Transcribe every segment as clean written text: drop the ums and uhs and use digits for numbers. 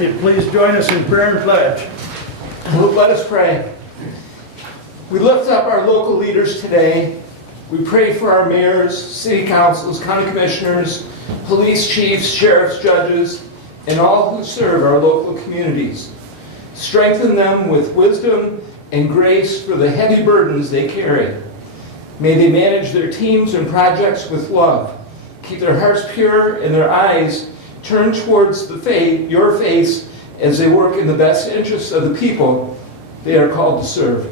if you'd please join us in prayer and pledge. Let us pray. We lift up our local leaders today. We pray for our mayors, city councils, county commissioners, police chiefs, sheriffs, judges, and all who serve our local communities. Strengthen them with wisdom and grace for the heavy burdens they carry. May they manage their teams and projects with love. Keep their hearts pure and their eyes turned towards your face as they work in the best interests of the people they are called to serve.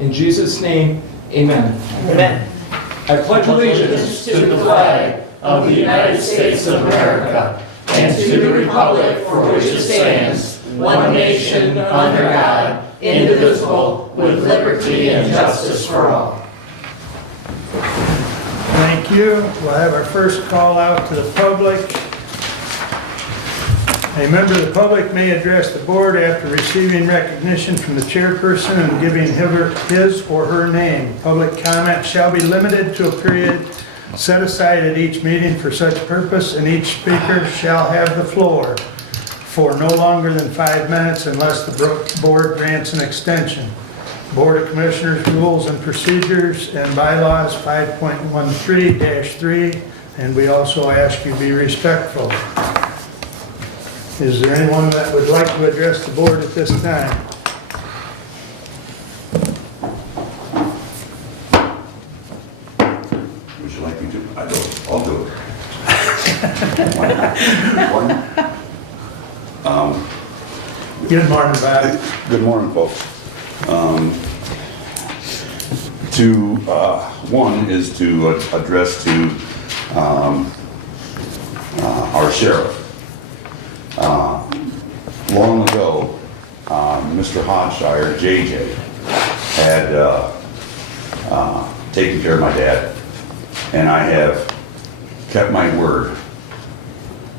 In Jesus' name, amen. Amen. I pledge allegiance to the flag of the United States of America and to the republic for which it stands, one nation, under God, indivisible, with liberty and justice for all. Thank you. We'll have our first call out to the public. A member of the public may address the board after receiving recognition from the chairperson and giving his or her name. Public comment shall be limited to a period set aside at each meeting for such purpose, and each speaker shall have the floor for no longer than 5 minutes unless the board grants an extension. Board of Commissioners Rules and Procedures and Bylaws 5.13-3, and we also ask you be respectful. Is there anyone that would like to address the board at this time? Would you like me to? I'll do it. Good morning, Bob. Good morning, folks. One is to address to our sheriff. Long ago, Mr. Hodshire, JJ, had taken care of my dad, and I have kept my word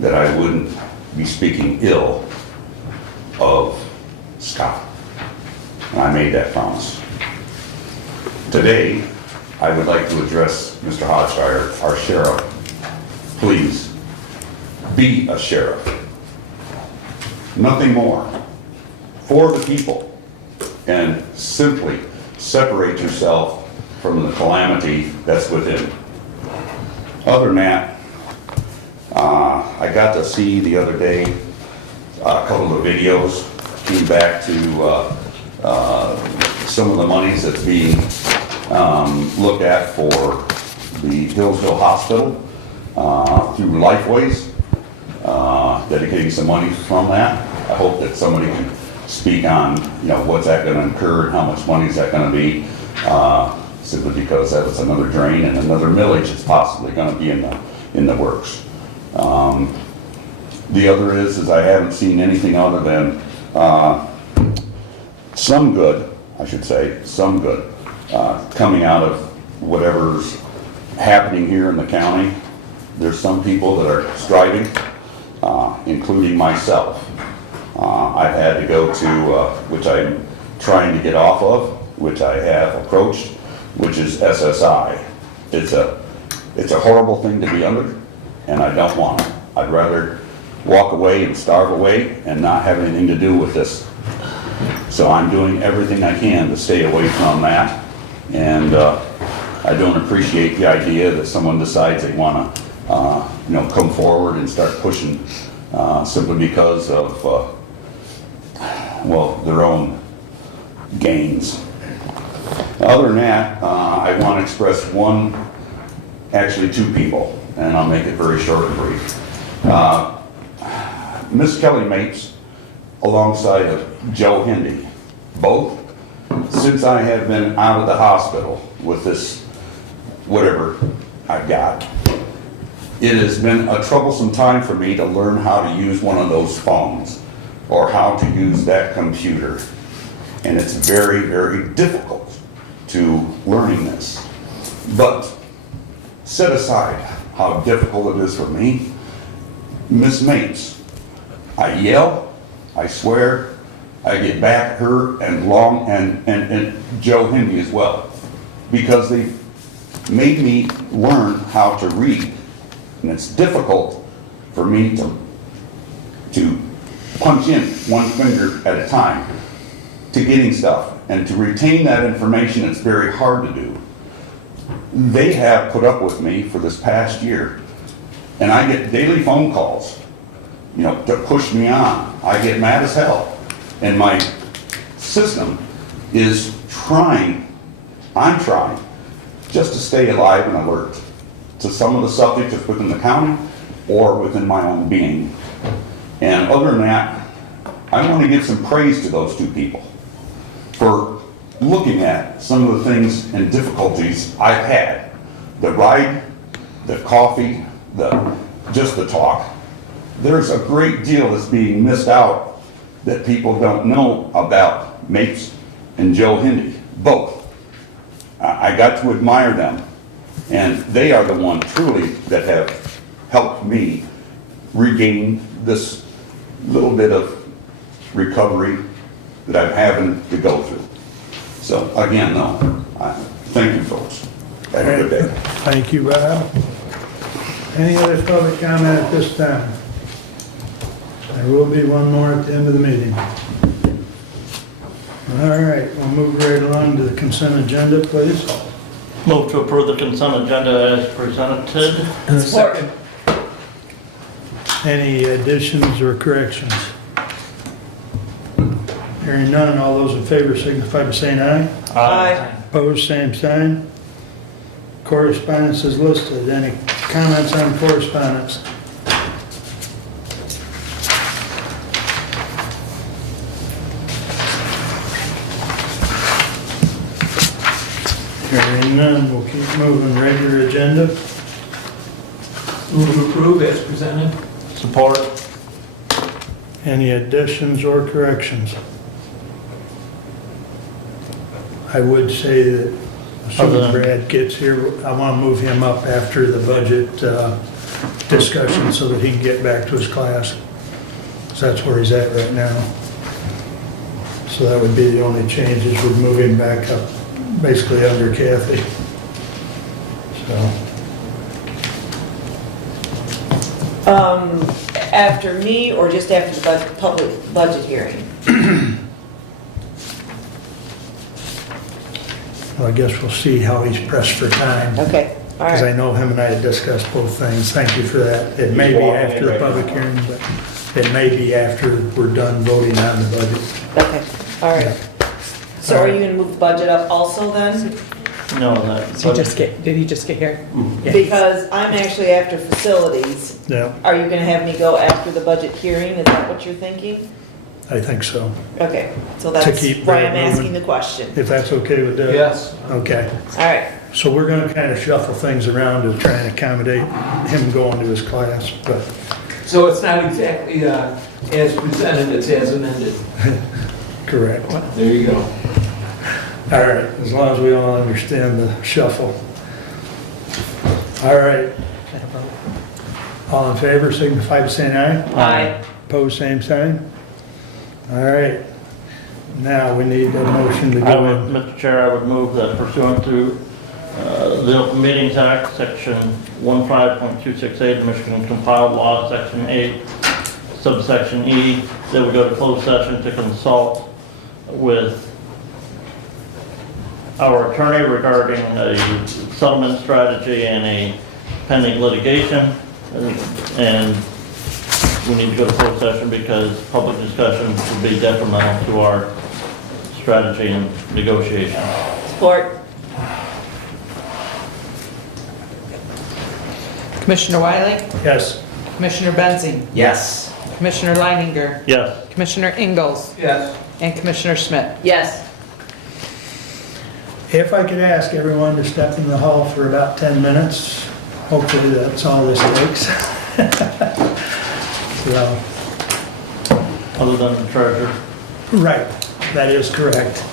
that I wouldn't be speaking ill of Scott. And I made that promise. Today, I would like to address Mr. Hodshire, our sheriff. Please, be a sheriff. Nothing more. For the people. And simply separate yourself from the calamity that's within. Other than that, I got to see the other day a couple of videos. Came back to some of the monies that's being looked at for the Hillsdale Hospital through Lifeways, dedicating some money from that. I hope that somebody can speak on, what's that going to incur and how much money is that going to be, simply because that was another drain and another millage is possibly going to be in the works. The other is I haven't seen anything other than some good, coming out of whatever's happening here in the county. There's some people that are striving, including myself. I've had to go to, which I'm trying to get off of, which I have approached, which is SSI. It's a horrible thing to be under, and I don't want it. I'd rather walk away and starve away and not have anything to do with this. So I'm doing everything I can to stay away from that. And I don't appreciate the idea that someone decides they want to, come forward and start pushing simply because of, their own gains. Other than that, I want to express two people, and I'll make it very short and brief. Miss Kelly Mapes, alongside of Joe Hindy, both, since I have been out of the hospital with this, whatever I've got, it has been a troublesome time for me to learn how to use one of those phones or how to use that computer. And it's very, very difficult to learning this. But set aside how difficult it is for me, Miss Mapes, I yell, I swear, I get back at her and Joe Hindy as well, because they made me learn how to read, and it's difficult for me to punch in one finger at a time to getting stuff. And to retain that information, it's very hard to do. They have put up with me for this past year. And I get daily phone calls, to push me on. I get mad as hell. And my system is I'm trying, just to stay alive and alert to some of the subjects that's within the county or within my own being. And other than that, I want to give some praise to those two people for looking at some of the things and difficulties I've had. The ride, the coffee, just the talk. There's a great deal that's being missed out that people don't know about Mapes and Joe Hindy, both. I got to admire them, and they are the ones truly that have helped me regain this little bit of recovery that I'm having to go through. So again, thank you folks. Have a good day. Thank you, Bob. Any other public comment at this time? There will be one more at the end of the meeting. All right, we'll move right along to the consent agenda, please. Move to approve the consent agenda as presented. Second. Any additions or corrections? Hearing none, all those in favor signify by saying aye. Aye. Opposed, same sign. Correspondence is listed. Any comments on correspondence? Hearing none, we'll keep moving. Regular agenda. Move to approve as presented. Support. Any additions or corrections? I would say that as soon as Brad gets here, I want to move him up after the budget discussion so that he can get back to his class. So that's where he's at right now. So that would be the only changes, would move him back up, basically under Kathy. So, After me or just after the public budget hearing? well, I guess we'll see how he's pressed for time. Okay, all Because I right. know him and I had discussed both things. Thank you for that. It may be after the public hearing, but it may be after we're done voting on the budget. Okay, all right. So are you gonna move the budget up also then? No, that. Did he just get here? Yeah. Because I'm actually after facilities. Yeah, Are you gonna have me go after the budget hearing? Is that what you're thinking? I think so. Okay, so that's keep why Brad I'm asking moving. the question. If that's okay with Doug? Yes. Okay. All right, So we're going to kind of shuffle things around to try and accommodate him going to his class, but So it's not exactly as presented, it's as amended. correct. There you go. All right, as long as we all understand the shuffle. All right, all in favor, signify by saying aye. aye. Opposed, same sign. All right, now we need a motion to I go would, in. Mr. Chair, I would move that pursuant to the Open Meetings Act, Section 15.268, the Michigan Compiled Law, Section 8, subsection E, that we go to closed session to consult with our attorney regarding a settlement strategy and a pending litigation. And we need to go to closed session because public discussion would be detrimental to our strategy and negotiation. Support. Commissioner Wiley? Yes, Commissioner Benzing? Yes. Commissioner Leininger? Yes. Commissioner Ingalls? Yes. And Commissioner Schmidt? Yes. if I could ask everyone to step in the hall for about 10 minutes, hopefully that's all this takes. So, Other than the treasurer. right, that is correct.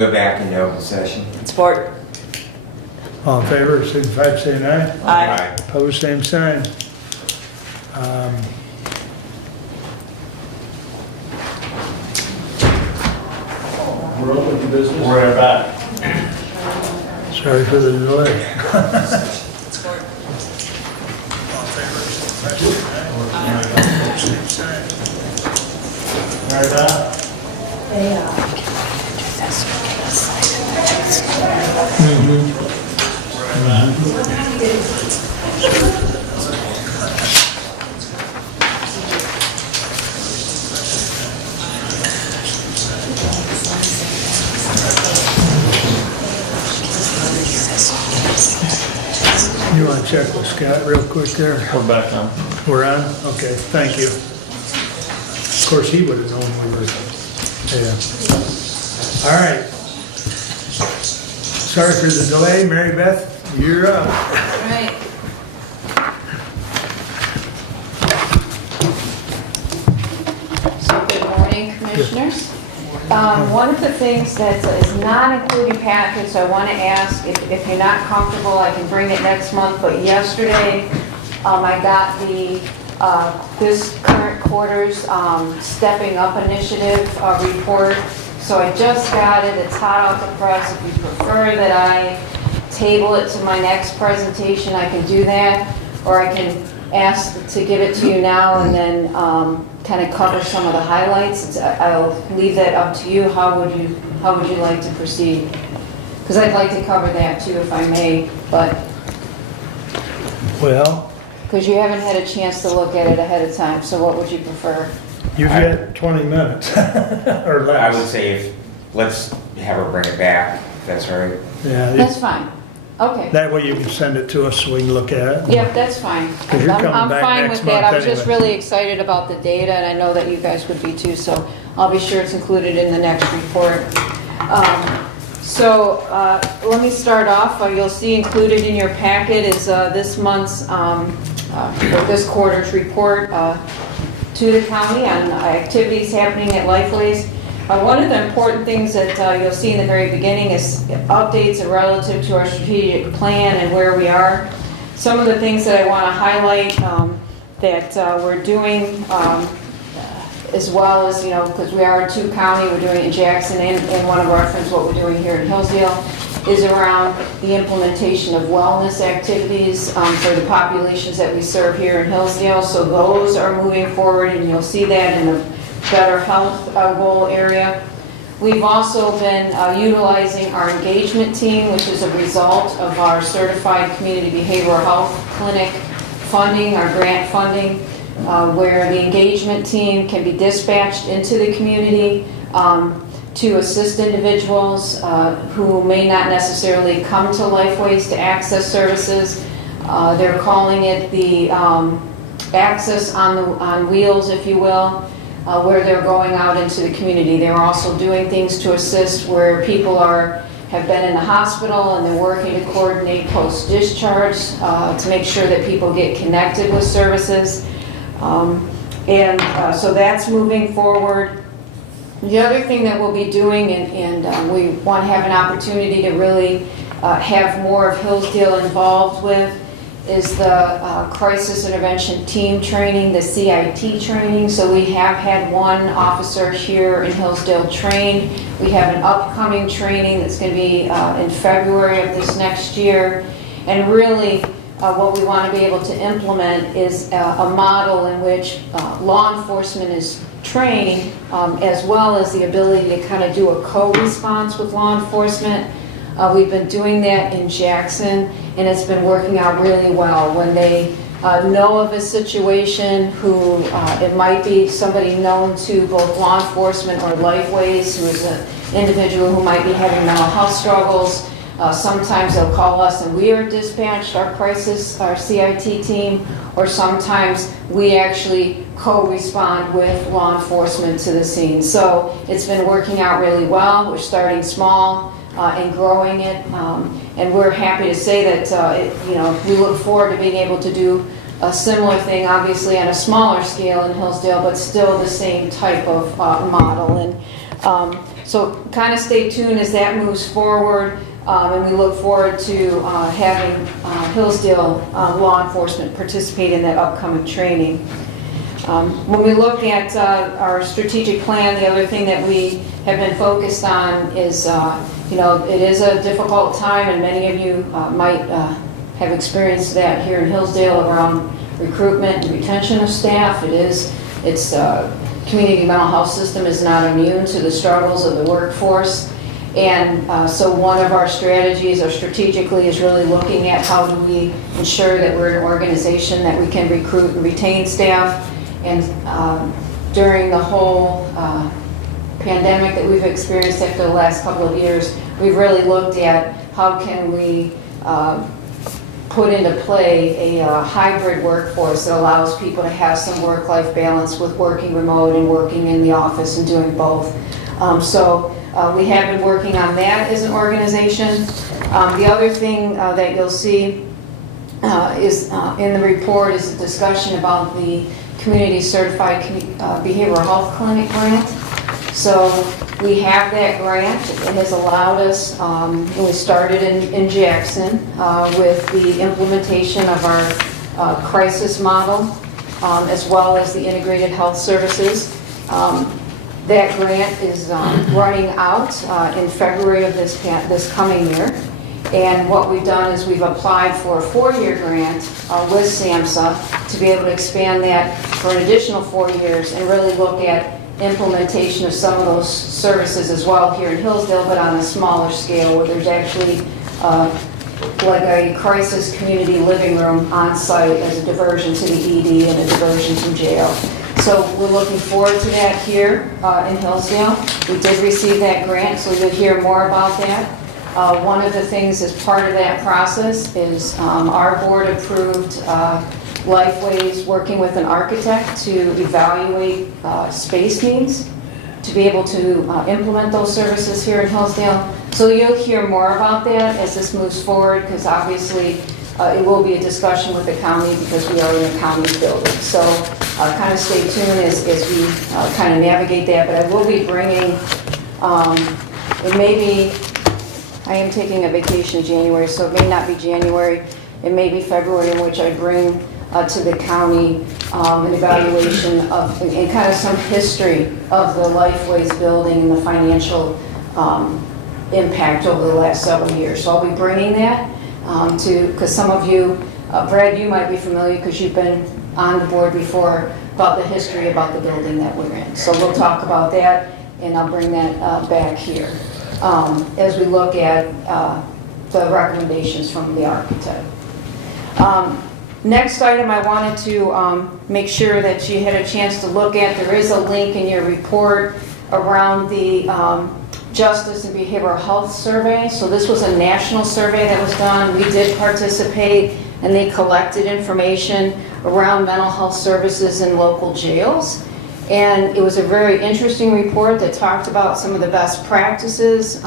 Go back into open session. Support. All in favor, signify by saying aye. Aye. Opposed, same sign. We're open to business. We're back. Sorry for the delay. Support. All in favor, signify by saying aye. Opposed, same sign. We're back. You want to check with Scott real quick there? We're back on. We're on? Okay, thank you. Of course, he would have known we were, yeah. All right. Sorry for the delay, Mary Beth, you're up. Right. So good morning, Commissioners. One of the things that is not included in packets, I want to ask, if you're not comfortable, I can bring it next month, but yesterday, I got the, this current quarter's Stepping Up Initiative report. So I just got it, it's hot off the press. If you prefer that I table it to my next presentation, I can do that. Or I can ask to give it to you now and then kind of cover some of the highlights. I'll leave that up to you. How would you like to proceed? Because I'd like to cover that too, if I may, but Well, because you haven't had a chance to look at it ahead of time, so what would you prefer? you've got 20 minutes or I would less. say let's have her bring it back, if that's all right. Yeah, That's fine. Okay. that way you can send it to us so we can look at it. Yep, that's fine. 'Cause you're coming I'm back fine next with that. I month was just anyway. really excited about the data, and I know that you guys would be too, so I'll be sure it's included in the next report. Let me start off. You'll see included in your packet is this month's, or this quarter's report to the county on activities happening at Lifeways. One of the important things that you'll see in the very beginning is updates relative to our strategic plan and where we are. Some of the things that I want to highlight that we're doing, as well as, because we are in 2 county, we're doing it in Jackson and want to reference what we're doing here in Hillsdale, is around the implementation of wellness activities for the populations that we serve here in Hillsdale. So those are moving forward, and you'll see that in the better health goal area. We've also been utilizing our engagement team, which is a result of our certified community behavioral health clinic funding, our grant funding, where the engagement team can be dispatched into the community to assist individuals who may not necessarily come to Lifeways to access services. They're calling it the access on wheels, if you will, where they're going out into the community. They're also doing things to assist where people have been in the hospital, and they're working to coordinate post-discharge to make sure that people get connected with services. So that's moving forward. The other thing that we'll be doing, and we want to have an opportunity to really have more of Hillsdale involved with, is the crisis intervention team training, the CIT training. So we have had one officer here in Hillsdale trained. We have an upcoming training that's going to be in February of this next year. And really, what we want to be able to implement is a model in which law enforcement is trained, as well as the ability to kind of do a co-response with law enforcement. We've been doing that in Jackson, and it's been working out really well. When they know of a situation who it might be somebody known to both law enforcement or Lifeways, who is an individual who might be having mental health struggles, sometimes they'll call us and we are dispatched, our CIT team, or sometimes we actually co-respond with law enforcement to the scene. So it's been working out really well. We're starting small and growing it, and we're happy to say that we look forward to being able to do a similar thing, obviously on a smaller scale in Hillsdale, but still the same type of model. And So kind of stay tuned as that moves forward, and we look forward to having Hillsdale law enforcement participate in that upcoming training. When we look at our strategic plan, the other thing that we have been focused on is, it is a difficult time, and many of you might have experienced that here in Hillsdale around recruitment and retention of staff. Community mental health system is not immune to the struggles of the workforce. And so one of our strategies, or strategically, is really looking at how do we ensure that we're an organization that we can recruit and retain staff. And during the whole pandemic that we've experienced after the last couple of years, we've really looked at how can we put into play a hybrid workforce that allows people to have some work-life balance with working remote and working in the office and doing both. So we have been working on that as an organization. The other thing that you'll see is in the report is a discussion about the Community Certified Behavioral Health Clinic grant. So we have that grant. It has allowed us, we started in Jackson with the implementation of our crisis model, as well as the integrated health services. That grant is running out in February of this coming year. And what we've done is we've applied for a 4-year grant with SAMHSA to be able to expand that for an additional 4 years and really look at implementation of some of those services as well here in Hillsdale, but on a smaller scale, where there's actually like a crisis community living room on site as a diversion to the ED and a diversion from jail. So we're looking forward to that here in Hillsdale. We did receive that grant, so you'll hear more about that. One of the things as part of that process is our board approved Lifeway's working with an architect to evaluate space needs to be able to implement those services here in Hillsdale. So you'll hear more about that as this moves forward, because obviously it will be a discussion with the county because we are in a county building. So kind of stay tuned as we kind of navigate that. But I will be bringing, it may be, I am taking a vacation in January, so it may not be January, it may be February, in which I bring to the county an evaluation of, and kind of some history of the Lifeways building and the financial impact over the last several years. So I'll be bringing that because some of you, Brad, you might be familiar because you've been on the board before, about the history about the building that we're in. So we'll talk about that, and I'll bring that back here as we look at the recommendations from the architect. Next item I wanted to make sure that you had a chance to look at. There is a link in your report around the Justice and Behavioral Health Survey. So this was a national survey that was done. We did participate, and they collected information around mental health services in local jails. And it was a very interesting report that talked about some of the best practices.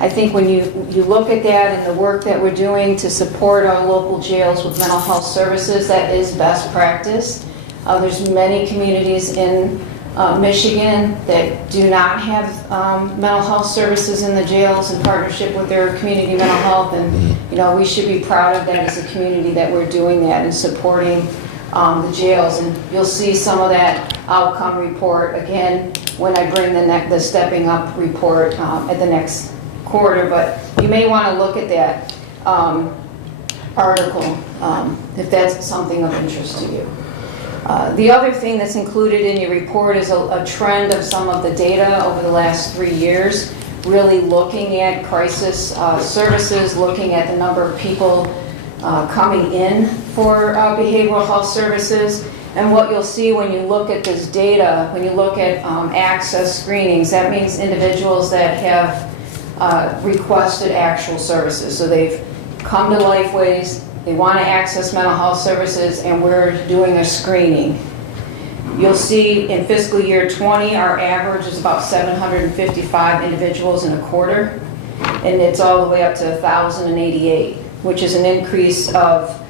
I think when you look at that and the work that we're doing to support our local jails with mental health services, that is best practice. There's many communities in Michigan that do not have mental health services in the jails in partnership with their community mental health, and we should be proud of that as a community that we're doing that and supporting the jails. And you'll see some of that outcome report again when I bring the stepping up report at the next quarter, but you may want to look at that article if that's something of interest to you. The other thing that's included in your report is a trend of some of the data over the last 3 years, really looking at crisis services, looking at the number of people coming in for behavioral health services. And what you'll see when you look at this data, when you look at access screenings, that means individuals that have requested actual services. So they've come to Lifeways, they want to access mental health services, and we're doing a screening. You'll see in fiscal year 20, our average is about 755 individuals in a quarter, and it's all the way up to 1,088, which is an increase of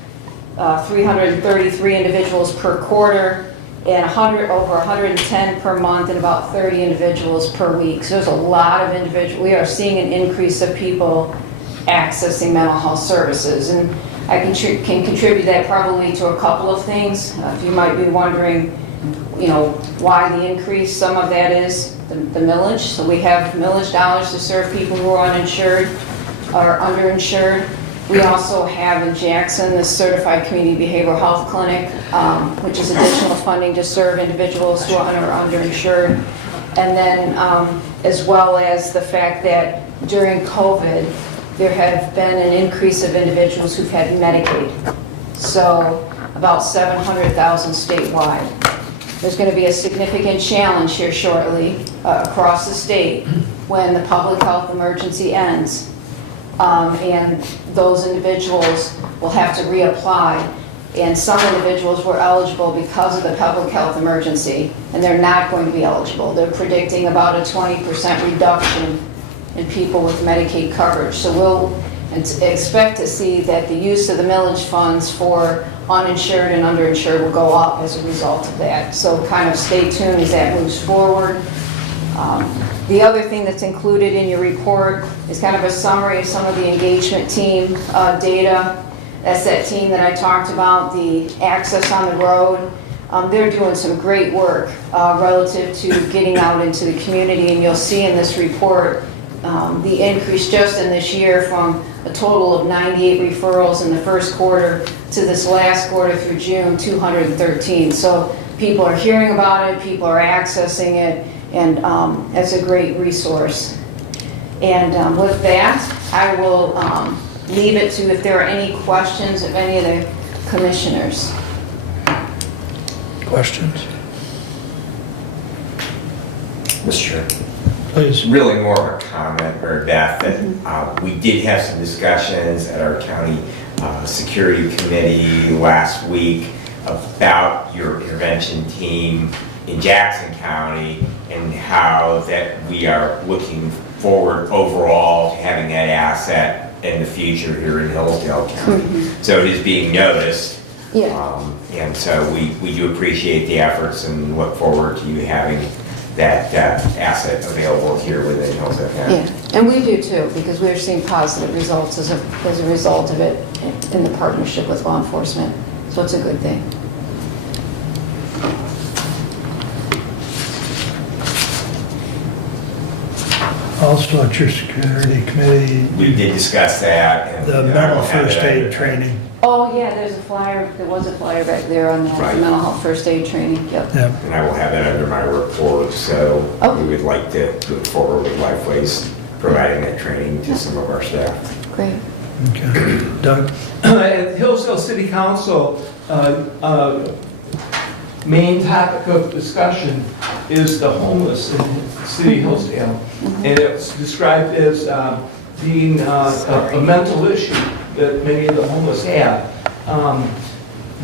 333 individuals per quarter and over 110 per month, and about 30 individuals per week. So there's a lot of individuals. We are seeing an increase of people accessing mental health services, and I can contribute that probably to a couple of things. If you might be wondering, why the increase, some of that is the millage. So we have millage dollars to serve people who are uninsured or underinsured. We also have in Jackson the Certified Community Behavioral Health Clinic, which is additional funding to serve individuals who are underinsured. And then as well as the fact that during COVID, there have been an increase of individuals who've had Medicaid. So about 700,000 statewide. There's going to be a significant challenge here shortly across the state when the public health emergency ends. And those individuals will have to reapply. And some individuals were eligible because of the public health emergency, and they're not going to be eligible. They're predicting about a 20% reduction in people with Medicaid coverage. So we'll expect to see that the use of the millage funds for uninsured and underinsured will go up as a result of that. So kind of stay tuned as that moves forward. The other thing that's included in your report is kind of a summary of some of the engagement team data. That's that team that I talked about, the access on the road. They're doing some great work relative to getting out into the community, and you'll see in this report the increase just in this year from a total of 98 referrals in the first quarter to this last quarter through June, 213. So people are hearing about it, people are accessing it, and it's a great resource. And with that, I will leave it to if there are any questions of any of the commissioners. Questions? Mr. Chair. Please. Really more of a comment, or Beth, that we did have some discussions at our county security committee last week about your intervention team in Jackson County and how that we are looking forward overall to having that asset in the future here in Hillsdale County. So it is being noticed. Yeah. And so we do appreciate the efforts and look forward to you having that asset available here within Hillsdale County. Yeah, and we do too, because we're seeing positive results as a result of it in the partnership with law enforcement. So it's a good thing. Also at your security committee, We did discuss that. And, the mental first aid training. Oh, yeah, there's a flyer, there was a flyer back there on that, Right. mental health first aid training, yep. Yeah. And I will have that under my report, so Okay. we would like to move forward with Lifeways providing that training to some of our staff. Great. Okay. Doug? At Hillsdale City Council, main topic of discussion is the homeless in City Hillsdale. And it's described as being a mental issue that many of the homeless have.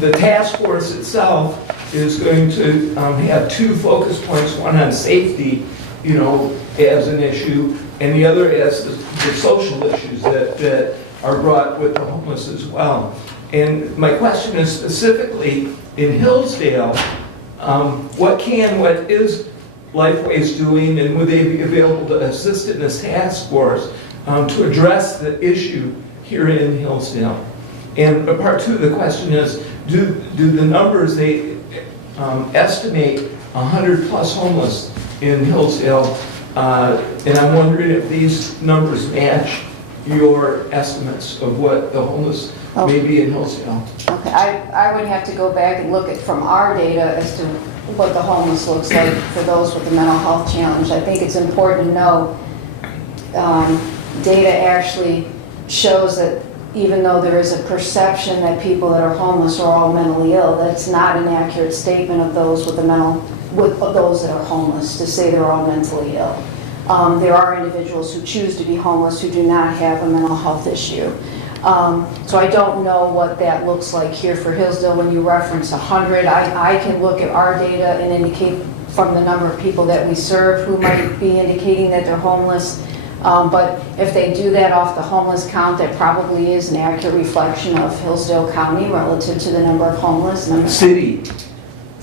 The task force itself is going to have two focus points, one on safety, as an issue, and the other as the social issues that are brought with the homeless as well. And my question is specifically in Hillsdale, what is Lifeways doing, and would they be available to assist in this task force to address the issue here in Hillsdale? And part two of the question is, do the numbers, they estimate 100 plus homeless in Hillsdale, and I'm wondering if these numbers match your estimates of what the homeless may be in Hillsdale. Okay, I would have to go back and look at from our data as to what the homeless looks like for those with a mental health challenge. I think it's important to know data actually shows that even though there is a perception that people that are homeless are all mentally ill, that's not an accurate statement of those with those that are homeless to say they're all mentally ill. There are individuals who choose to be homeless who do not have a mental health issue. So I don't know what that looks like here for Hillsdale when you reference 100. I can look at our data and indicate from the number of people that we serve who might be indicating that they're homeless. But if they do that off the homeless count, that probably is an accurate reflection of Hillsdale County relative to the number of homeless. City.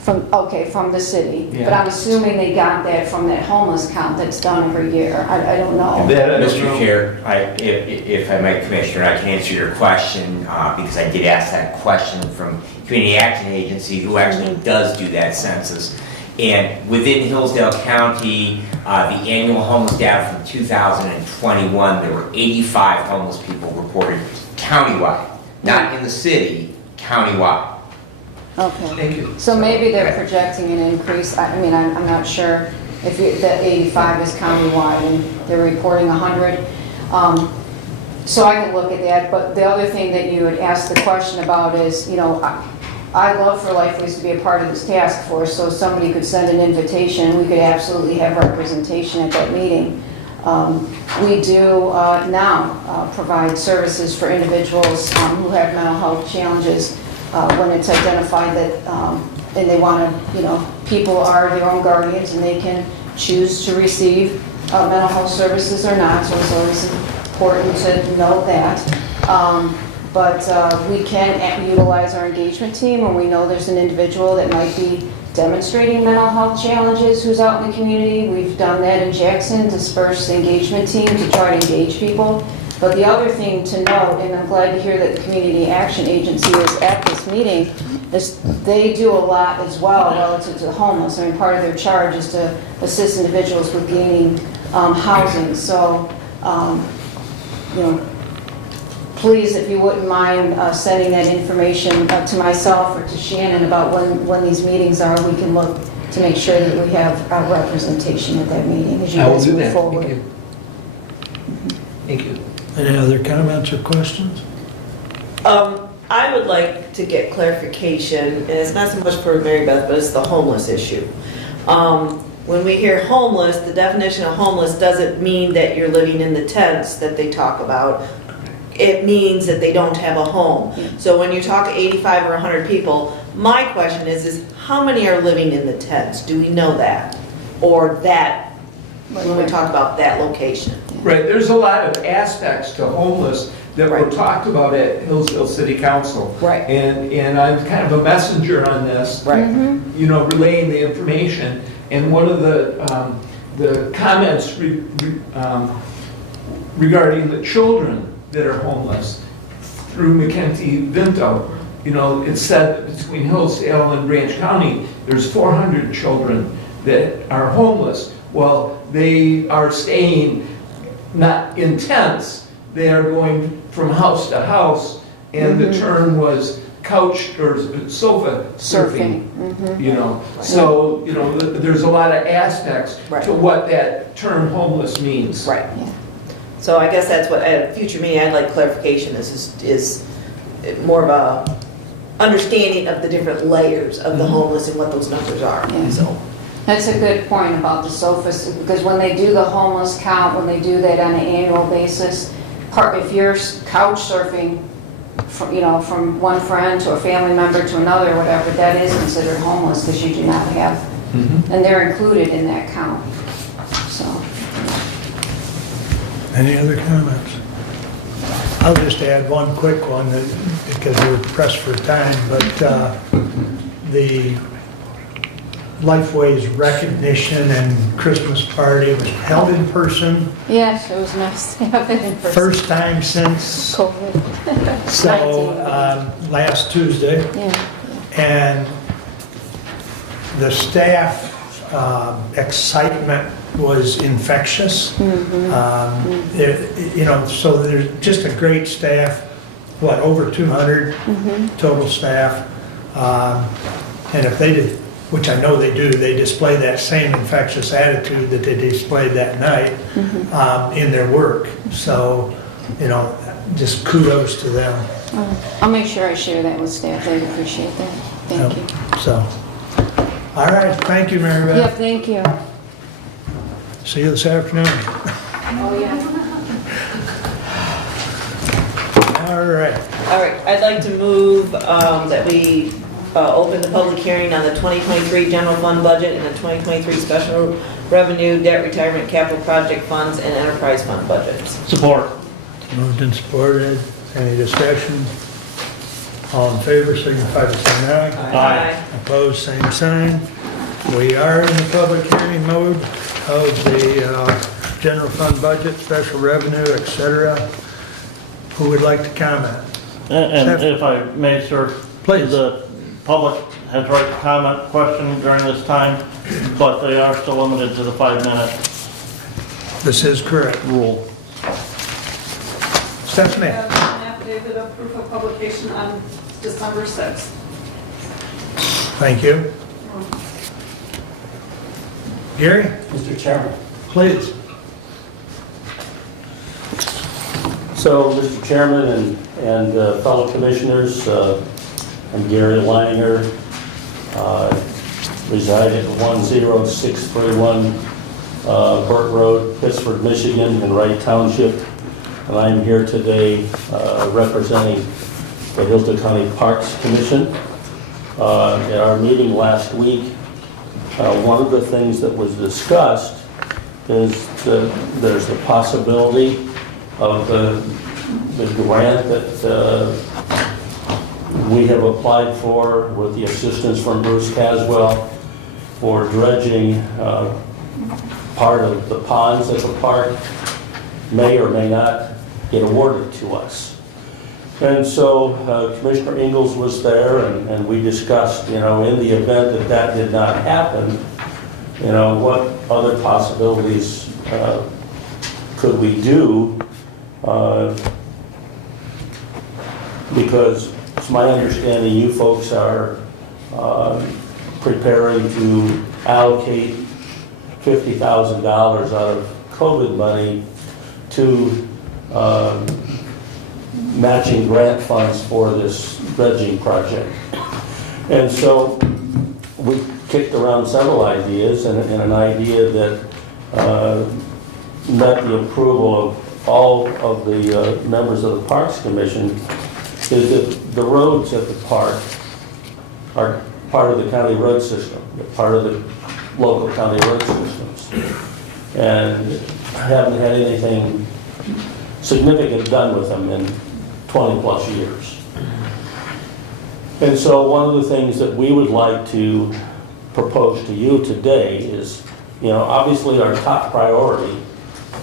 From the city. But Yeah. I'm assuming they got that from that homeless count that's done every year. I don't know. That I don't Mr. know. Chair, if I might, Commissioner, I can answer your question, because I did ask that question from Community Action Agency, who actually does do that census. And within Hillsdale County, the annual homeless data from 2021, there were 85 homeless people reported countywide, not in the city, countywide. Okay. Thank you. So maybe they're projecting an increase. I mean, I'm not sure if the 85 is countywide and they're reporting 100. So I can look at that, but the other thing that you had asked the question about is, I'd love for Lifeways to be a part of this task force, so somebody could send an invitation, we could absolutely have representation at that meeting. We do now provide services for individuals who have mental health challenges when it's identified that, and they want to, people are their own guardians and they can choose to receive mental health services or not, so it's always important to know that. But we can utilize our engagement team when we know there's an individual that might be demonstrating mental health challenges who's out in the community. We've done that in Jackson, dispersed the engagement team to try to engage people. But the other thing to note, and I'm glad to hear that the Community Action Agency is at this meeting, is they do a lot as well relative to the homeless. I mean, part of their charge is to assist individuals with gaining housing. So, please, if you wouldn't mind sending that information to myself or to Shannon about when these meetings are, we can look to make sure that we have representation at that meeting as you I will guys do move that. forward. Thank you. Thank you. Any other comments or questions? I would like to get clarification, and it's not so much for Mary Beth, but it's the homeless issue. When we hear homeless, the definition of homeless doesn't mean that you're living in the tents that they talk about. It means that they don't have a home. So when you talk 85 or 100 people, my question is how many are living in the tents? Do we know that? Or that, when we talk about that location? Right, there's a lot of aspects to homeless that were talked about at Hillsdale City Council. Right. And I'm kind of a messenger on this. Right. Relaying the information. And one of the comments regarding the children that are homeless through McKenty Vinto, it said that between Hillsdale and Branch County, there's 400 children that are homeless. Well, they are staying not in tents, they are going from house to house, and the term was couch or sofa surfing. So there's a lot of aspects to what that term homeless means. Right. Yeah. So I guess that's what, at a future meeting, I'd like clarification. Is more of a understanding of the different layers of the homeless and what those numbers are. Yeah. So That's a good point about the sofas, because when they do the homeless count, when they do that on an annual basis, if you're couch surfing from one friend to a family member to another, or whatever, that is considered homeless because you do not have, and they're included in that count. So. Any other comments? I'll just add one quick one because we're pressed for time, but the Lifeways recognition and Christmas party was held in person. Yes, it was nice to have it in person. First time since COVID. so last Tuesday. Yeah. And the staff excitement was infectious. So there's just a great staff, over 200 total staff. And if they did, which I know they do, they display that same infectious attitude that they displayed that night in their work. So, just kudos to them. I'll make sure I share that with staff. They appreciate that. Thank you. So, all right, thank you, Mary Beth. Yeah, thank you. See you this afternoon. Oh, yeah. All right. all right, I'd like to move that we open the public hearing on the 2023 general fund budget and the 2023 special revenue, debt retirement, capital project funds, and enterprise fund budgets. Support. Moved and supported. Any discussion? All in favor, signify by saying aye. Aye. Opposed, same sign. We are in the public hearing mode of the general fund budget, special revenue, etc. Who would like to comment? And if I may, sir. Please. The public has right to comment, question during this time, but they are still limited to the 5-minute This is correct. rule. Stephanie? An affidavit of proof of publication on December 6th. Thank you. Gary? Mr. Chairman. Please. So, Mr. Chairman and fellow commissioners, I'm Gary Leininger, reside at 10631 Burt Road, Pittsford, Michigan, in Wright Township. And I'm here today representing the Hillsdale County Parks Commission. At our meeting last week, one of the things that was discussed is that there's the possibility of the grant that we have applied for with the assistance from Bruce Caswell for dredging part of the ponds at the park may or may not get awarded to us. And so Commissioner Ingalls was there, and we discussed, in the event that that did not happen, what other possibilities could we do? Because it's my understanding you folks are preparing to allocate $50,000 out of COVID money to matching grant funds for this dredging project. And so we kicked around several ideas, and an idea that met the approval of all of the members of the Parks Commission is that the roads at the park are part of the county road system, part of the local county road systems. And I haven't had anything significant done with them in 20 plus years. And so one of the things that we would like to propose to you today is, obviously our top priority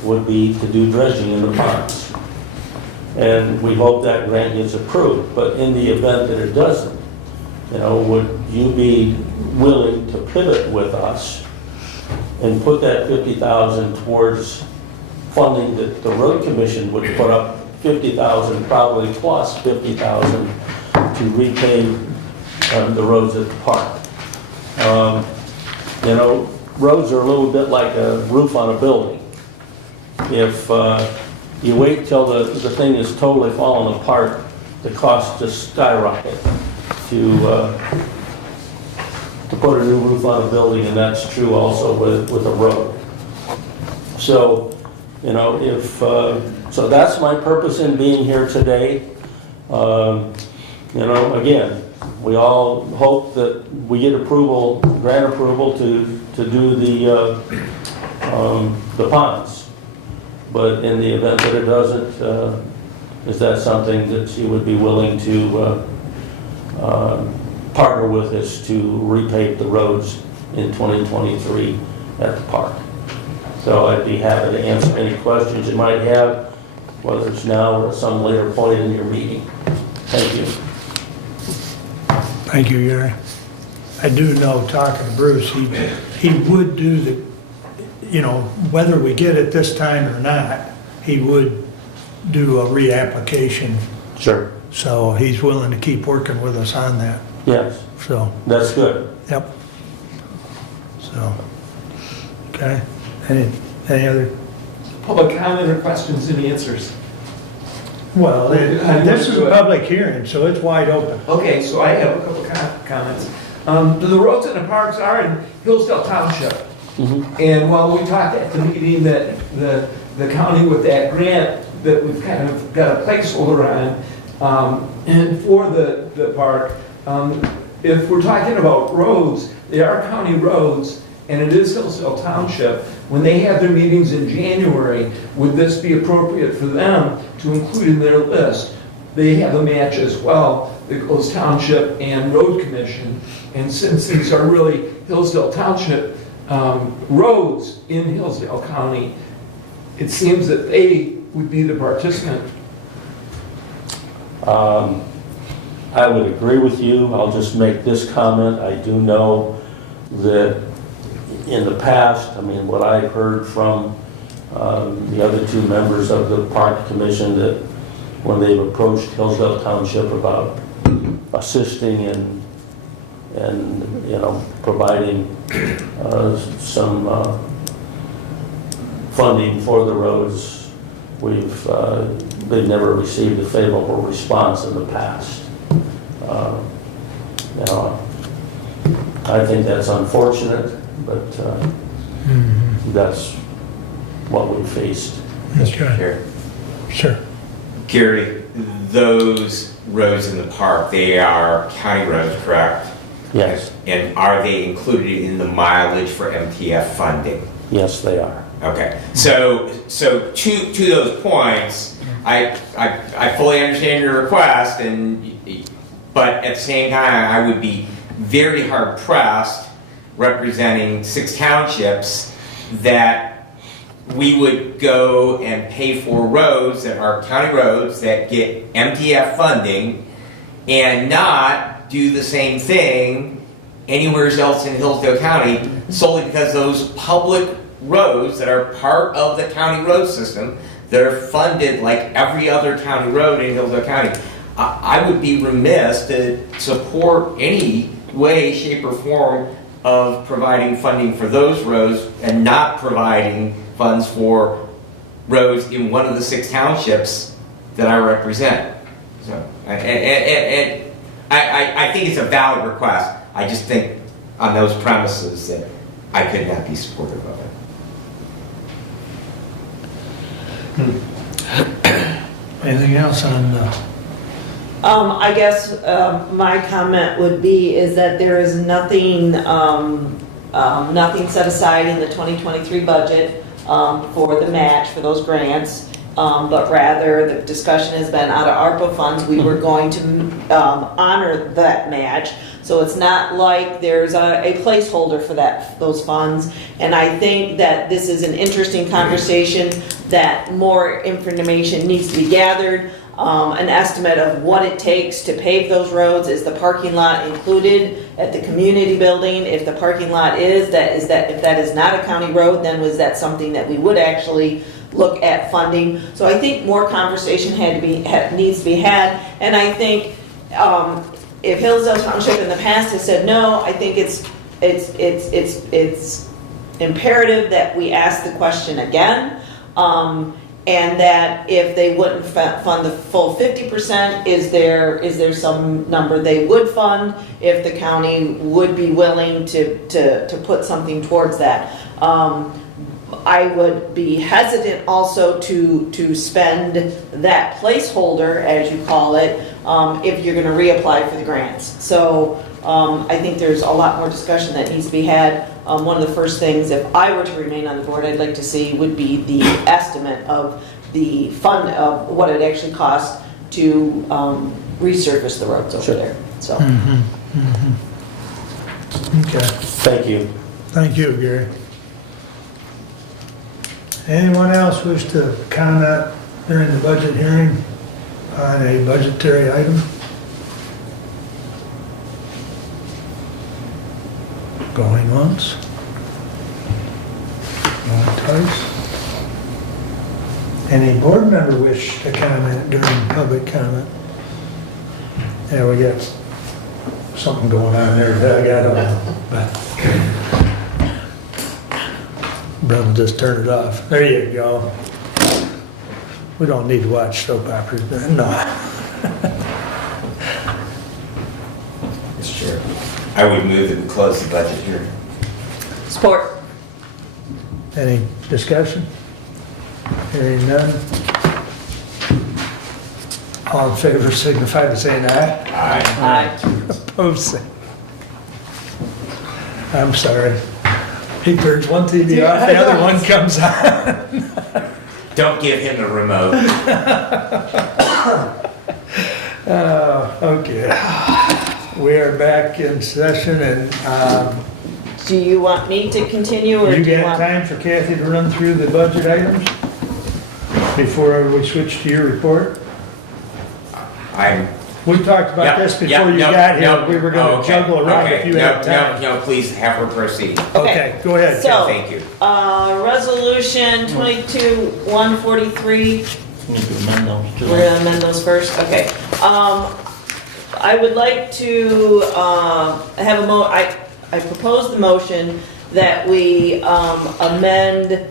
would be to do dredging in the ponds. And we hope that grant gets approved, but in the event that it doesn't, would you be willing to pivot with us and put that $50,000 towards funding that the road commission would put up $50,000, probably plus $50,000 to repave the roads at the park. Roads are a little bit like a roof on a building. If you wait till the thing is totally falling apart, the cost just skyrocket to put a new roof on a building, and that's true also with a road. So, so that's my purpose in being here today. Again, we all hope that we get approval, grant approval to do the ponds. But in the event that it doesn't, is that something that you would be willing to partner with us to repave the roads in 2023 at the park? So I'd be happy to answer any questions you might have, whether it's now or at some later point in your meeting. Thank you. Thank you, Gary. I do know, talking to Bruce, he would do the, whether we get it this time or not, he would do a reapplication. Sure. So he's willing to keep working with us on that. Yes. So, That's good. yep. So, okay. Any other? Public comment or questions and answers? Well, this is a public hearing, so it's wide open. Okay, so I have a couple comments. The roads and the parks are in Hillsdale Township. Mm-hmm. And while we talked at the meeting that the county with that grant that we've kind of got a placeholder on, and for the park, if we're talking about roads, they are county roads, and it is Hillsdale Township. When they have their meetings in January, would this be appropriate for them to include in their list they have a match as well that goes township and road commission. And since these are really Hillsdale Township roads in Hillsdale County, it seems that they would be the participant. I would agree with you. I'll just make this comment. I do know that in the past, I mean, what I've heard from the other two members of the Park Commission, that when they've approached Hillsdale Township about assisting and you know, providing some funding for the roads, they've never received a favorable response in the past. You know, I think that's unfortunate, but that's what we faced. Okay. Sure. Gary, those roads in the park, they are county roads, correct? Yes, And are they included in the mileage for MTF funding? yes, they are. Okay, so to those points, I fully understand your request, but at the same time, I would be very hard pressed representing 6 townships that we would go and pay for roads that are county roads that get MTF funding and not do the same thing anywhere else in Hillsdale County solely because those public roads that are part of the county road system that are funded like every other county road in Hillsdale County. I would be remiss to support any way, shape, or form of providing funding for those roads and not providing funds for roads in one of the 6 townships that I represent. So, and I think it's a valid request. I just think on those premises that I could not be supportive of it. Anything else on, I guess my comment would be is that there is nothing, nothing set aside in the 2023 budget for the match for those grants, but rather the discussion has been out of ARPA funds. We were going to honor that match, so it's not like there's a placeholder for those funds. And I think that this is an interesting conversation, that more information needs to be gathered. An estimate of what it takes to pave those roads. Is the parking lot included at the community building? If the parking lot if that is not a county road, then was that something that we would actually look at funding? So I think more conversation needs to be had. And I think if Hillsdale Township in the past has said no, I think it's imperative that we ask the question again. And that if they wouldn't fund the full 50%, is there some number they would fund if the county would be willing to put something towards that? I would be hesitant also to spend that placeholder, as you call it, if you're going to reapply for the grants. So I think there's a lot more discussion that needs to be had. One of the first things, if I were to remain on the board, I'd like to see would be the estimate of the fund of what it actually costs to resurface the roads over there. So. okay. Thank you. Thank you, Gary. Anyone else wish to comment during the budget hearing on a budgetary item? Going once? Going twice? Any board member wish to comment during public comment? Yeah, we got something going on there that I got on, but Brother, just turn it off. There you go. We don't need to watch soap operas, but no. Mr. Chair, I would move that we close the budget hearing. Support. Any discussion? Hearing none. All in favor signify by saying aye. Aye. Opposed, say. I'm sorry. He turns one TV off, the other one comes on. Don't give him the remote. Okay. We are back in session and Do you want me to continue or do you you got want? time for Kathy to run through the budget items before we switch to your report? We talked about this before you got here. We were going to juggle around if you had time. No, please have her proceed. Okay, go ahead. So, Thank you. Resolution 22-143, Need to amend those too. we're gonna amend those first, okay. I would like to, have I propose the motion that we, amend,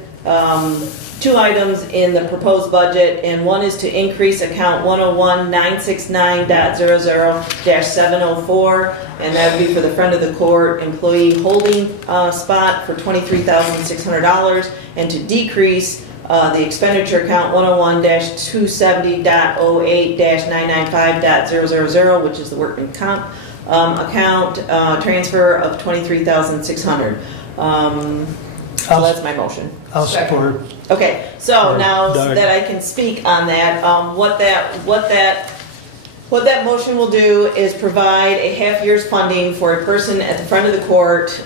two items in the proposed budget, and one is to increase account 101-969.00-704, and that would be for the friend of the court employee holding spot for $23,600, and to decrease the expenditure account 101-270.08-995.000, which is the workman comp account, transfer of $23,600. So that's my motion. I'll support. Okay, so now Doug. that I can speak on that, what that motion will do is provide a half year's funding for a person at the front of the court,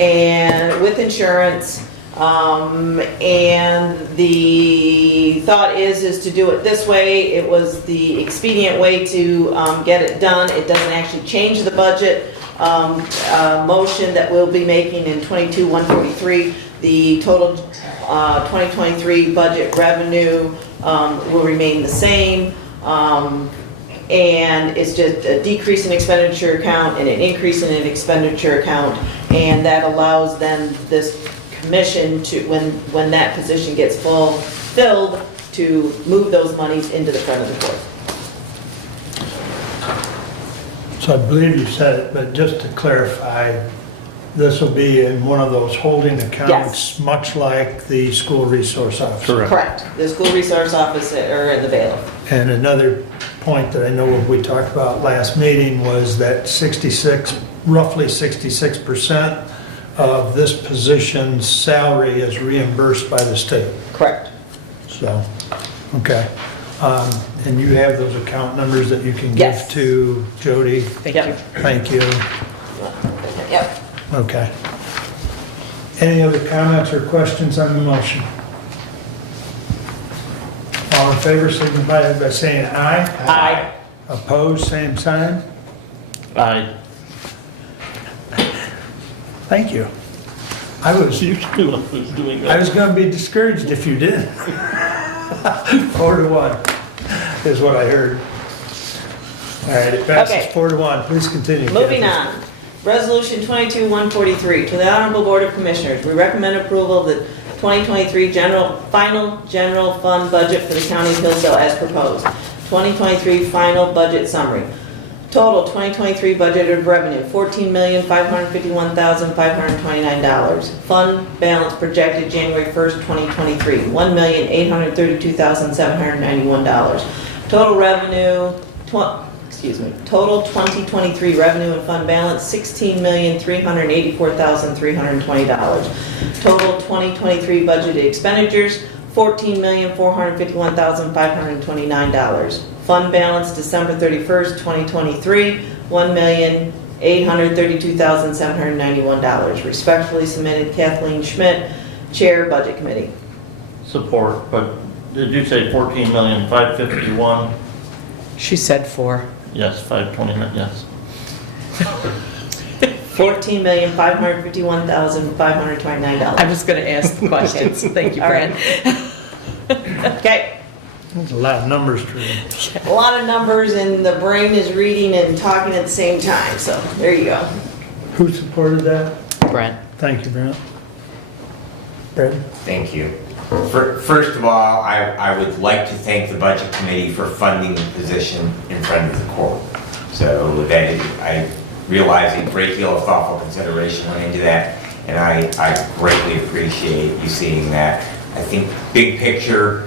and with insurance. And the thought is to do it this way. It was the expedient way to get it done. It doesn't actually change the budget. Motion that we'll be making in 22-143, the total 2023 budget revenue will remain the same, and it's just a decrease in expenditure account and an increase in an expenditure account, and that allows then this commission to, when that position gets filled, to move those monies into the front of the court. So I believe you said it, but just to clarify, this will be in one of those holding accounts, much like the school resource officer. Correct. The school resource office or the bailiff. And another point that I know we talked about last meeting was that roughly 66% of this position's salary is reimbursed by the state. Correct. So, okay. And you have those account numbers that you can give Yes. to Jody? Thank you. Thank you. Yep. Okay. Any other comments or questions on the motion? All in favor, signify by saying aye. Aye. Opposed, same sign. Aye. Thank you. I was You knew I was doing I that. was going to be discouraged if you didn't. 4-1 is what I heard. All right, it passes Okay. 4-1. Please continue. Moving Kathy. on. Resolution 22-143, to the Honorable Board of Commissioners, we recommend approval of the 2023 final general fund budget for the County of Hillsdale as proposed. 2023 final budget summary. Total 2023 budgeted revenue, $14,551,529. Fund balance projected January 1st, 2023, $1,832,791. Total revenue, total 2023 revenue and fund balance, $16,384,320. Total 2023 budgeted expenditures, $14,451,529. Fund balance December 31st, 2023, $1,832,791. Respectfully submitted, Kathleen Schmidt, Chair, Budget Committee. Support, but did you say 14,551,000? She said 4. Yes, 529, yes. $14,551,529. I was going to ask the questions. Thank you, All right. Fran. Okay, There's a lot of numbers to read. a lot of numbers and the brain is reading and talking at the same time, so there you go. Who supported that? Brent. Thank you, Brent. Brad? Thank you. First of all, I would like to thank the Budget Committee for funding the position in front of the court. So that I realize a great deal of thoughtful consideration went into that, and I greatly appreciate you seeing that. I think big picture,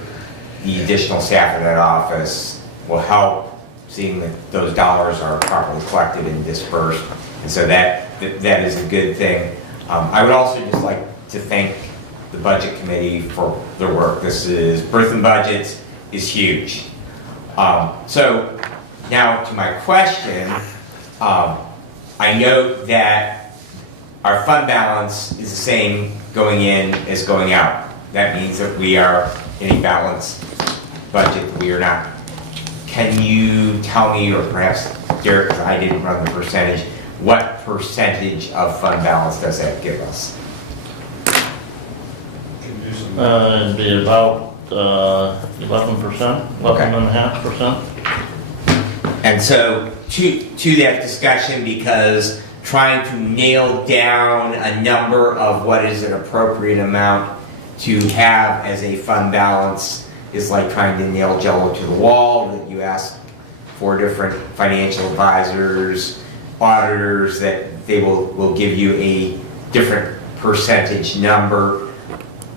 the additional staff in that office will help seeing that those dollars are properly collected and dispersed, and so that is a good thing. I would also just like to thank the Budget Committee for their work. Birth and Budgets is huge. So now to my question, I know that our fund balance is the same going in as going out. That means that we are in a balanced budget. We are not. Can you tell me, or perhaps Derek, 'cause I didn't run the percentage, what percentage of fund balance does that give us? It'd be about 11%, 11.5%. And so to that discussion, because trying to nail down a number of what is an appropriate amount to have as a fund balance is like trying to nail Jello to the wall, that you ask for different financial advisors, auditors, that they will give you a different percentage number.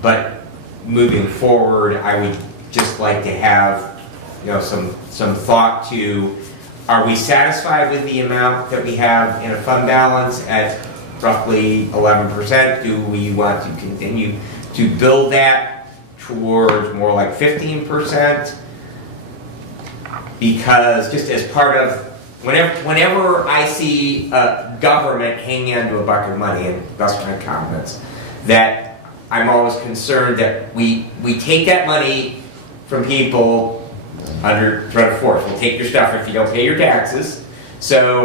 But moving forward, I would just like to have, some thought to, are we satisfied with the amount that we have in a fund balance at roughly 11%? Do we want to continue to build that towards more like 15%? Because just as part of, whenever I see government hanging onto a bucket of money, and that's my comments, that I'm always concerned that we take that money from people under threat of force. We'll take your stuff if you don't pay your taxes. So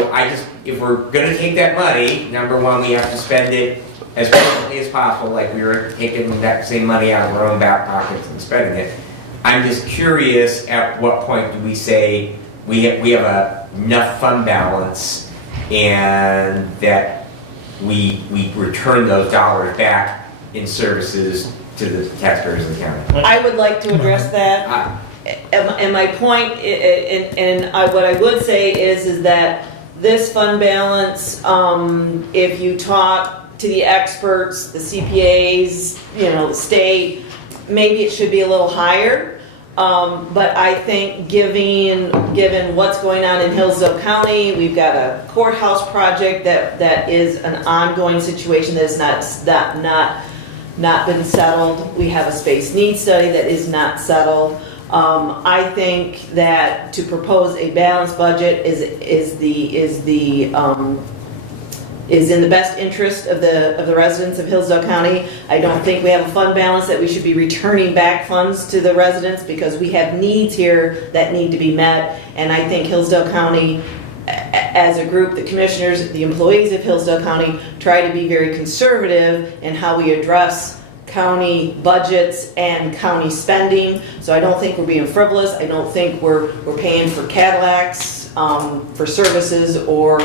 if we're gonna take that money, number one, we have to spend it as quickly as possible, like we were taking that same money out of our own back pockets and spending it. I'm just curious, at what point do we say we have enough fund balance and that we return those dollars back in services to the taxpayers of the county? I would like to address that. And my point, what I would say is that this fund balance, if you talk to the experts, the CPAs, the state, maybe it should be a little higher. But I think given what's going on in Hillsdale County, we've got a courthouse project that is an ongoing situation that is not been settled. We have a space needs study that is not settled. I think that to propose a balanced budget is in the best interest of the residents of Hillsdale County. I don't think we have a fund balance that we should be returning back funds to the residents, because we have needs here that need to be met. And I think Hillsdale County, as a group, the commissioners, the employees of Hillsdale County, try to be very conservative in how we address county budgets and county spending. So I don't think we're being frivolous. I don't think we're paying for Cadillacs for services or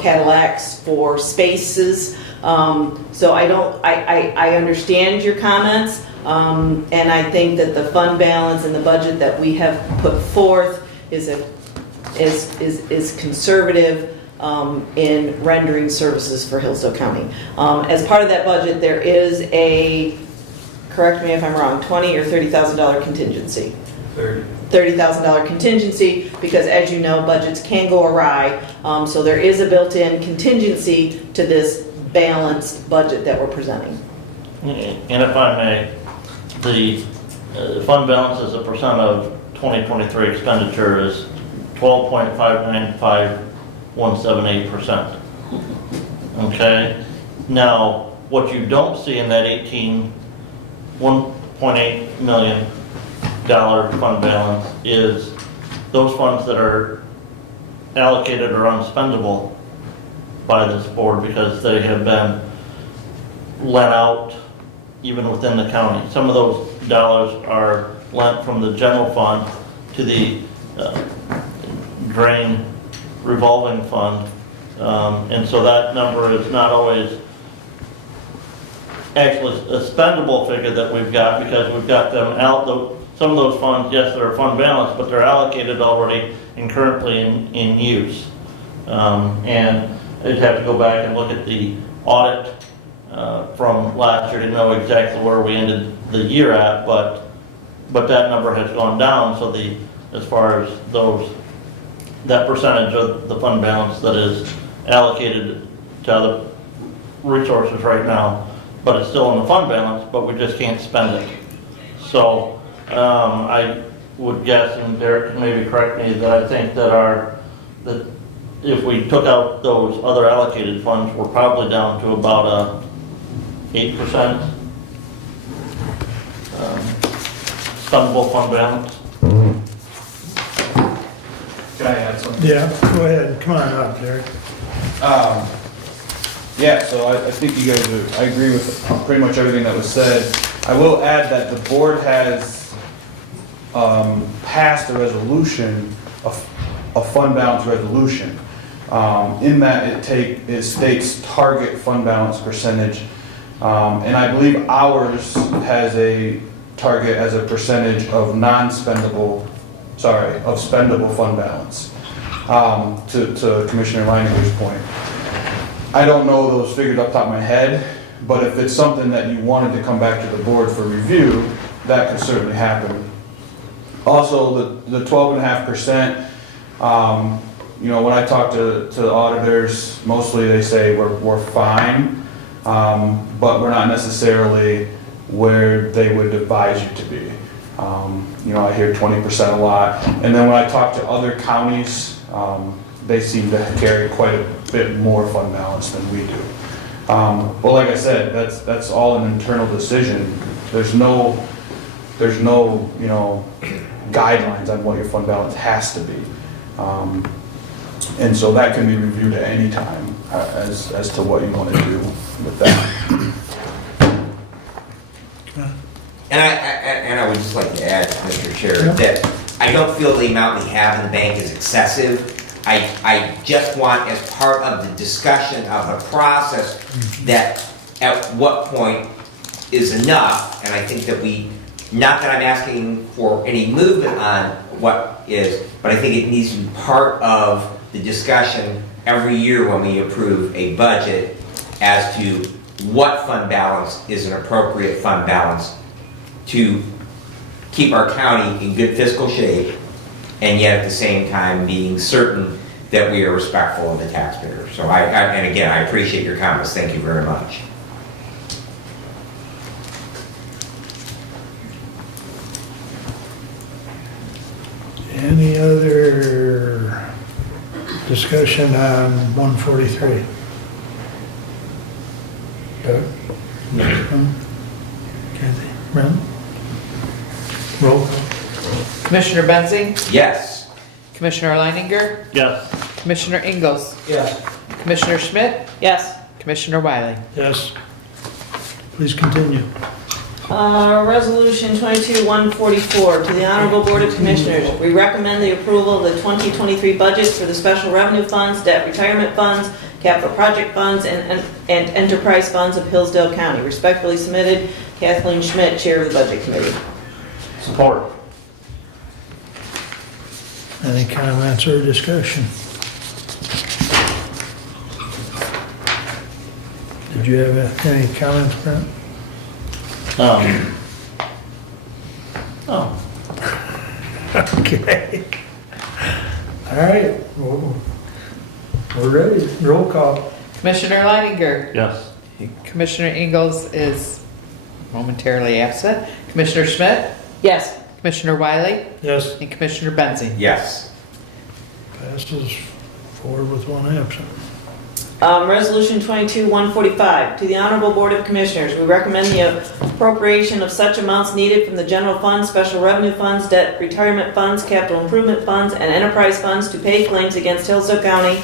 Cadillacs for spaces. So I understand your comments, and I think that the fund balance and the budget that we have put forth is conservative in rendering services for Hillsdale County. As part of that budget, there is a, correct me if I'm wrong, $20,000 or $30,000 contingency. $30,000 contingency, because as you know, budgets can go awry. So there is a built-in contingency to this balanced budget that we're presenting. And if I may, the fund balance as a percent of 2023 expenditure is 12.59517.8%. Okay? Now, what you don't see in that $1.8 million fund balance is those funds that are allocated or unspendable by this board, because they have been lent out even within the county. Some of those dollars are lent from the general fund to the drain revolving fund, and so that number is not always actually a spendable figure that we've got, because we've got them out. Some of those funds, yes, they're a fund balance, but they're allocated already and currently in use. And I'd have to go back and look at the audit from last year to know exactly where we ended the year at, but that number has gone down. So as far as that percentage of the fund balance that is allocated to other resources right now, but it's still in the fund balance, but we just can't spend it. So I would guess, and Derek can maybe correct me, that I think that if we took out those other allocated funds, we're probably down to about a 8% spendable fund balance. Can I add something? Yeah, go ahead, come on up, Derek. Yeah, so I think you guys are, I agree with pretty much everything that was said. I will add that the board has passed a resolution, a fund balance resolution. In that it states target fund balance percentage. And I believe ours has a target as a percentage of spendable fund balance, to Commissioner Leininger's point. I don't know those figures off the top of my head, but if it's something that you wanted to come back to the board for review, that could certainly happen. Also, the 12.5%, when I talk to auditors, mostly they say we're fine, but we're not necessarily where they would advise you to be. I hear 20% a lot. And then when I talk to other counties, they seem to carry quite a bit more fund balance than we do. But like I said, that's all an internal decision. There's no guidelines on what your fund balance has to be. And so that can be reviewed at any time as to what you want to do with that. And I would just like to add, Mr. Chair, that I don't feel the amount we have in the bank is excessive. I just want, as part of the discussion of the process, that at what point is enough, and I think that not that I'm asking for any movement on what is, but I think it needs to be part of the discussion every year when we approve a budget as to what fund balance is an appropriate fund balance to keep our county in good fiscal shape, and yet at the same time being certain that we are respectful of the taxpayer. So and again, I appreciate your comments. Thank you very much. Any other discussion on 143? Doug? Kathy? Brent? Roll call. Commissioner Benzing? Yes. Commissioner Leininger? Yes. Commissioner Ingalls? Yes. Commissioner Schmidt? Yes. Commissioner Wiley? Yes. Please continue. Resolution 22-144, to the Honorable Board of Commissioners. We recommend the approval of the 2023 budgets for the special revenue funds, debt retirement funds, capital project funds, and enterprise funds of Hillsdale County. Respectfully submitted, Kathleen Schmidt, Chair of the Budget Committee. Support. Any comments or discussion? Did you have any comments, Brent? Oh. Okay. All right, we're ready. Roll call. Commissioner Leininger? Yes. Commissioner Ingalls is momentarily absent. Commissioner Schmidt? Yes. Commissioner Wiley? Yes. And Commissioner Benzing? Yes. Passes 4 with 1 absent. Resolution 22-145, to the Honorable Board of Commissioners. We recommend the appropriation of such amounts needed from the general fund, special revenue funds, debt retirement funds, capital improvement funds, and enterprise funds to pay claims against Hillsdale County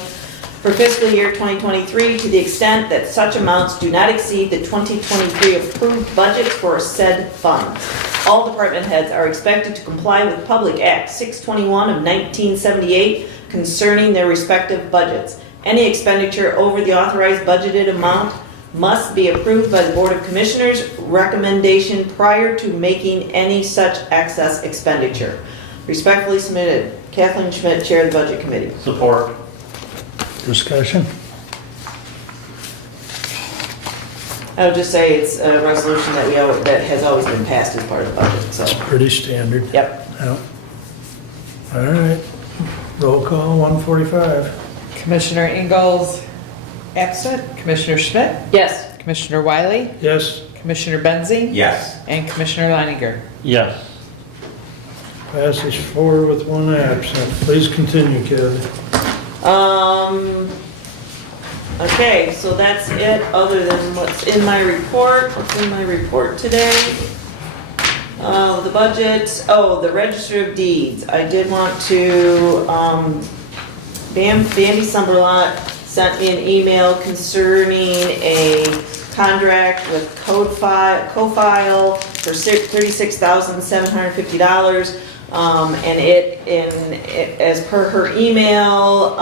for fiscal year 2023 to the extent that such amounts do not exceed the 2023 approved budgets for said funds. All department heads are expected to comply with Public Act 621 of 1978 concerning their respective budgets. Any expenditure over the authorized budgeted amount must be approved by the Board of Commissioners' recommendation prior to making any such excess expenditure. Respectfully submitted, Kathleen Schmidt, Chair of the Budget Committee. Support. Discussion? I would just say it's a resolution that has always been passed as part of the budget, so. It's pretty standard. Yep. Yeah. All right, roll call 145. Commissioner Ingalls absent. Commissioner Schmidt? Yes. Commissioner Wiley? Yes. Commissioner Benzing? Yes. And Commissioner Leininger? Yes. Passes 4 with 1 absent. Please continue, Kevin. Okay, so that's it, other than what's in my report. What's in my report today? The budget, the Register of Deeds. I did want to, Bambi Sumberlot sent me an email concerning a contract with Co-File for $36,750. And as per her email,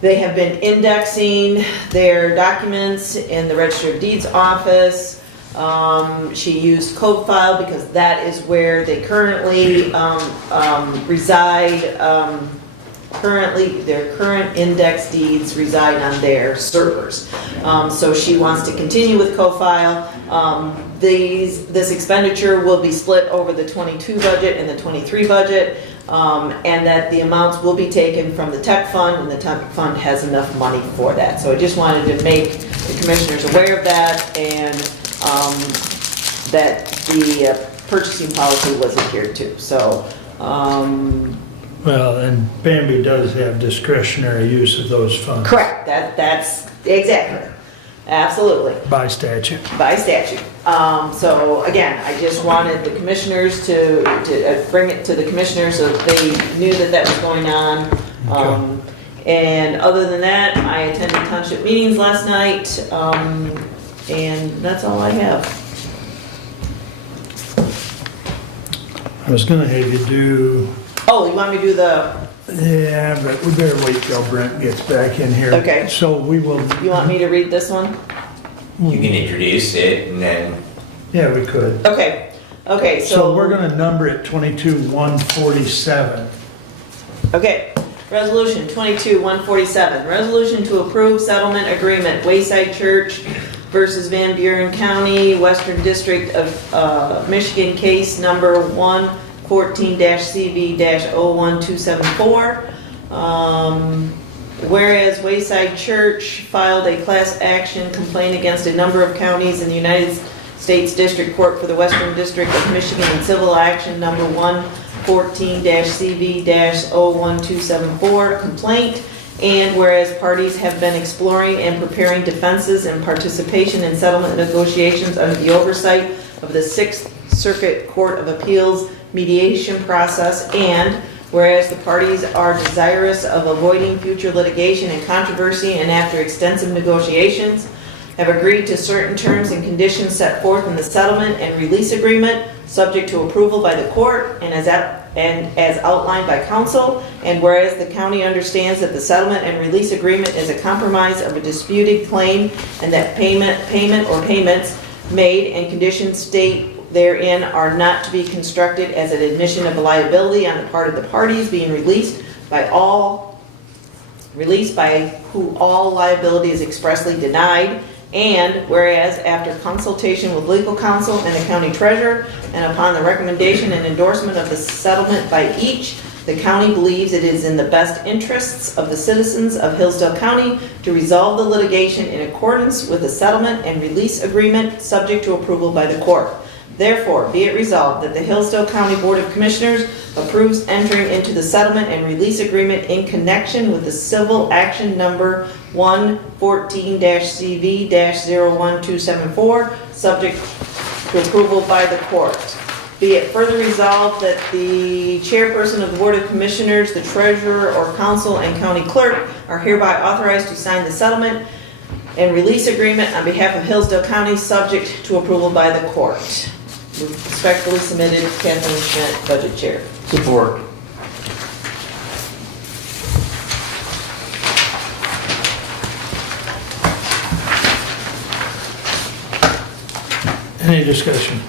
they have been indexing their documents in the Register of Deeds office. She used Co-File because that is where they currently reside. Currently, their current index deeds reside on their servers. So she wants to continue with Co-File. This expenditure will be split over the 22 budget and the 23 budget, and that the amounts will be taken from the tech fund, and the tech fund has enough money for that. So I just wanted to make the commissioners aware of that, and that the purchasing policy was adhered to. So, Well, and Bambi does have discretionary use of those funds. correct, that's exactly, absolutely. By statute. By statute. So again, I just wanted the commissioners to bring it to the commissioners so that they knew that that was going on. And other than that, I attended township meetings last night, and that's all I have. I was gonna have you do, Oh, you want me to do the, yeah, but we better wait till Brent gets back in here. Okay. So we will, you want me to read this one? You can introduce it and then, yeah, we could. Okay, So we're gonna number it 22-147. Okay, resolution 22-147, resolution to approve settlement agreement, Wayside Church versus Van Buren County, Western District of Michigan, case number 114-CV-01274. Whereas Wayside Church filed a class action complaint against a number of counties in the United States District Court for the Western District of Michigan in civil action number 114-CV-01274 complaint. And whereas parties have been exploring and preparing defenses and participation in settlement negotiations under the oversight of the Sixth Circuit Court of Appeals mediation process, and whereas the parties are desirous of avoiding future litigation and controversy, and after extensive negotiations have agreed to certain terms and conditions set forth in the settlement and release agreement, subject to approval by the court and as outlined by counsel, and whereas the county understands that the settlement and release agreement is a compromise of a disputed claim, and that payment or payments made and conditions state therein are not to be constructed as an admission of liability on the part of the parties being released by who all liability is expressly denied. And whereas after consultation with legal counsel and the county treasurer, and upon the recommendation and endorsement of the settlement by each, the county believes it is in the best interests of the citizens of Hillsdale County to resolve the litigation in accordance with the settlement and release agreement, subject to approval by the court. Therefore, be it resolved that the Hillsdale County Board of Commissioners approves entering into the settlement and release agreement in connection with the civil action number 114-CV-01274, subject to approval by the court. Be it further resolved that the chairperson of the Board of Commissioners, the treasurer or counsel, and county clerk are hereby authorized to sign the settlement and release agreement on behalf of Hillsdale County, subject to approval by the court. Respectfully submitted, Kathleen Schmidt, Budget Chair. Support. Any discussion?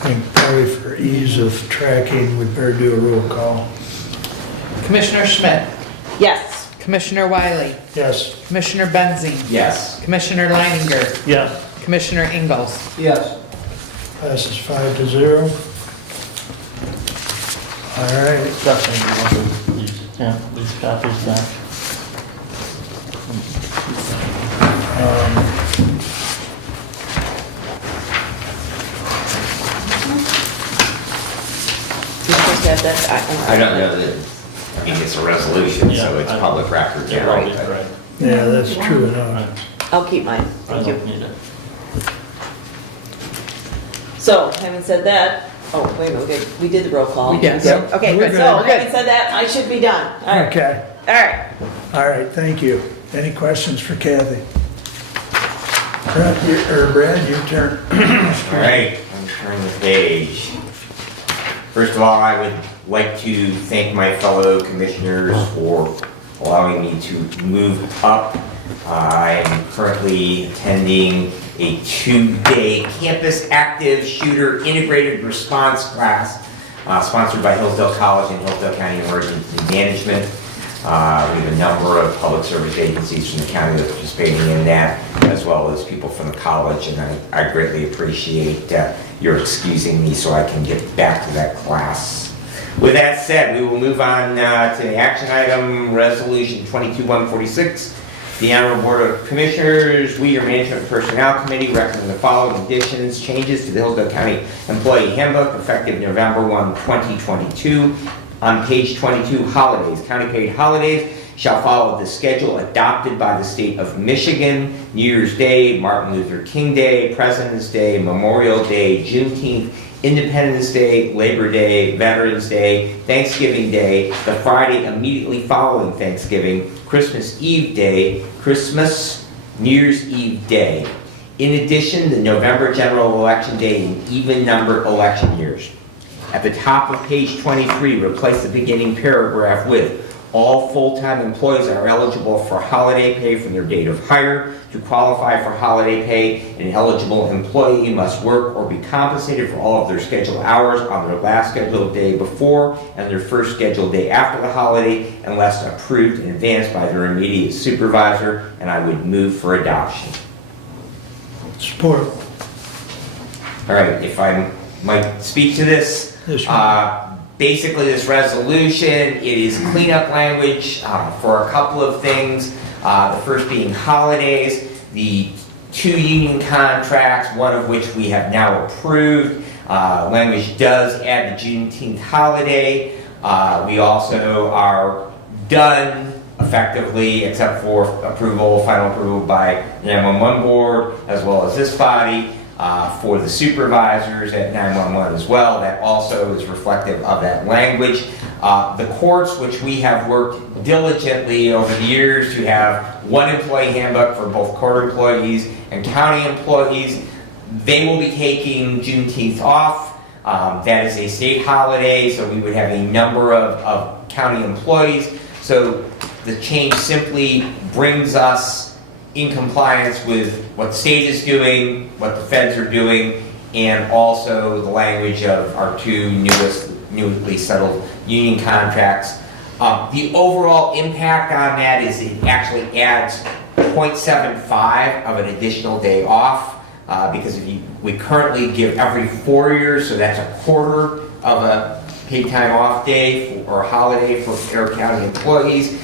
I think probably for ease of tracking, we better do a roll call. Commissioner Schmidt, Yes. Commissioner Wiley, Yes. Commissioner Benzine, yes. Commissioner Leininger, Yes. Commissioner Ingalls. Yes. Passes 5-0. All right. Justin, you want these copies back? that? I don't know that, I mean, it's a resolution, so it's public record Yeah, now, right, right? right. Yeah, that's true enough. I'll keep mine, I thank you. don't need it. So, having said that, oh, wait a minute, okay, we did the roll call. We did. Yep. Okay, We're good, good. so, We're good. having said that, I should be done. All right, Okay, all right. all right, thank you. Any questions for Kathy? Brad, your turn. All right, I'm turning the page. First of all, I would like to thank my fellow commissioners for allowing me to move up. I am currently attending a 2-day Campus Active Shooter Integrated Response class sponsored by Hillsdale College and Hillsdale County Emergency Management. We have a number of public service agencies from the county that are participating in that, as well as people from the college, and I greatly appreciate your excusing me so I can get back to that class. With that said, we will move on to the action item, Resolution 22-146. The Honorable Board of Commissioners, we, your Management and Personnel Committee, recommend the following additions, changes to the Hillsdale County Employee Handbook effective November 1, 2022. On page 22, holidays. County paid holidays shall follow the schedule adopted by the state of Michigan. New Year's Day, Martin Luther King Day, President's Day, Memorial Day, Juneteenth, Independence Day, Labor Day, Veterans Day, Thanksgiving Day, the Friday immediately following Thanksgiving, Christmas Eve Day, Christmas, New Year's Eve Day. In addition, the November general election day in even numbered election years. At the top of page 23, replace the beginning paragraph with, all full-time employees are eligible for holiday pay from their date of hire. To qualify for holiday pay, an eligible employee must work or be compensated for all of their scheduled hours on their last scheduled day before and their first scheduled day after the holiday, unless approved in advance by their immediate supervisor, and I would move for adoption. Support. All right, if I might speak to this. Yes, sir. Basically, this resolution, it is cleanup language for a couple of things. The first being holidays, the 2 union contracts, one of which we have now approved. Language does add the Juneteenth holiday. We also are done effectively, except for approval, final approval by the 911 board, as well as this body. For the supervisors at 911 as well. That also is reflective of that language. The courts, which we have worked diligently over the years to have one employee handbook for both court employees and county employees, they will be taking Juneteenth off. That is a state holiday, so we would have a number of county employees. So the change simply brings us in compliance with what the state is doing, what the feds are doing, and also the language of our 2 newly settled union contracts. The overall impact on that is it actually adds 0.75 of an additional day off, because we currently give every 4 years, so that's a quarter of a paid time off day or a holiday for Air County employees.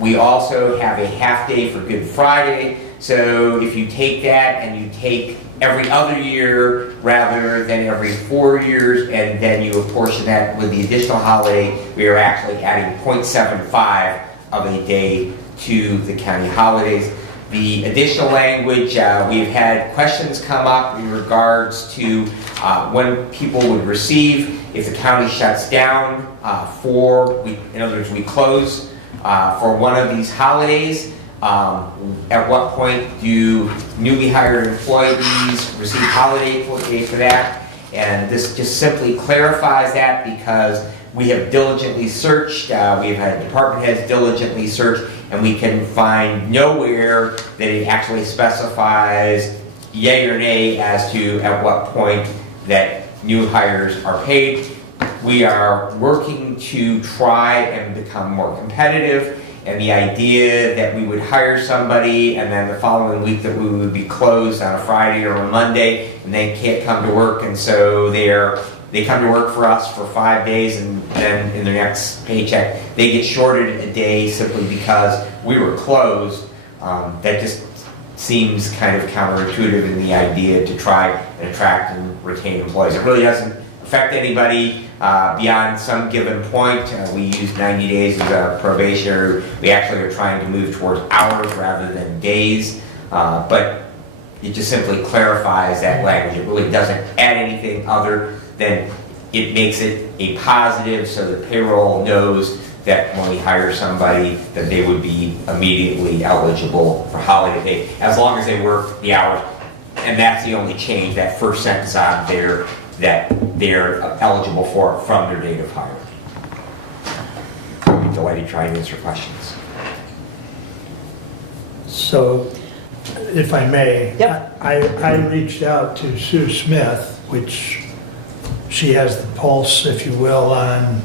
We also have a half day for Good Friday. So if you take that and you take every other year rather than every 4 years, and then you apportion that with the additional holiday, we are actually adding 0.75 of a day to the county holidays. The additional language, we've had questions come up in regards to when people would receive if the county shuts down in other words, we close for one of these holidays. At what point do newly hired employees receive holiday pay for that? And this just simply clarifies that because we have diligently searched, we've had department heads diligently search, and we can find nowhere that it actually specifies yay or nay as to at what point that new hires are paid. We are working to try and become more competitive, and the idea that we would hire somebody and then the following week that we would be closed on a Friday or a Monday and they can't come to work, and so they come to work for us for 5 days, and then in their next paycheck they get shorted a day simply because we were closed. That just seems kind of counterintuitive in the idea to try and attract and retain employees. It really doesn't affect anybody. beyond some given point. We use 90 days as a probationary. We actually are trying to move towards hours rather than days. But it just simply clarifies that language. It really doesn't add anything other than it makes it a positive so the payroll knows that when we hire somebody, that they would be immediately eligible for holiday pay, as long as they work the hours. And that's the only change, that first sentence on there, that they're eligible for from their date of hire. I'd be delighted to try and answer questions. So, if I may, Yep. I reached out to Sue Smith, which she has the pulse, if you will, on,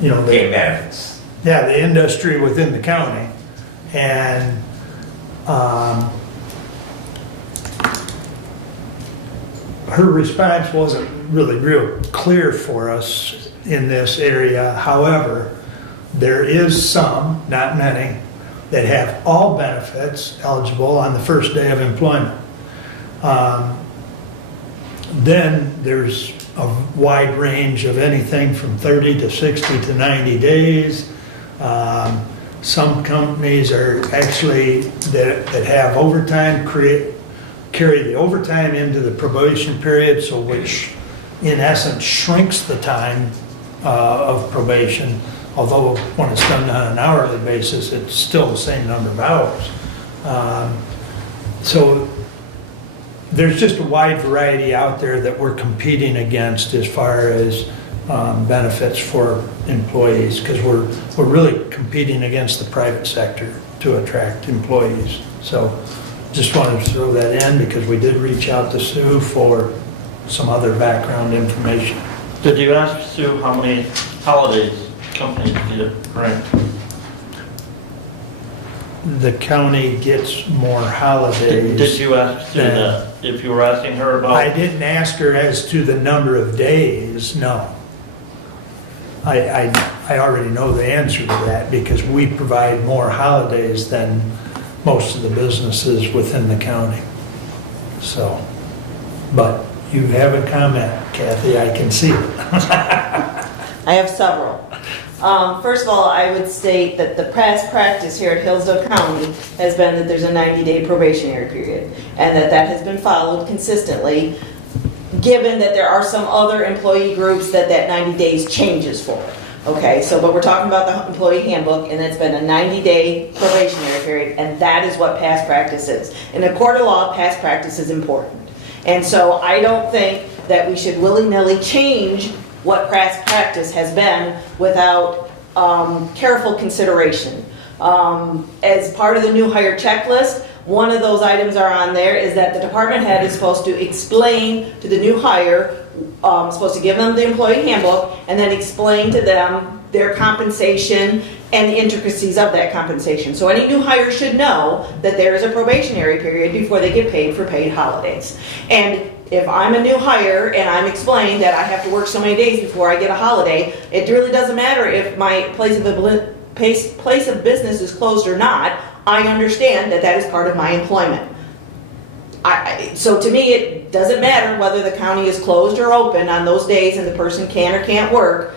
you know, Pay benefits. yeah, the industry within the county. And her response wasn't really real clear for us in this area. However, there is some, not many, that have all benefits eligible on the first day of employment. Then there's a wide range of anything from 30 to 60 to 90 days. Some companies are actually, that have overtime, carry the overtime into the probation period, so which in essence shrinks the time of probation. Although when it's done on an hourly basis, it's still the same number of hours. So there's just a wide variety out there that we're competing against as far as benefits for employees, because we're really competing against the private sector to attract employees. So just wanted to throw that in because we did reach out to Sue for some other background information. Did you ask Sue how many holidays companies get, right? The county gets more holidays. Did you ask Sue that? If you were asking her about? I didn't ask her as to the number of days, no. I already know the answer to that because we provide more holidays than most of the businesses within the county. So, but you have a comment, Kathy, I can see it. I have several. First of all, I would state that the past practice here at Hillsdale County has been that there's a 90-day probationary period, and that has been followed consistently, given that there are some other employee groups that 90 days changes for. Okay, so, but we're talking about the employee handbook, and it's been a 90-day probationary period, and that is what past practice is. In a court of law, past practice is important. And so I don't think that we should willy-nilly change what past practice has been without careful consideration. As part of the new hire checklist, one of those items are on there is that the department head is supposed to explain to the new hire, supposed to give them the employee handbook and then explain to them their compensation and the intricacies of that compensation. So any new hire should know that there is a probationary period before they get paid for paid holidays. And if I'm a new hire and I'm explained that I have to work so many days before I get a holiday, it really doesn't matter if my place of business is closed or not. I understand that that is part of my employment. So to me, it doesn't matter whether the county is closed or open on those days and the person can or can't work.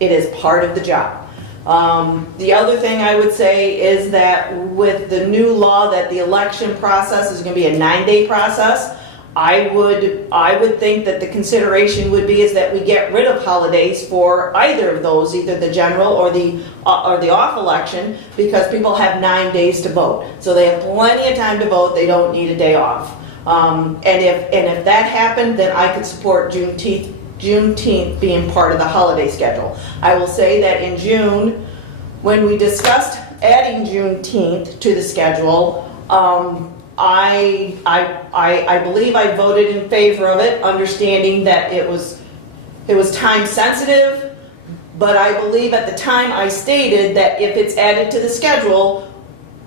It is part of the job. The other thing I would say is that with the new law that the election process is going to be a 9-day process, I would think that the consideration would be is that we get rid of holidays for either of those, either the general or the off election, because people have 9 days to vote. So they have plenty of time to vote. They don't need a day off. And if that happened, then I could support Juneteenth being part of the holiday schedule. I will say that in June, when we discussed adding Juneteenth to the schedule, I believe I voted in favor of it, understanding that it was time sensitive, but I believe at the time I stated that if it's added to the schedule,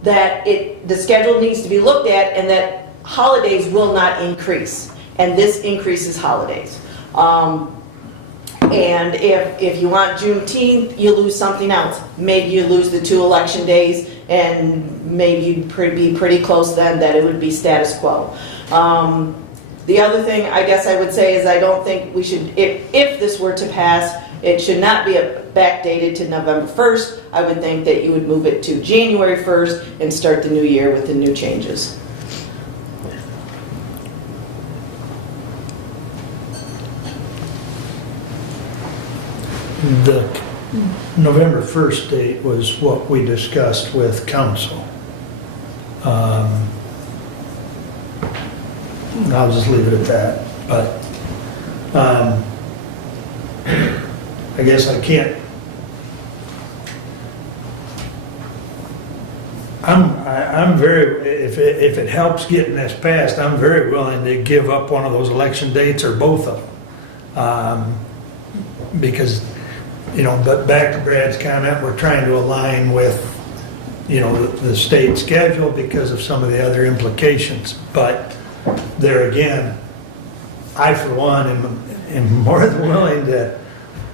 that the schedule needs to be looked at and that holidays will not increase, and this increases holidays. And if you want Juneteenth, you lose something else. Maybe you lose the 2 election days, and maybe you'd be pretty close then that it would be status quo. The other thing I guess I would say is I don't think we should, if this were to pass, It should not be backdated to November 1st. I would think that you would move it to January 1st and start the new year with the new changes. The November 1st date was what we discussed with council. I'll just leave it at that, but I guess I can't. I'm very, if it helps getting this passed, I'm very willing to give up one of those election dates or both of them. Because, you know, but back to Brad's comment, we're trying to align with, you know, the state schedule because of some of the other implications. But there again, I for one am more than willing to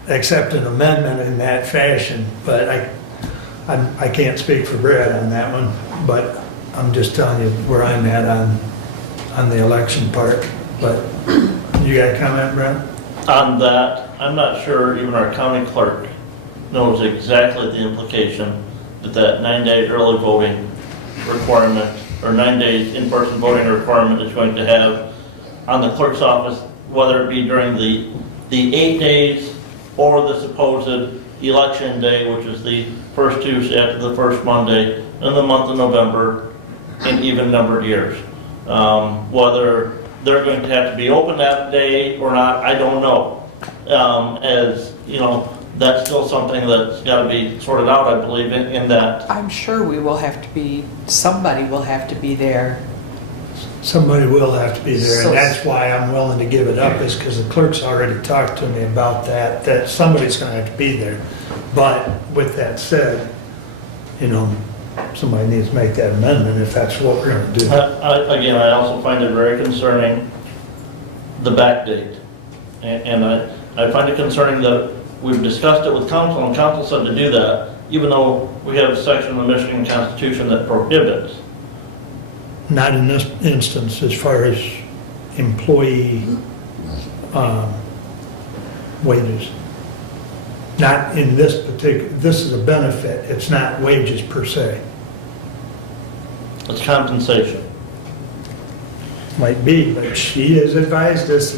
accept an amendment in that fashion, but I can't speak for Brad on that one, but I'm just telling you where I'm at on the election part. But you got a comment, Brad? On that, I'm not sure even our county clerk knows exactly the implication that 9-day early voting requirement or 9 days in-person voting requirement is going to have on the clerk's office, whether it be during the 8 days or the supposed election day, which is the first Tuesday after the first Monday in the month of November in even numbered years. Whether they're going to have to be open that day or not, I don't know. As you know, that's still something that's got to be sorted out, I believe, in that. I'm sure we will have to be, somebody will have to be there. Somebody will have to be there, So- and that's why I'm willing to give it up, is because the clerk's already talked to me about that somebody's gonna have to be there. But with that said, you know, somebody needs to make that amendment if that's what we're gonna do. Again, I also find it very concerning, the back date. And I find it concerning that we've discussed it with council, and council said to do that, even though we have a section of the Michigan Constitution that prohibits. Not in this instance, as far as employee wages. Not in this particular, this is a benefit, it's not wages per se. It's compensation. Might be, but she has advised us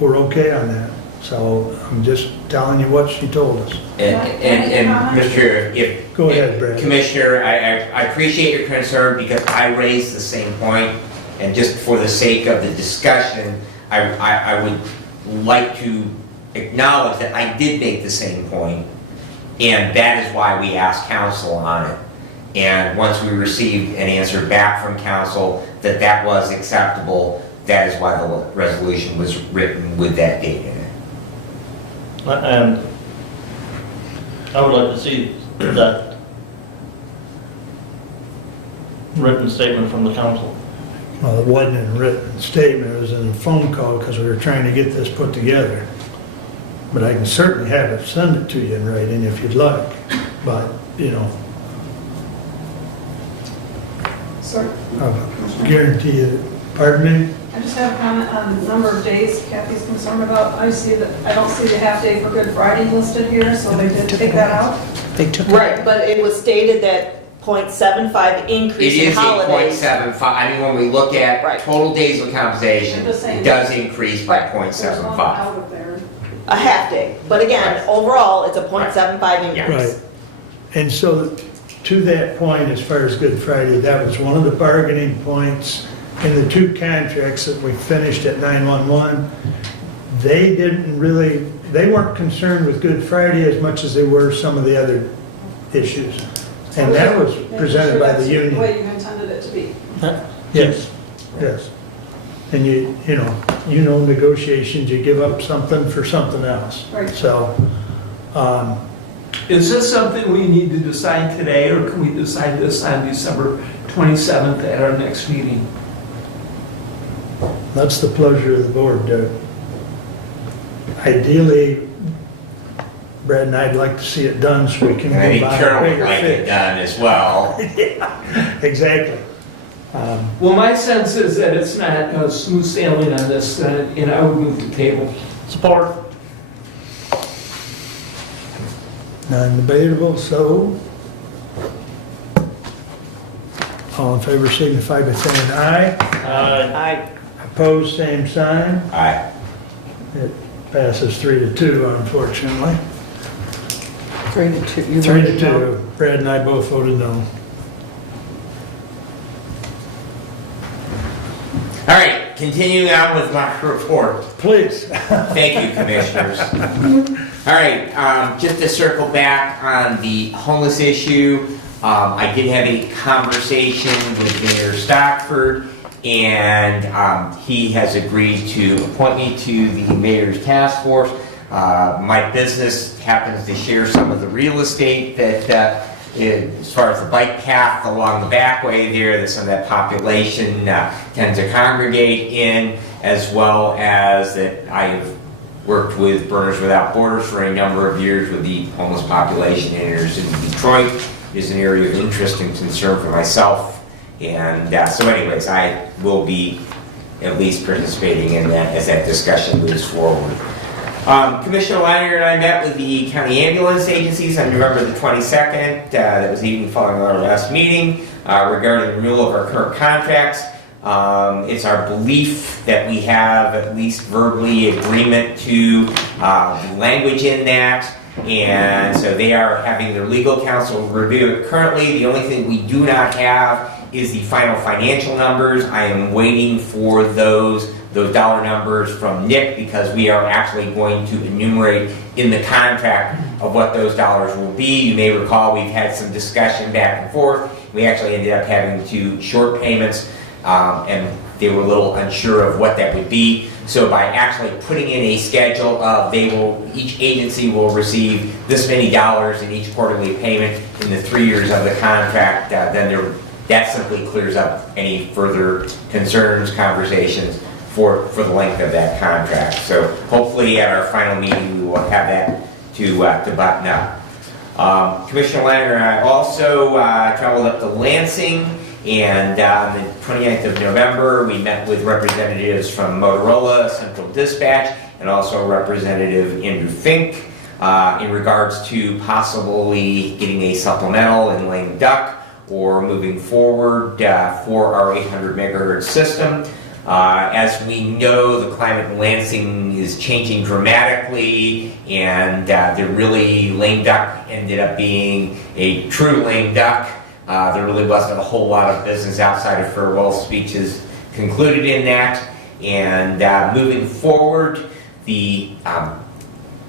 we're okay on that. So I'm just telling you what she told us. And Mr. If Go ahead, Brad. Commissioner, I appreciate your concern because I raised the same point, and just for the sake of the discussion, I would like to acknowledge that I did make the same point, and that is why we asked council on it. And once we received an answer back from council that was acceptable, that is why the resolution was written with that date in it. And I would like to see that written statement from the council. Well, it wasn't in a written statement, it was in a phone call because we were trying to get this put together. But I can certainly have it, send it to you in writing if you'd like, but, you know, Sorry, I'll guarantee you, pardon me? I just have a comment on the number of days Kathy's concerned about. I don't see the half day for Good Friday listed here, so they did take that out. They took it. Right, but it was stated that 0.75 It increase in is a holidays. 0.75, I mean, when we look at Right. total days of compensation, I'm just saying. it does increase by Right. There's one 0.75. out of there. A half day. But again, overall, it's a 0.75 increase. Right. And so to that point, as far as Good Friday, that was one of the bargaining points in the two contracts that we finished at 911. They weren't concerned with Good Friday as much as they were some of the other issues. And that was presented by the Making sure that's union. the way you intended it to be. Yes, yes. And you know negotiations, you give up something for something else. Right. So, Is this something we need to decide today, or can we decide this on December 27th at our next meeting? that's the pleasure of the board, Doug. Ideally, Brad and I'd like to see it done so we can And I think move on Carol a would bigger like it fix. done as well. Yeah, exactly. Well, my sense is that it's not smooth sailing on this, and I would move the table. Support. Non-debatable, so. All in favor signify by saying aye. I, Opposed, same sign. Aye. It passes 3-2, unfortunately. 3-2. You 3-2. voted no? Brad and I both voted no. All right, continuing on with my report. Please. Thank you, commissioners. All right, just to circle back on the homeless issue, I did have a conversation with Mayor Stockford, and he has agreed to appoint me to the mayor's task force. My business happens to share some of the real estate that, as far as the bike path along the back way there, that some of that population tends to congregate in, as well as that I have worked with Burners Without Borders for a number of years with the homeless population in inner city Detroit. It is an area of interest and concern for myself. And so anyways, I will be at least participating in that as that discussion moves forward. Commissioner Leiner and I met with the county ambulance agencies on November the 22nd. That was even following our last meeting regarding the renewal of our current contracts. It's our belief that we have at least verbally agreement to the language in that. And so they are having their legal counsel review it currently. The only thing we do not have is the final financial numbers. I am waiting for those dollar numbers from Nick, because we are actually going to enumerate in the contract of what those dollars will be. You may recall we've had some discussion back and forth. We actually ended up having two short payments, and they were a little unsure of what that would be. So by actually putting in a schedule of each agency will receive this many dollars in each quarterly payment in the 3 years of the contract, then that simply clears up any further concerns, conversations for the length of that contract. So hopefully at our final meeting we will have that to button up. Commissioner Langer and I also traveled up to Lansing, and on the 29th of November we met with representatives from Motorola, Central Dispatch, and also Representative Andrew Fink in regards to possibly getting a supplemental in lame duck or moving forward for our 800 megahertz system. As we know, the climate in Lansing is changing dramatically, and lame duck ended up being a true lame duck. There really wasn't a whole lot of business outside of farewell speeches concluded in that. And moving forward, the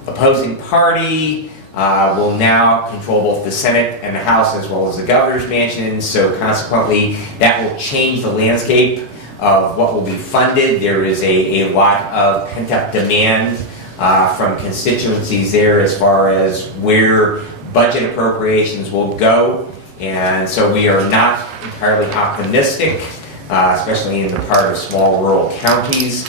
opposing party will now control both the Senate and the House, as well as the governor's mansion. So consequently, that will change the landscape of what will be funded. There is a lot of pent-up demand from constituencies there as far as where budget appropriations will go. And so we are not entirely optimistic, especially in the part of small rural counties.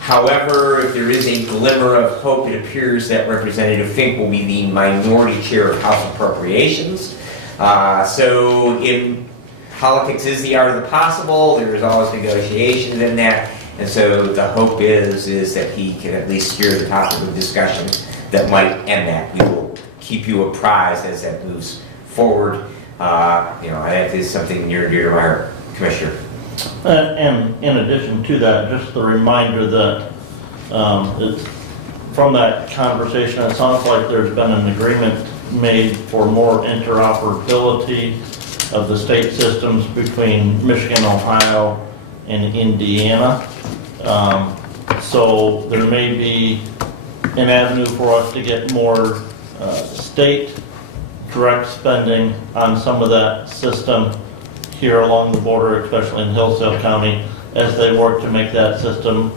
However, if there is a glimmer of hope, it appears that Representative Fink will be the minority chair of House Appropriations. So in politics is the art of the possible. There's always negotiations in that. And so the hope is that he can at least steer the topic of discussion that might end that. We will keep you apprised as that moves forward. That is something near and dear to my heart, Commissioner. And in addition to that, just the reminder that from that conversation, it sounds like there's been an agreement made for more interoperability of the state systems between Michigan, Ohio, and Indiana. So there may be an avenue for us to get more state direct spending on some of that system here along the border, especially in Hillsdale County, as they work to make that system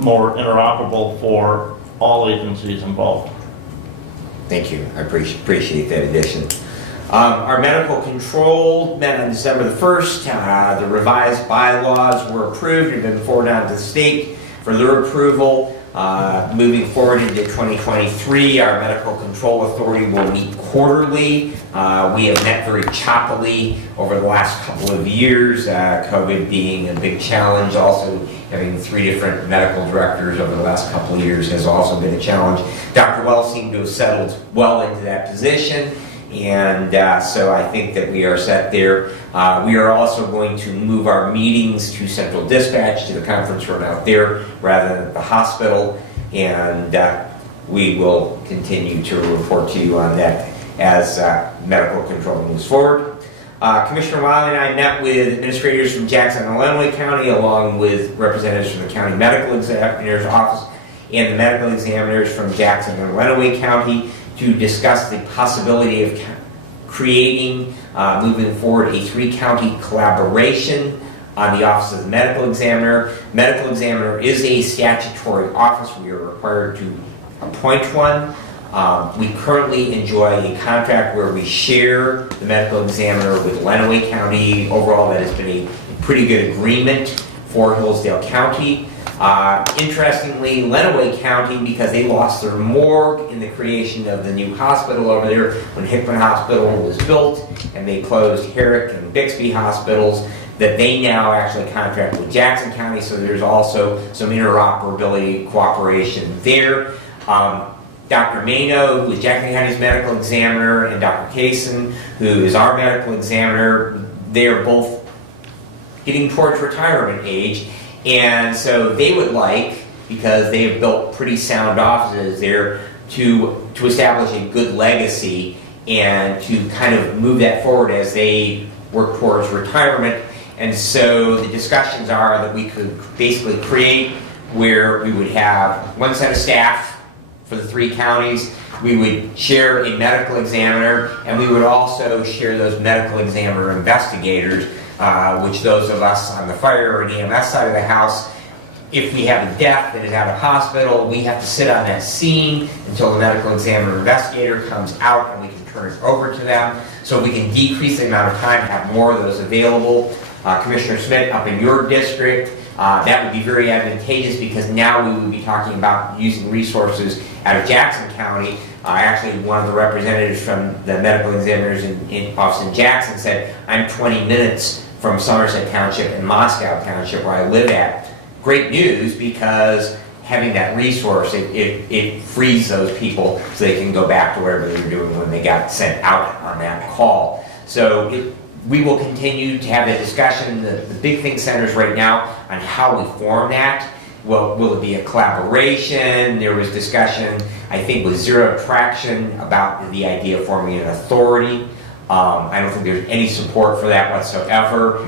more interoperable for all agencies involved. Thank you. I appreciate that addition. Our medical control met on December the 1st. The revised bylaws were approved and been forwarded on to the state for their approval. Moving forward into 2023, our medical control authority will meet quarterly. We have met very choppily over the last couple of years, COVID being a big challenge. Also, having 3 different medical directors over the last couple of years has also been a challenge. Dr. Wells seemed to have settled well into that position, and so I think that we are set there. We are also going to move our meetings to Central Dispatch, to the conference room out there, rather than at the hospital, and we will continue to report to you on that as medical control moves forward. Commissioner Wiley and I met with administrators from Jackson and Lenawee County, along with representatives from the County Medical Examiner's Office and the medical examiners from Jackson and Lenawee County to discuss the possibility of creating, moving forward, a 3-county collaboration on the Office of the Medical Examiner. Medical Examiner is a statutory office. We are required to appoint one. We currently enjoy a contract where we share the medical examiner with Lenawee County. Overall, that has been a pretty good agreement for Hillsdale County. Interestingly, Lenawee County, because they lost their morgue in the creation of the new hospital over there when Hickman Hospital was built, and they closed Herrick and Bixby hospitals, that they now actually contract with Jackson County, so there's also some interoperability, cooperation there. Dr. Mano, who is Jackson County's medical examiner, and Dr. Kaysen, who is our medical examiner, they are both getting towards retirement age, and so they would like, because they have built pretty sound offices there, to establish a good legacy and to kind of move that forward as they work towards retirement. And so the discussions are that we could basically create where we would have one set of staff for the 3 counties. We would share a medical examiner, and we would also share those medical examiner investigators, which those of us on the fire and EMS side of the house, if we have a death that is out of hospital, we have to sit on that scene until the medical examiner investigator comes out, and we can turn it over to them. So we can decrease the amount of time, have more of those available. Commissioner Smith, up in your district, that would be very advantageous, because now we would be talking about using resources out of Jackson County. Actually, one of the representatives from the medical examiners in office in Jackson said, I'm 20 minutes from Somerset Township and Moscow Township, where I live at. Great news, because having that resource, it frees those people so they can go back to whatever they were doing when they got sent out on that call. So we will continue to have that discussion. The big thing centers right now on how we form that. Well, will it be a collaboration? There was discussion, I think, with Zero Traction about the idea of forming an authority. I don't think there's any support for that whatsoever.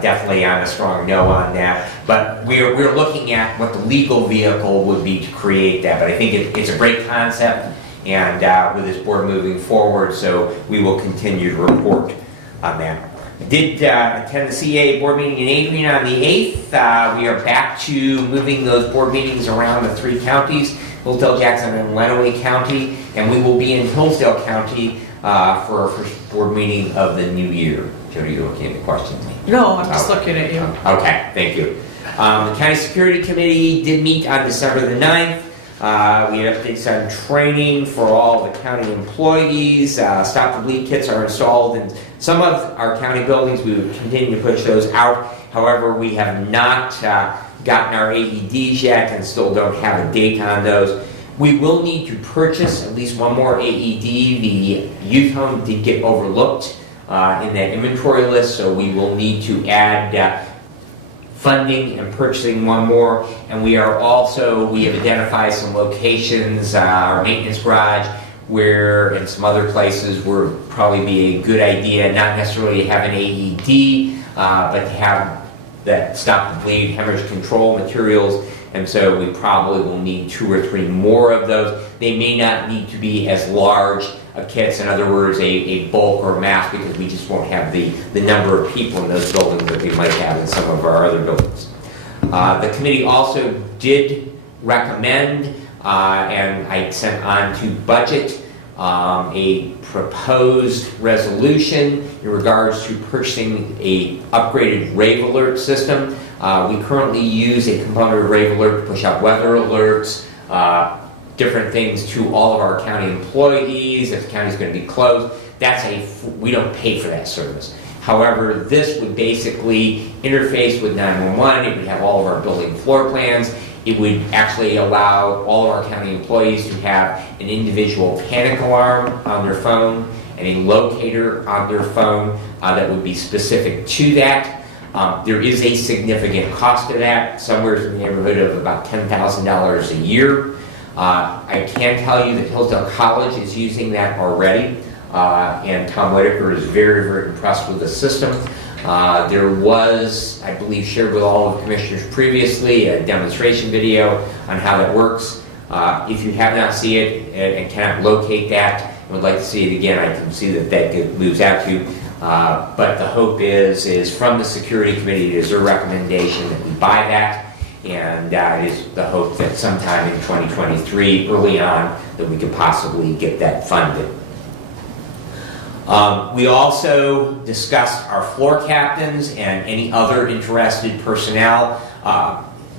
Definitely I'm a strong no on that. But we're looking at what the legal vehicle would be to create that. But I think it's a great concept, and with this board moving forward, so we will continue to report on that. I did attend the CAA board meeting in Adrian on the 8th. We are back to moving those board meetings around the 3 counties, Hillsdale, Jackson, and Lenawee County, and we will be in Hillsdale County for our first board meeting of the new year. Jody, you okay? Any questions? No, I'm just looking at you. Okay, thank you. The County Security Committee did meet on December the 9th. We had updates on training for all the county employees. Stop the Bleed kits are installed in some of our county buildings. We would continue to push those out. However, we have not gotten our AEDs yet and still don't have a date on those. We will need to purchase at least one more AED. The youth home did get overlooked in that inventory list, so we will need to add funding and purchasing one more. And we have identified some locations, our maintenance garage, and some other places where it would probably be a good idea, not necessarily to have an AED, but to have that Stop the Bleed hemorrhage control materials. And so we probably will need 2 or 3 more of those. They may not need to be as large of kits, in other words, a bulk or mass, because we just won't have the number of people in those buildings that we might have in some of our other buildings. The committee also did recommend, and I sent on to budget, a proposed resolution in regards to purchasing a upgraded rave alert system. We currently use a component of Rave Alert to push out weather alerts, different things to all of our county employees. If the county's going to be closed, we don't pay for that service. However, this would basically interface with 911. It would have all of our building floor plans. It would actually allow all of our county employees to have an individual panic alarm on their phone and a locator on their phone that would be specific to that. There is a significant cost to that, somewhere in the neighborhood of about $10,000 a year. I can tell you that Hillsdale College is using that already, and Tom Whitaker is very, very impressed with the system. There was, I believe, shared with all of the commissioners previously, a demonstration video on how that works. If you have not seen it and cannot locate that and would like to see it again, I can see that moves out to you. But the hope is from the security committee, it is their recommendation that we buy that. And it is the hope that sometime in 2023, early on, that we could possibly get that funded. We also discussed our floor captains and any other interested personnel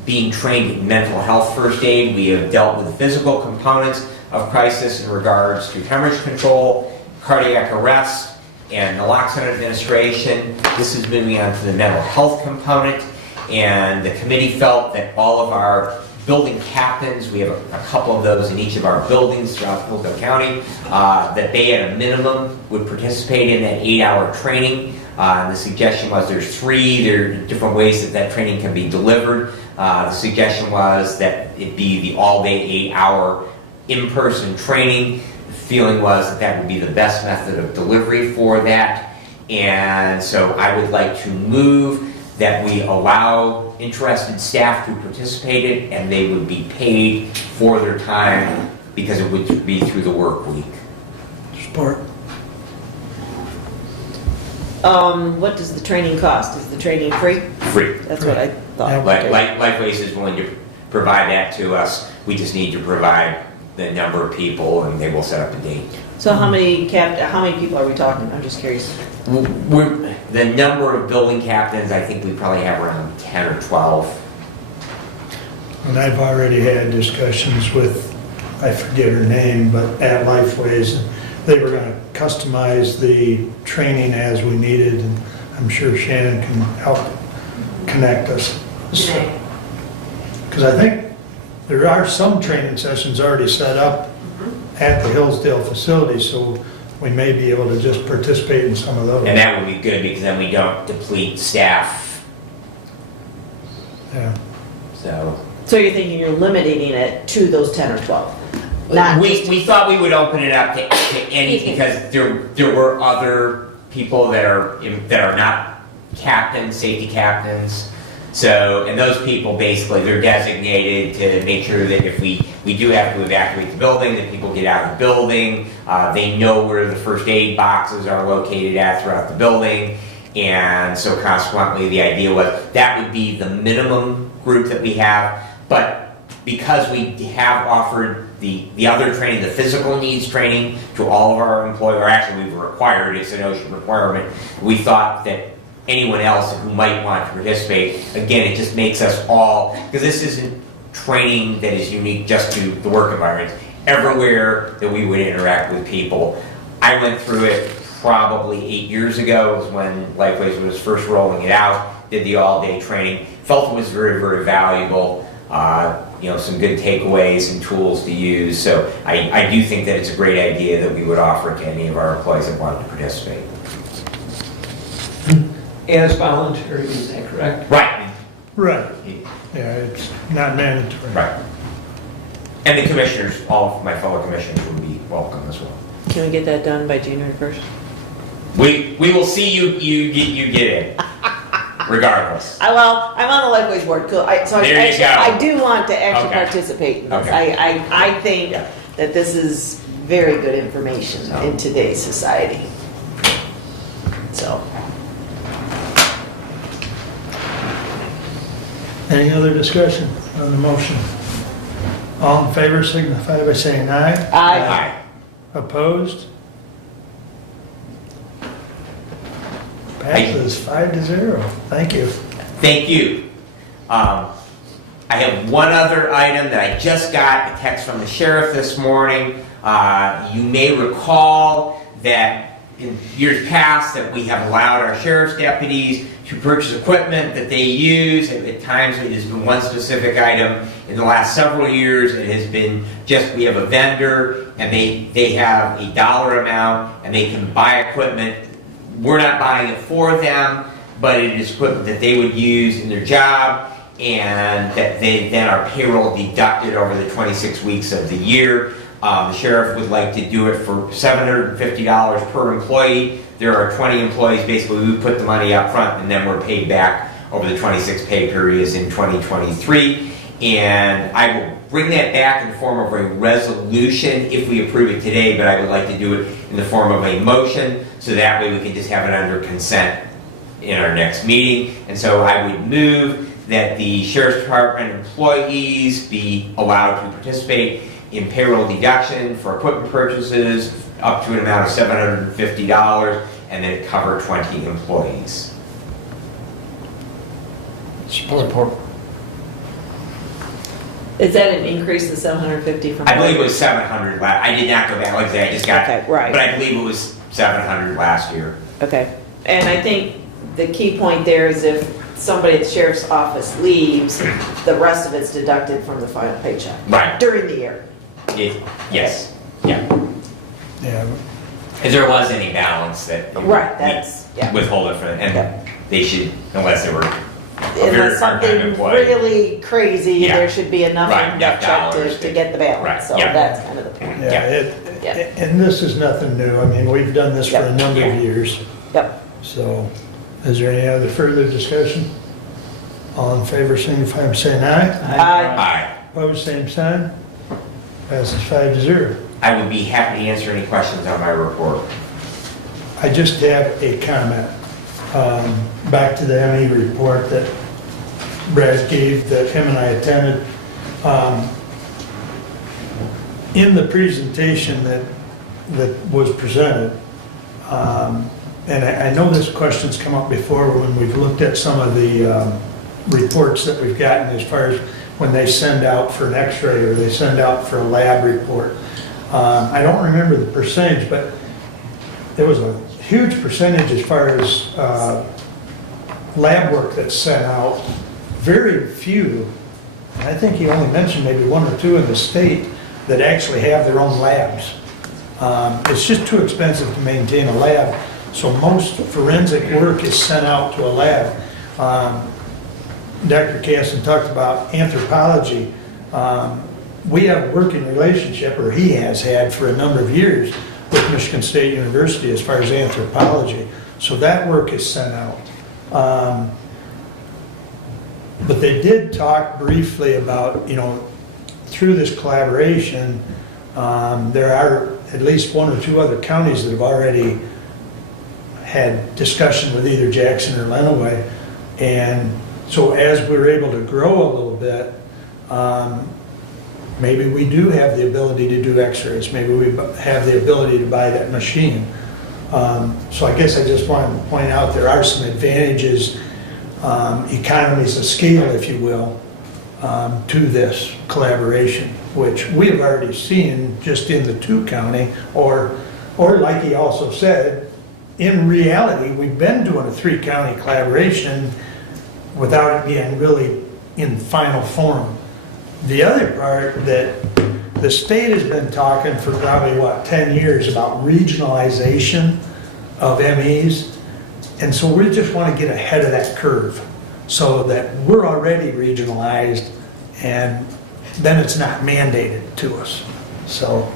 being trained in mental health first aid. We have dealt with the physical components of crisis in regards to hemorrhage control, cardiac arrest, and naloxone administration. This is moving on to the mental health component. And the committee felt that all of our building captains, we have a couple of those in each of our buildings throughout Hillsdale County, that they at a minimum would participate in that 8-hour training. And the suggestion was there are different ways that training can be delivered. The suggestion was that it be the all-day 8-hour in-person training. The feeling was that would be the best method of delivery for that. And so I would like to move that we allow interested staff to participate in, and they would be paid for their time because it would be through the work week. Support. What does the training cost? Is the training free? Free. That's what I thought. Lifeways is willing to provide that to us. We just need to provide the number of people, and they will set up a date. So how many people are we talking? I'm just curious. The number of building captains, I think we probably have around 10 or 12. And I've already had discussions with, I forget her name, but at Lifeways, they were going to customize the training as we needed, and I'm sure Shannon can help connect us. Because I think there are some training sessions already set up at the Hillsdale facility, so we may be able to just participate in some of those. And that would be good because then we don't deplete staff. Yeah. So you're thinking you're limiting it to those 10 or 12? We thought we would open it up to any because there were other people that are not captains, safety captains. So, and those people basically, they're designated to make sure that if we do have to evacuate the building, that people get out of the building. They know where the first aid boxes are located at throughout the building. And so consequently, the idea was that would be the minimum group that we have. But because we have offered the other training, the physical needs training to all of our employees, or actually we've required, it's an OSHA requirement, we thought that anyone else who might want to participate, again, it just makes us all, because this isn't training that is unique just to the work environment. Everywhere that we would interact with people. I went through it probably 8 years ago, was when Lifeways was first rolling it out, did the all-day training, felt it was very, very valuable, some good takeaways and tools to use. So I do think that it's a great idea that we would offer it to any of our employees that wanted to participate. As voluntary, is that correct? Right. Right. Yeah, it's not mandatory. Right. And the commissioners, all of my fellow commissioners would be welcome as well. Can we get that done by January 1st? We will see you get in, regardless. I'm on the Lifeways board. Cool. There you go. I do want to actually Okay. participate in this. Okay. I think that this is very good information in today's society. So. Any other discussion on the motion? All in favor signify by saying aye. Aye. Opposed? Passes 5-0. Thank you. Thank you. I have one other item that I just got a text from the sheriff this morning. You may recall that in years past that we have allowed our sheriff's deputies to purchase equipment that they use. At times it has been one specific item. In the last several years it has been just we have a vendor and they have a dollar amount and they can buy equipment. We're not buying it for them, but it is equipment that they would use in their job and that they then are payroll deducted over the 26 weeks of the year. The sheriff would like to do it for $750 per employee. There are 20 employees. Basically, we put the money up front and then we're paid back over the 26 pay periods in 2023. And I will bring that back in the form of a resolution if we approve it today, but I would like to do it in the form of a motion so that way we can just have it under consent in our next meeting. And so I would move that the Sheriff's Department employees be allowed to participate in payroll deduction for equipment purchases up to an amount of $750 and then cover 20 employees. Support. Is that an increase of 750 from? I believe it was 700. I did not go back, like I said, I just got, Okay, right. but I believe it was 700 last year. Okay, and I think the key point there is if somebody at the sheriff's office leaves, the rest of it's deducted from the final paycheck. Right. During the year. Yes. Yeah. Yeah, If there was any balance that Right, that's, yeah. withhold it from, and Yeah. they should, unless they were a very Unless part-time something employee. really crazy, Yeah. there should be enough Right, in that check dollars to get the balance. Right, So yeah. that's kind of the point. yeah, Yeah. and this is nothing new. I mean, we've done this for a Yep. number of years. Yep. So, is there any other further discussion? All in favor, signify by saying aye. Aye. Aye. Opposed, same sign. Passes 5-0. I would be happy to answer any questions on my report. I just have a comment. Back to the ME report that Brad gave, that him and I attended. In the presentation that was presented, and I know this question's come up before when we've looked at some of the reports that we've gotten as far as when they send out for an x-ray or they send out for a lab report. I don't remember the percentage, but there was a huge percentage as far as lab work that's sent out. Very few, I think he only mentioned maybe one or two in the state that actually have their own labs. It's just too expensive to maintain a lab, so most forensic work is sent out to a lab. Dr. Casson talked about anthropology. We have a working relationship, or he has had for a number of years, with Michigan State University as far as anthropology. So that work is sent out. But they did talk briefly about, through this collaboration, there are at least one or two other counties that have already had discussion with either Jackson or Lenawee. And so as we're able to grow a little bit, maybe we do have the ability to do x-rays. Maybe we have the ability to buy that machine. So I guess I just wanted to point out there are some advantages, economies of scale, if you will, to this collaboration, which we have already seen just in the two-county, or like he also said, in reality, we've been doing a three-county collaboration without it being really in final form. The other part that the state has been talking for probably, 10 years about regionalization of MEs. And so we just want to get ahead of that curve so that we're already regionalized and then it's not mandated to us. So.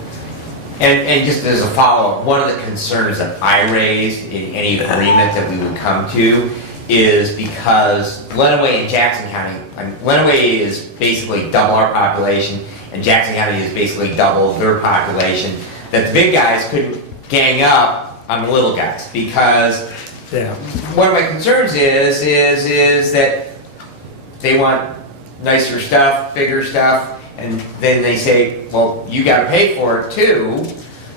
And just as a follow-up, one of the concerns that I raised in any agreement that we would come to is because Lenawee and Jackson County, Lenawee is basically double our population, and Jackson County is basically double their population, that the big guys could gang up on the little guys. Because one of my concerns is that they want nicer stuff, bigger stuff, and then they say, well, you got to pay for it too.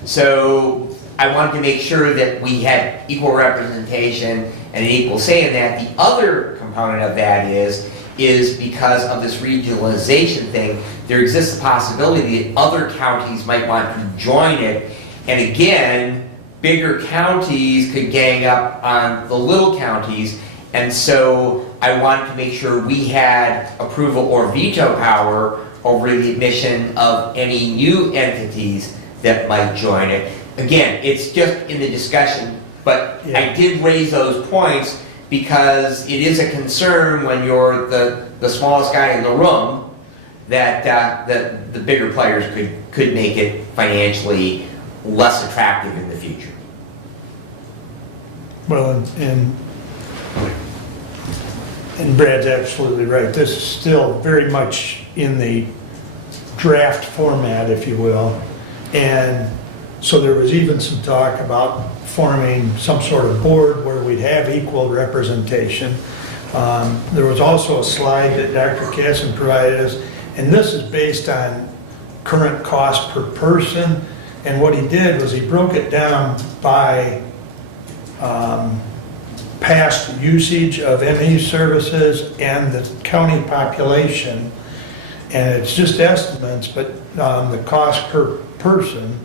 So I wanted to make sure that we had equal representation and an equal say in that. The other component of that is is because of this regionalization thing, there exists a possibility that other counties might want to join it. And again, bigger counties could gang up on the little counties. And so I wanted to make sure we had approval or veto power over the admission of any new entities that might join it. Again, it's just in the discussion, but I did raise those points because it is a concern when you're the smallest guy in the room that the bigger players could make it financially less attractive in the future. Well, and Brad's absolutely right. This is still very much in the draft format, if you will. And so there was even some talk about forming some sort of board where we'd have equal representation. There was also a slide that Dr. Casson provided us, and this is based on current cost per person. And what he did was he broke it down by past usage of ME services and the county population. And it's just estimates, but the cost per person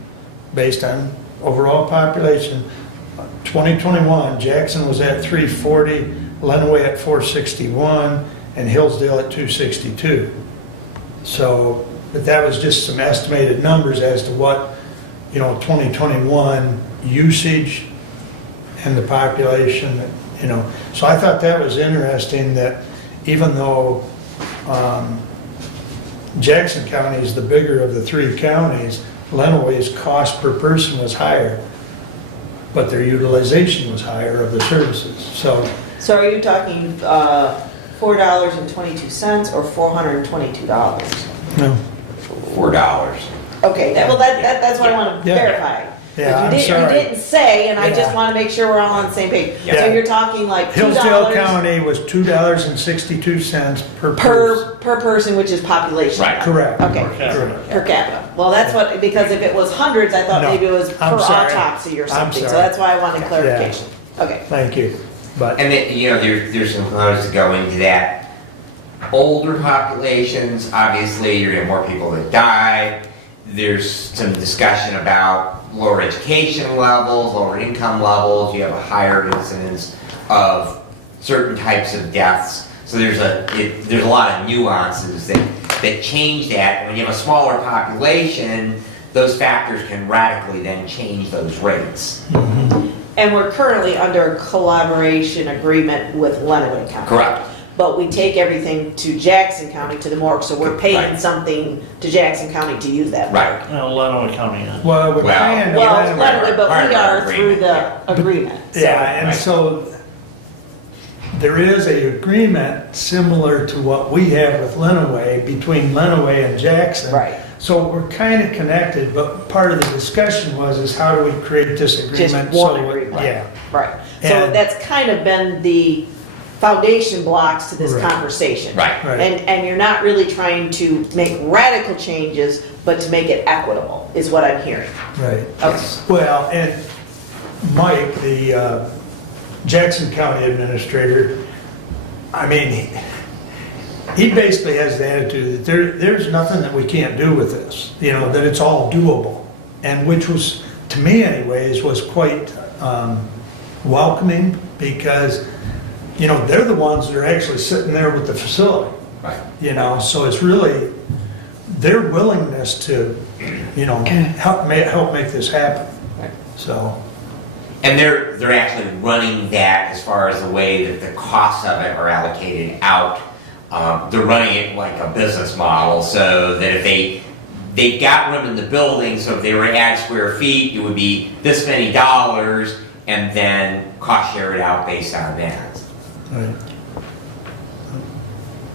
based on overall population, 2021, Jackson was at 340, Lenawee at 461, and Hillsdale at 262. So, but that was just some estimated numbers as to what, 2021 usage and the population, So I thought that was interesting that even though Jackson County is the bigger of the three counties, Lenawee's cost per person was higher, but their utilization was higher of the services. So are you talking $4.22 or $422? no. $4. Okay, that's what I want to verify. Yeah, But I'm you sorry. didn't say, and I just Yeah. want to make sure we're all on the same page. So Yeah. you're talking like Hillsdale $2 County was $2.62 per person. per person, which is population. Right. Correct. Okay, Correct. per capita. Well, that's what, because if it was hundreds, I thought No, maybe it was per I'm sorry. autopsy or I'm something. So sorry. that's why I wanted clarification. Okay. Thank you. But And then, there's some components to go into that. Older populations, obviously, you're gonna have more people that die. There's some discussion about lower education levels, lower income levels. You have a higher incidence of certain types of deaths. So there's a lot of nuances that change that. And when you have a smaller population, those factors can radically then change those rates. And we're currently under a collaboration agreement with Lenawee County. Correct. But we take everything to Jackson County, to the morgue, so we're paying Right. something to Jackson County to use that. Right. Lenawee County. well, we're Well, paying Well, Lenawee. Lenawee, but Part we of our are through agreement, the agreement. So- Yeah, and Right. so there is a agreement similar to what we have with Lenawee, between Lenawee and Jackson. Right. So we're kind of connected, but part of the discussion is how do we create this agreement? Just so one it- agreement. Yeah. Right. So And- that's kind of been the foundation blocks to this Right. conversation. Right. Right. And you're not really trying to make radical changes, but to make it equitable, is what I'm hearing. Right. Okay. Well, and Mike, the Jackson County Administrator, I mean, he basically has the attitude that there's nothing that we can't do with this, that it's all doable. And which was, to me anyways, was quite welcoming because, they're the ones that are actually sitting there with the facility. Right. So it's really their willingness to, help make this happen. Right. So, And they're actually running that as far as the way that the costs of it are allocated out. They're running it like a business model, so that if they've got room in the building, so if they were to add square feet, it would be this many dollars, and then cost share it out based on that. right.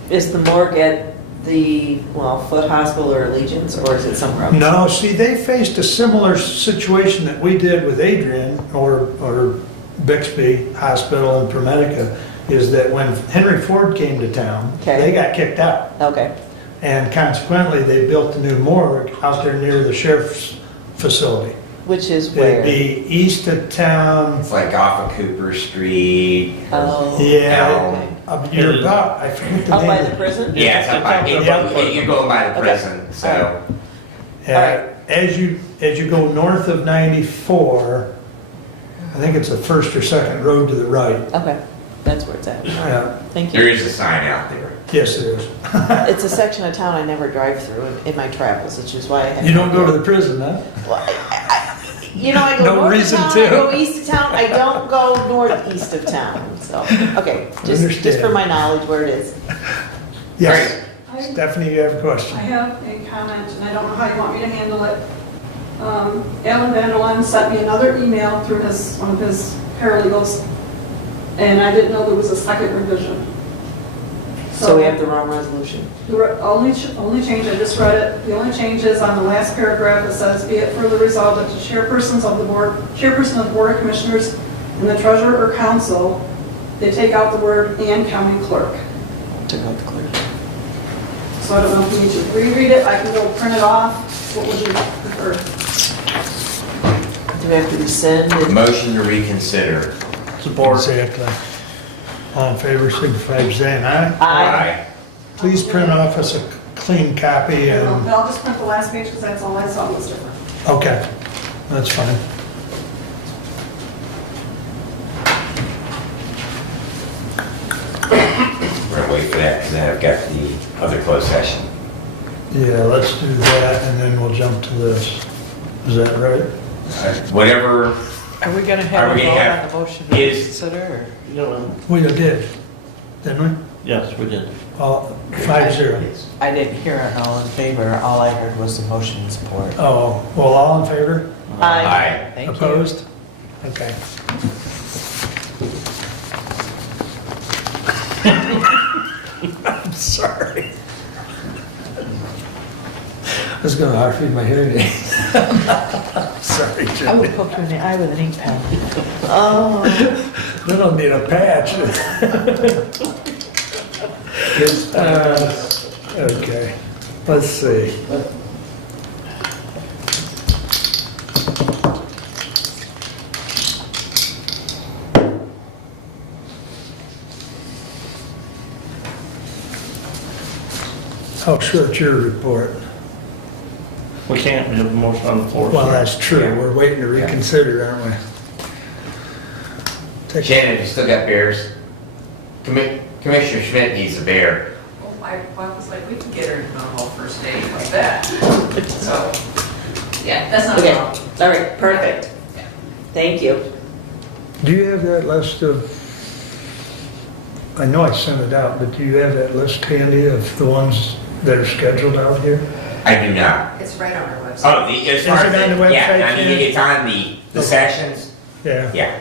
Is the morgue at the, Foot Hospital or Allegiance, or is it somewhere else? No, see, they faced a similar situation that we did with Adrian or Bixby Hospital in Promedica, is that when Henry Ford came to town, Okay. they got kicked out. Okay. And consequently, they built a new morgue out there near the sheriff's facility. Which is It'd where? be east of town. It's like off of Cooper Street. Oh. Yeah, Elm. You're about, I forget the Up by the name. prison? Yeah, it's up by, you're going by the Okay. prison, so. As you go north of 94, I think it's the first or second road to the right. Okay, that's where it's at. All right. Yeah. Thank There you. is a sign out there. Yes, there is. It's a section of town I never drive through in my travels, which is why I have. You don't go to the prison, huh? You know, I go No north of reason town, to. I go east of town, I don't go northeast of town, so, okay, just Understand. for my knowledge where it is. Yes. I Stephanie, you have a question? I have a comment, and I don't know how you want me to handle it. Alan Vanderlaan sent me another email through one of his paralegals, and I didn't know there was a second revision. So we have the wrong resolution. The only change, I just read it, the only change is on the last paragraph, it says, "Be it further resolved that the chairperson of the board of commissioners and the treasurer or council," they take out the word "and county clerk." Took out the clear. So I don't know if you need to reread it, I can go print it off, what would you prefer? Do we have to rescind? it? Motion to reconsider. Exactly. All in favor, signify by saying aye. Aye. Please print off us a clean copy But and, I'll just print the last page, because that's all I saw was different. okay, that's fine. We're gonna wait for that, because then I've got the other closed session. Yeah, let's do that and then we'll jump to this. Is that right? Whatever, Are we gonna Are have a we gonna vote have on the motion to his- reconsider, You know, We did, didn't we? yes, we did. All 5-0. or I didn't hear an all in favor, all I heard was the motion in support. Oh, well, all in favor? Aye. aye. Thank you. Opposed? Okay. I'm sorry. I was gonna offer you my hearing aid. Sorry, I Jimmy. would poke you in the eye with an ink pen. Oh, They don't need a patch. Okay, let's see. How short's your report? We can't, we have a motion on the floor. Well, that's true, we're waiting to reconsider, aren't we? Take- Shannon, you still got bears? Commissioner Schmidt needs a bear. Well, my wife was like, we can get her on all first date like that. So, yeah, that's not a okay, problem. all right, perfect. Yeah. Thank you. Do you have that list of, I know I sent it out, but do you have that list handy of the ones that are scheduled out here? I do not. It's right on our website. Oh, as far Is as, it on the yeah, website, I mean, Shannon? it's on the sections, Yeah, yeah.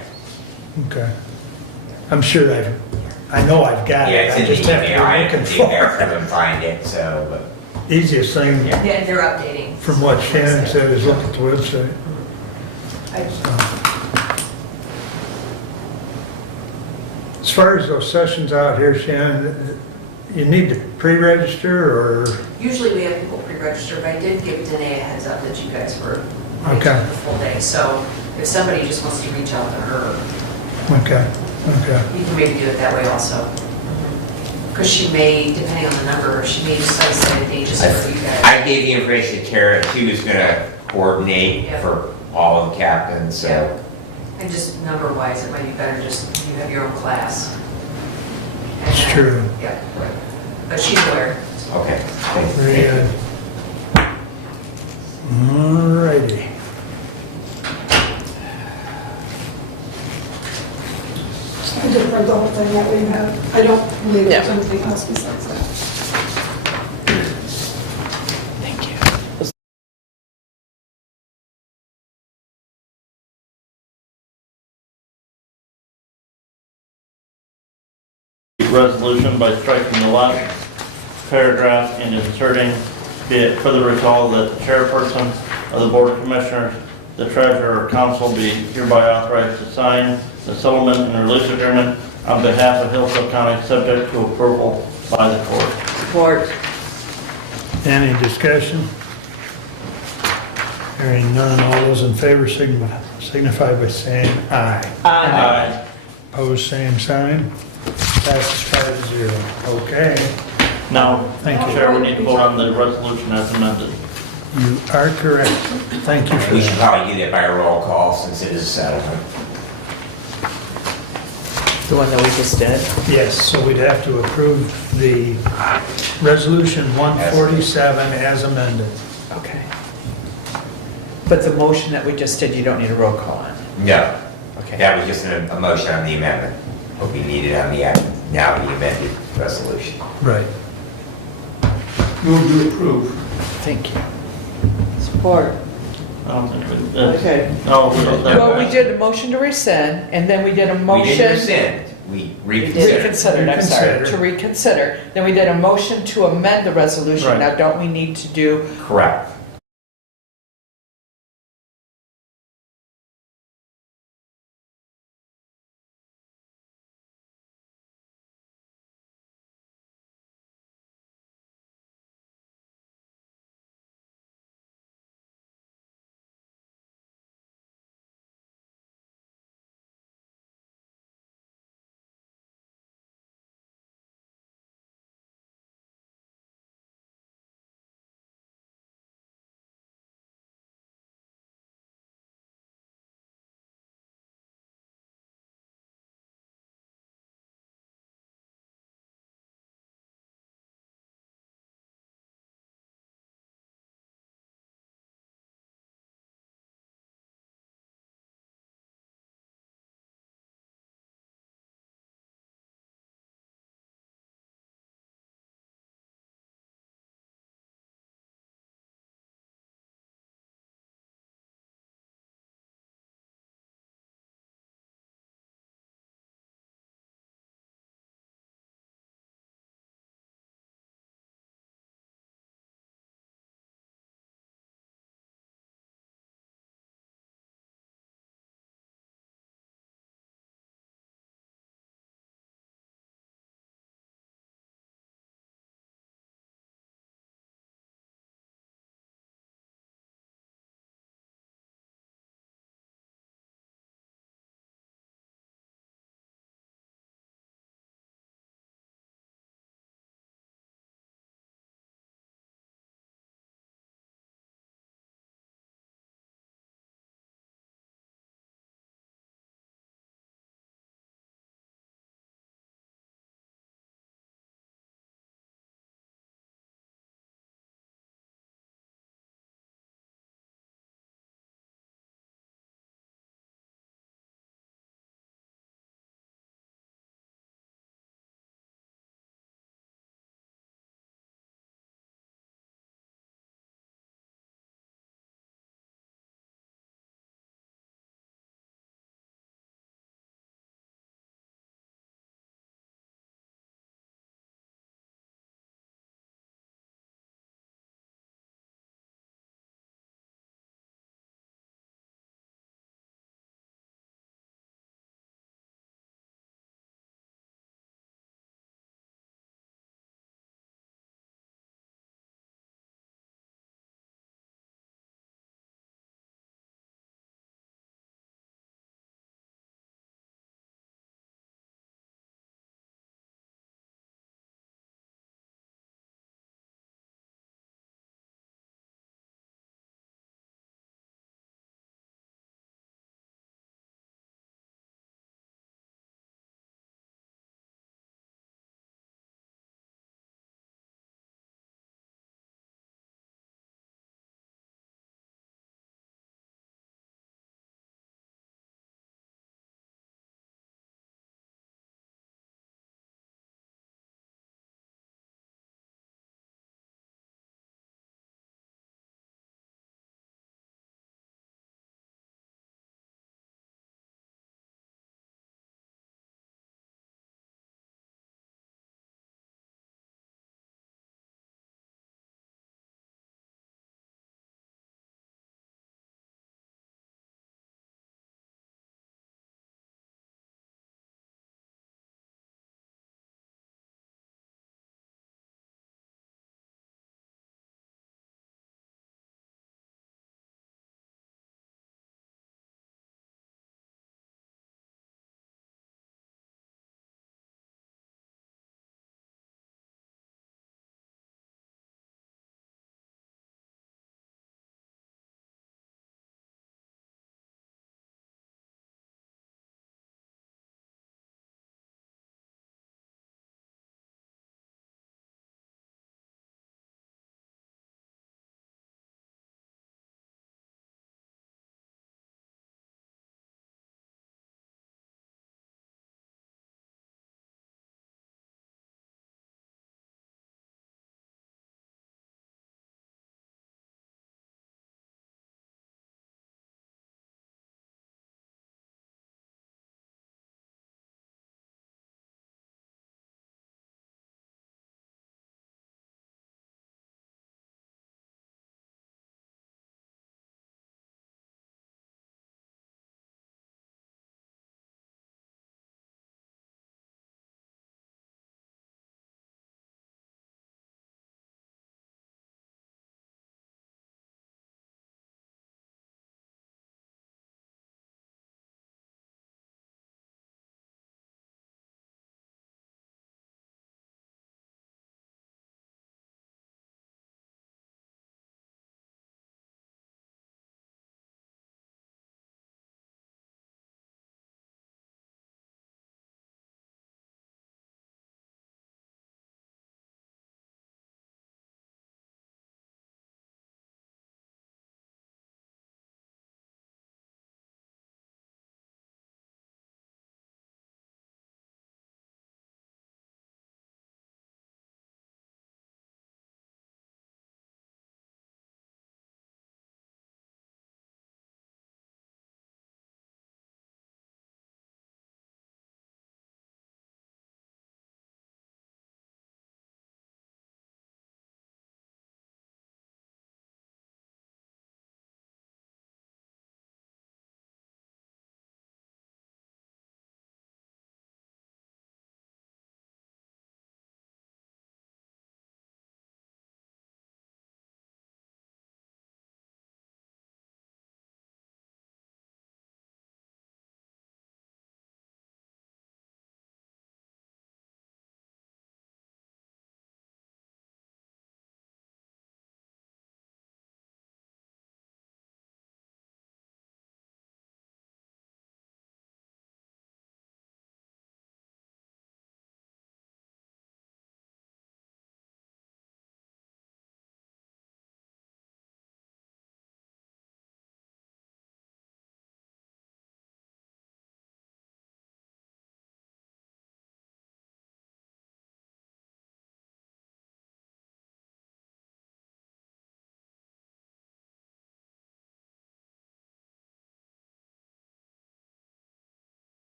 okay. I'm sure I know I've got Yeah, it, it's I in just the have to email, I be have to looking dig there for for it. them to find it, so, but. Easiest thing, Yeah. Yeah, they're updating. from what Shannon said, is look at the website. As far as those sessions out here, Shannon, you need to pre-register or, Usually we have people pre-register, but I did give Danae a heads up that you guys were Okay. reaching the full day. So if somebody just wants to reach out to her, okay, okay. you can maybe do it that way also. Because she may, depending on the number, she may just like set a date just for you guys. I gave the information to Tara, she was gonna coordinate Yeah. for all of the captains, so. Yeah. And just number-wise, it might be better just, you have your own class. And It's then- true. Yeah, but she's aware. Okay. Very good. Alrighty. I did print the whole thing that way you have, I don't believe there's Yeah. anything else besides that. Thank you. Resolution by striking the last paragraph and inserting, be it further recalled that the chairperson of the Board of Commissioners, the treasurer or council be hereby authorized to sign the settlement and release agreement on behalf of Hillsdale County, subject to approval by the court. Support. Any discussion? Hearing none, all those in favor signify by saying aye. Aye. Opposed, same sign. Passes 5-0. 0. Okay, Now, Thank you. Chair, we need to vote on the resolution as amended. you are correct. Thank you for We should that. probably do that by a roll call since it is a settlement. The one that we just did? Yes, so we'd have to approve the resolution 147 as amended. Okay. But the motion that we just did, you don't need a roll call on? No, Okay. that was just a motion on the amendment. Will be needed on the, now the amended resolution. Right. Move to approve. Thank you. Support. I don't think we, Okay. no, we don't. Well, we did a motion to rescind, and then we did a We motion. didn't rescind, we reconsidered. Reconsidered, I'm sorry, Reconsider. to reconsider. Then we did a motion to amend the resolution. Right. Now, don't we need to do Correct.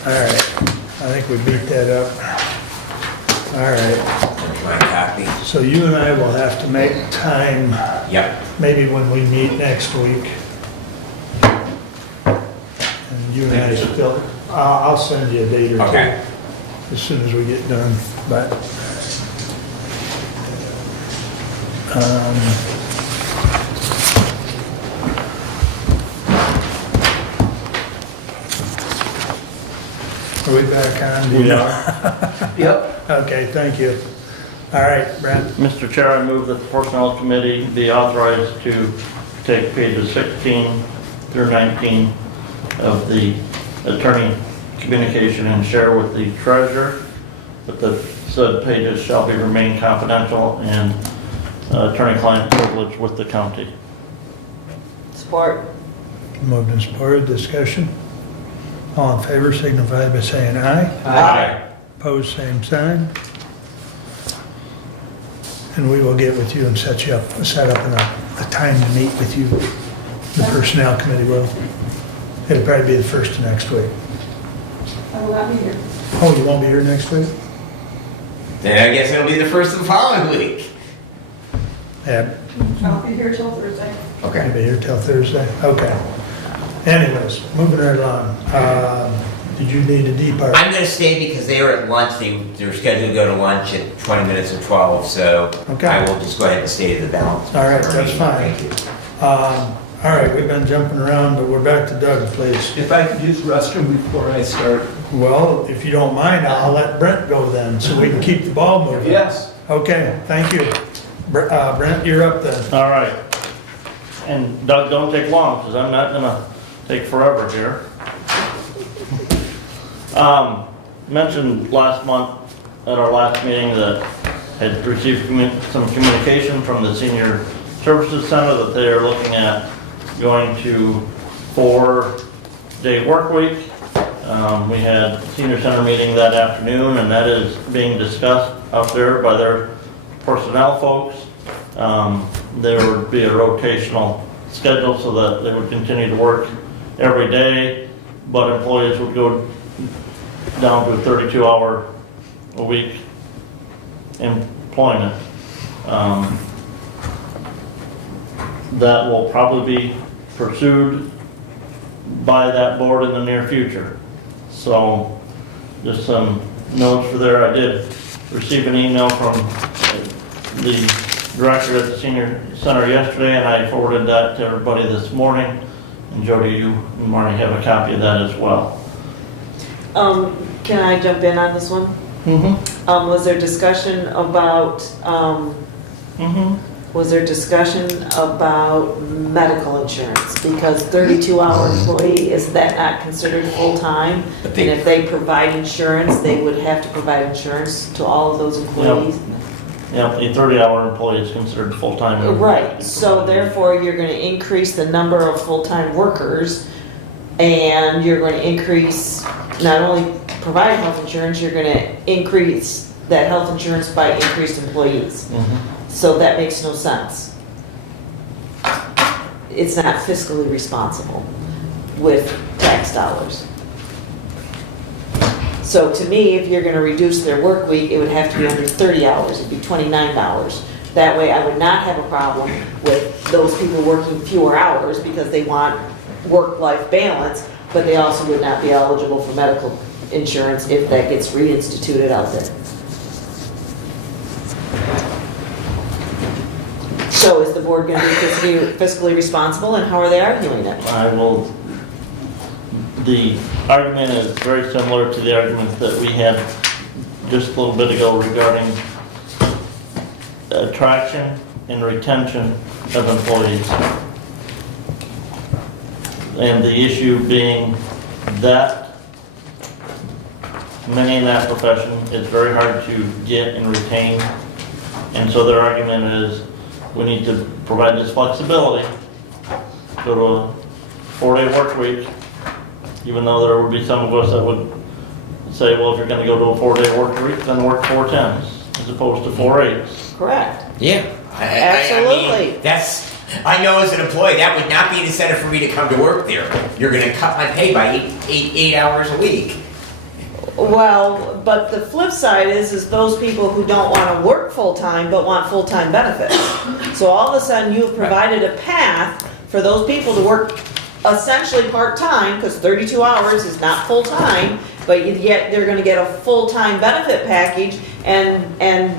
All right, I think we beat that up. All right, There's my copy. so you and I will have to make time, Yep. maybe when we meet next week. And you and I still, I'll send you a date or two. Okay. As soon as we get done, but. Are we back on? We are. Yep. Okay, thank you. All right, Brent. Mr. Chair, I move that the Personnel Committee be authorized to take pages 16 through 19 of the attorney communication and share with the treasurer, that the said pages shall be remain confidential and attorney-client privilege with the county. Support. Moved and supported, discussion. All in favor signify by saying aye. Aye. Opposed, same sign. And we will get with you and set up a time to meet with you. The Personnel Committee will. It'll probably be the first of next week. I will not be here. Oh, you won't be here next week? Then I guess it'll be the first of the following week. Yeah, I'll be here till Thursday. Okay. you'll be here till Thursday? Okay. Anyways, moving right along. Did you need a depart? I'm gonna stay because they were at lunch, they're scheduled to go to lunch at 20 minutes of 12, so Okay. I will just go ahead and stay to the balance. All right, that's fine. Thank you. All right, we've been jumping around, but we're back to Doug, please. If I could use the restroom before I start. Well, if you don't mind, I'll let Brent go then, so we can keep the ball moving. Yes. Okay, thank you. Brent, you're up then. All right. And Doug, don't take long, because I'm not gonna take forever here. Mentioned last month at our last meeting that had received some communication from the Senior Services Center that they are looking at going to 4-day work week. We had Senior Center meeting that afternoon, and that is being discussed out there by their personnel folks. There would be a rotational schedule so that they would continue to work every day, but employees would go down to a 32-hour a week employment. That will probably be pursued by that board in the near future. So just some notes for there. I did receive an email from the director at the Senior Center yesterday, and I forwarded that to everybody this morning. And Jody, you and Marty have a copy of that as well. Can I jump in on this one? Mm-hmm. Was there discussion about, medical insurance? Because 32-hour employee, is that not considered full-time? And if they provide insurance, they would have to provide insurance to all of those employees? Yep, a 30-hour employee is considered full-time. Right, so therefore you're gonna increase the number of full-time workers, and you're going to increase, not only provide health insurance, you're gonna increase that health insurance by increased employees. So that makes no sense. It's not fiscally responsible with tax dollars. So to me, if you're gonna reduce their work week, it would have to be under 30 hours, it'd be $29. That way I would not have a problem with those people working fewer hours because they want work-life balance, but they also would not be eligible for medical insurance if that gets reinstituted out there. So is the board going to be fiscally responsible, and how are they arguing it? The argument is very similar to the argument that we had just a little bit ago regarding attraction and retention of employees. And the issue being that many in that profession, it's very hard to get and retain. And so their argument is we need to provide this flexibility, go to a 4-day work week, even though there would be some of us that would say, well, if you're going to go to a 4-day work week, then work 4 10s as opposed to 4 8s. Correct. Yeah. Absolutely. I know as an employee, that would not be an incentive for me to come to work there. You're gonna cut my pay by eight hours a week. Well, but the flip side is those people who don't want to work full-time but want full-time benefits. So all of a sudden, you've provided a path for those people to work essentially part-time, because 32 hours is not full-time, but yet they're gonna get a full-time benefit package, and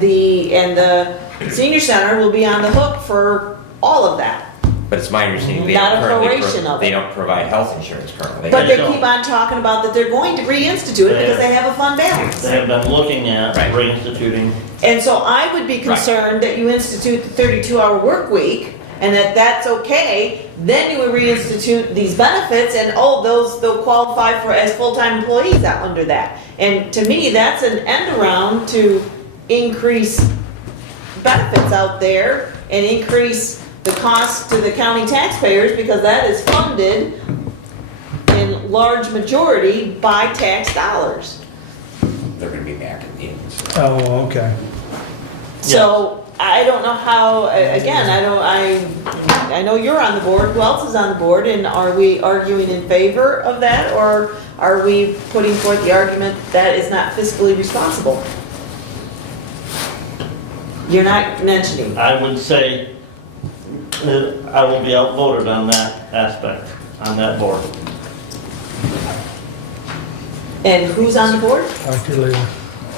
the senior center will be on the hook for all of that. But it's my understanding they Not don't a currently, proration of it. they don't provide health insurance currently. But they don't. keep on talking about that they're going to reinstitute it because they have a fund balance. They have been looking at Right. reinstituting. And so I would be concerned that you institute the 32-hour work week, and that's okay, then you would reinstitute these benefits, and they'll qualify for as full-time employees out under that. And to me, that's an end around to increase benefits out there and increase the cost to the county taxpayers, because that is funded in large majority by tax dollars. They're gonna be back at the end. Oh, okay. So I don't know how, again, I know you're on the board, who else is on the board, and are we arguing in favor of that, or are we putting forth the argument that is not fiscally responsible? You're not mentioning. I would say I will be outvoted on that aspect, on that board. And who's on the board? Dr. Leland.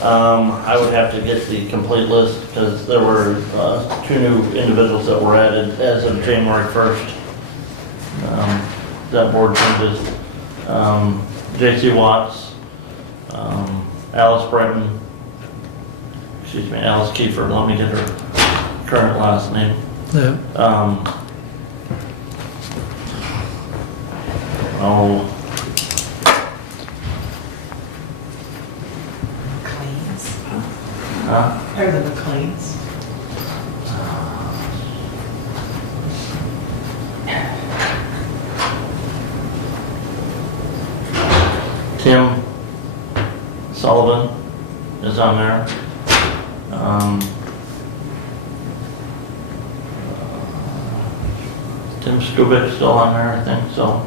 I would have to get the complete list, because there were 2 new individuals that were added as of January 1st. That board changes. J.C. Watts, Alice Breton, Alice Kiefer, let me get her current last name. Yeah. McLean's. Huh? Or the McLean's. Tim Sullivan is on there. Tim Skubik's still on there, I think, so.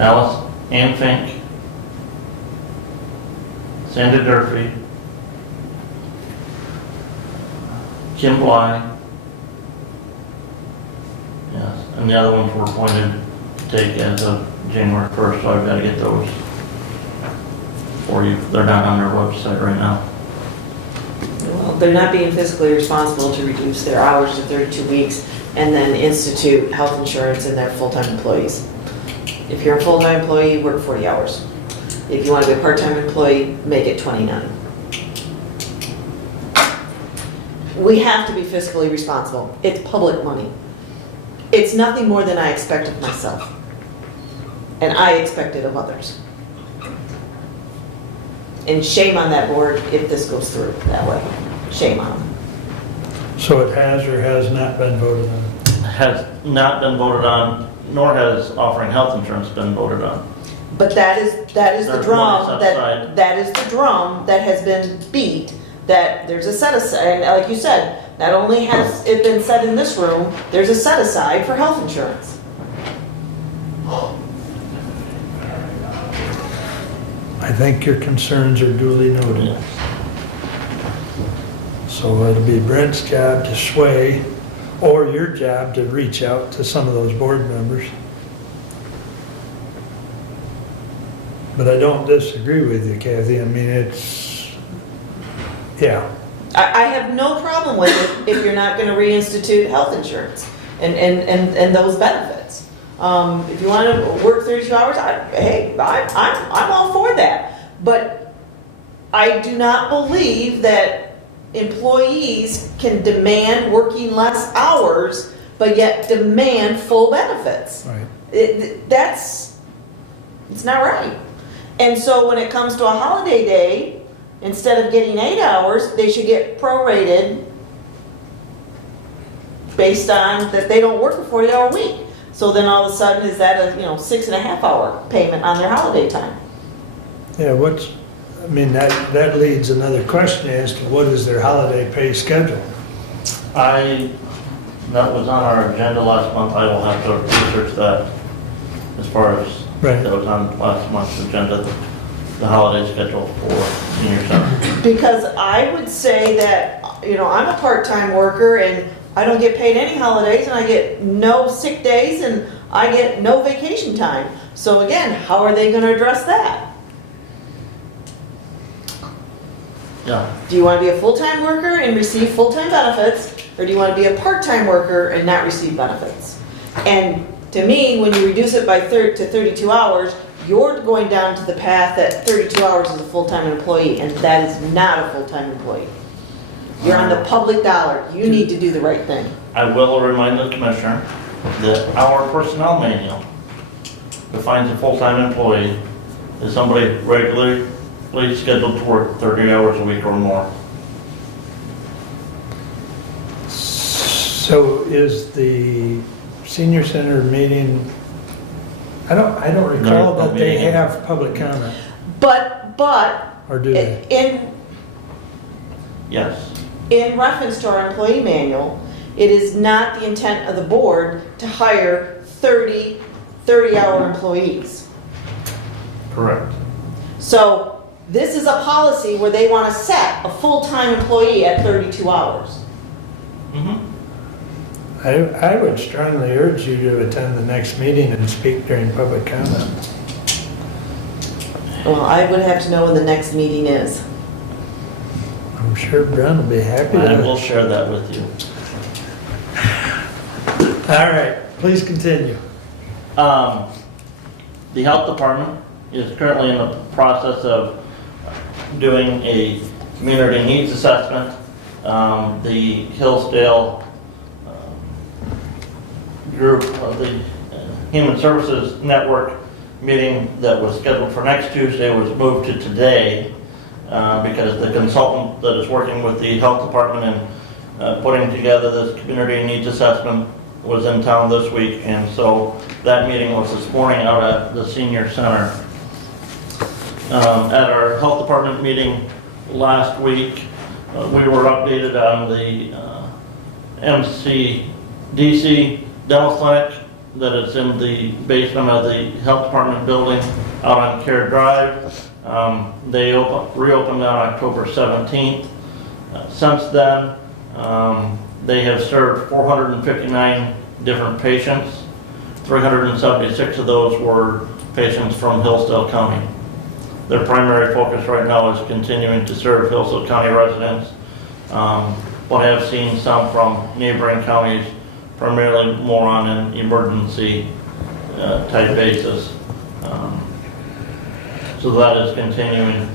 Alice Ann Fink, Sandy Durfee, Kim Bly, yes, and the other ones were appointed to take as of January 1st, so I've got to get those for you. They're not on their website right now. Well, they're not being fiscally responsible to reduce their hours to 32 weeks and then institute health insurance in their full-time employees. If you're a full-time employee, you work 40 hours. If you want to be a part-time employee, make it 29. We have to be fiscally responsible. It's public money. It's nothing more than I expect of myself. And I expect it of others. And shame on that board if this goes through that way. Shame on them. So it has or has not been voted on? Has not been voted on, nor has offering health insurance been voted on. But that is the There's drum, monies outside. that is the drum that has been beat, that there's a set aside, and like you said, not only has it been said in this room, there's a set aside for health insurance. I think your concerns are duly noted. So it'll be Brent's job to sway, or your job to reach out to some of those board members. But I don't disagree with you, Kathy. I mean, it's, yeah. I have no problem with it if you're not gonna reinstitute health insurance and those benefits. If you wanna work 32 hours, I'm all for that. But I do not believe that employees can demand working less hours, but yet demand full benefits. Right. It's not right. And so when it comes to a holiday day, instead of getting 8 hours, they should get prorated based on that they don't work a 40-hour week. So then all of a sudden, is that a 6.5-hour payment on their holiday time? Yeah, that leads another question as to what is their holiday pay schedule? I That was on our agenda last month. I will have to research that as far as Right. that was on last month's agenda, the holiday schedule for senior center. Because I would say that, I'm a part-time worker and I don't get paid any holidays and I get no sick days and I get no vacation time. So again, how are they gonna address that? Yeah, Do you wanna be a full-time worker and receive full-time benefits? Or do you wanna be a part-time worker and not receive benefits? And to me, when you reduce it by to 32 hours, you're going down to the path that 32 hours is a full-time employee, and that is not a full-time employee. You're on the public dollar. You need to do the right thing. I will remind the commissioner that our personnel manual defines a full-time employee as somebody regularly scheduled to work 30 hours a week or more. So is the senior center meeting, I don't recall No, that they meeting. have public comment, But or do they? Yes. in reference to our employee manual, it is not the intent of the board to hire 30-hour employees. Correct. So this is a policy where they want to set a full-time employee at 32 hours. Mm-hmm. I would strongly urge you to attend the next meeting and speak during public comment. Well, I would have to know when the next meeting is. I'm sure Brent will be happy I to. will share that with you. All right, please continue. The health department is currently in the process of doing a community needs assessment. The Hillsdale group of the Human Services Network meeting that was scheduled for next Tuesday was moved to today because the consultant that is working with the health department and putting together this community needs assessment was in town this week, and so that meeting was this morning out at the senior center. At our health department meeting last week, we were updated on the MCDC dental clinic that is in the basement of the health department building out on Care Drive. They reopened on October 17th. Since then, they have served 459 different patients. 376 of those were patients from Hillsdale County. Their primary focus right now is continuing to serve Hillsdale County residents, but I have seen some from neighboring counties, primarily more on an emergency type basis. So that is continuing.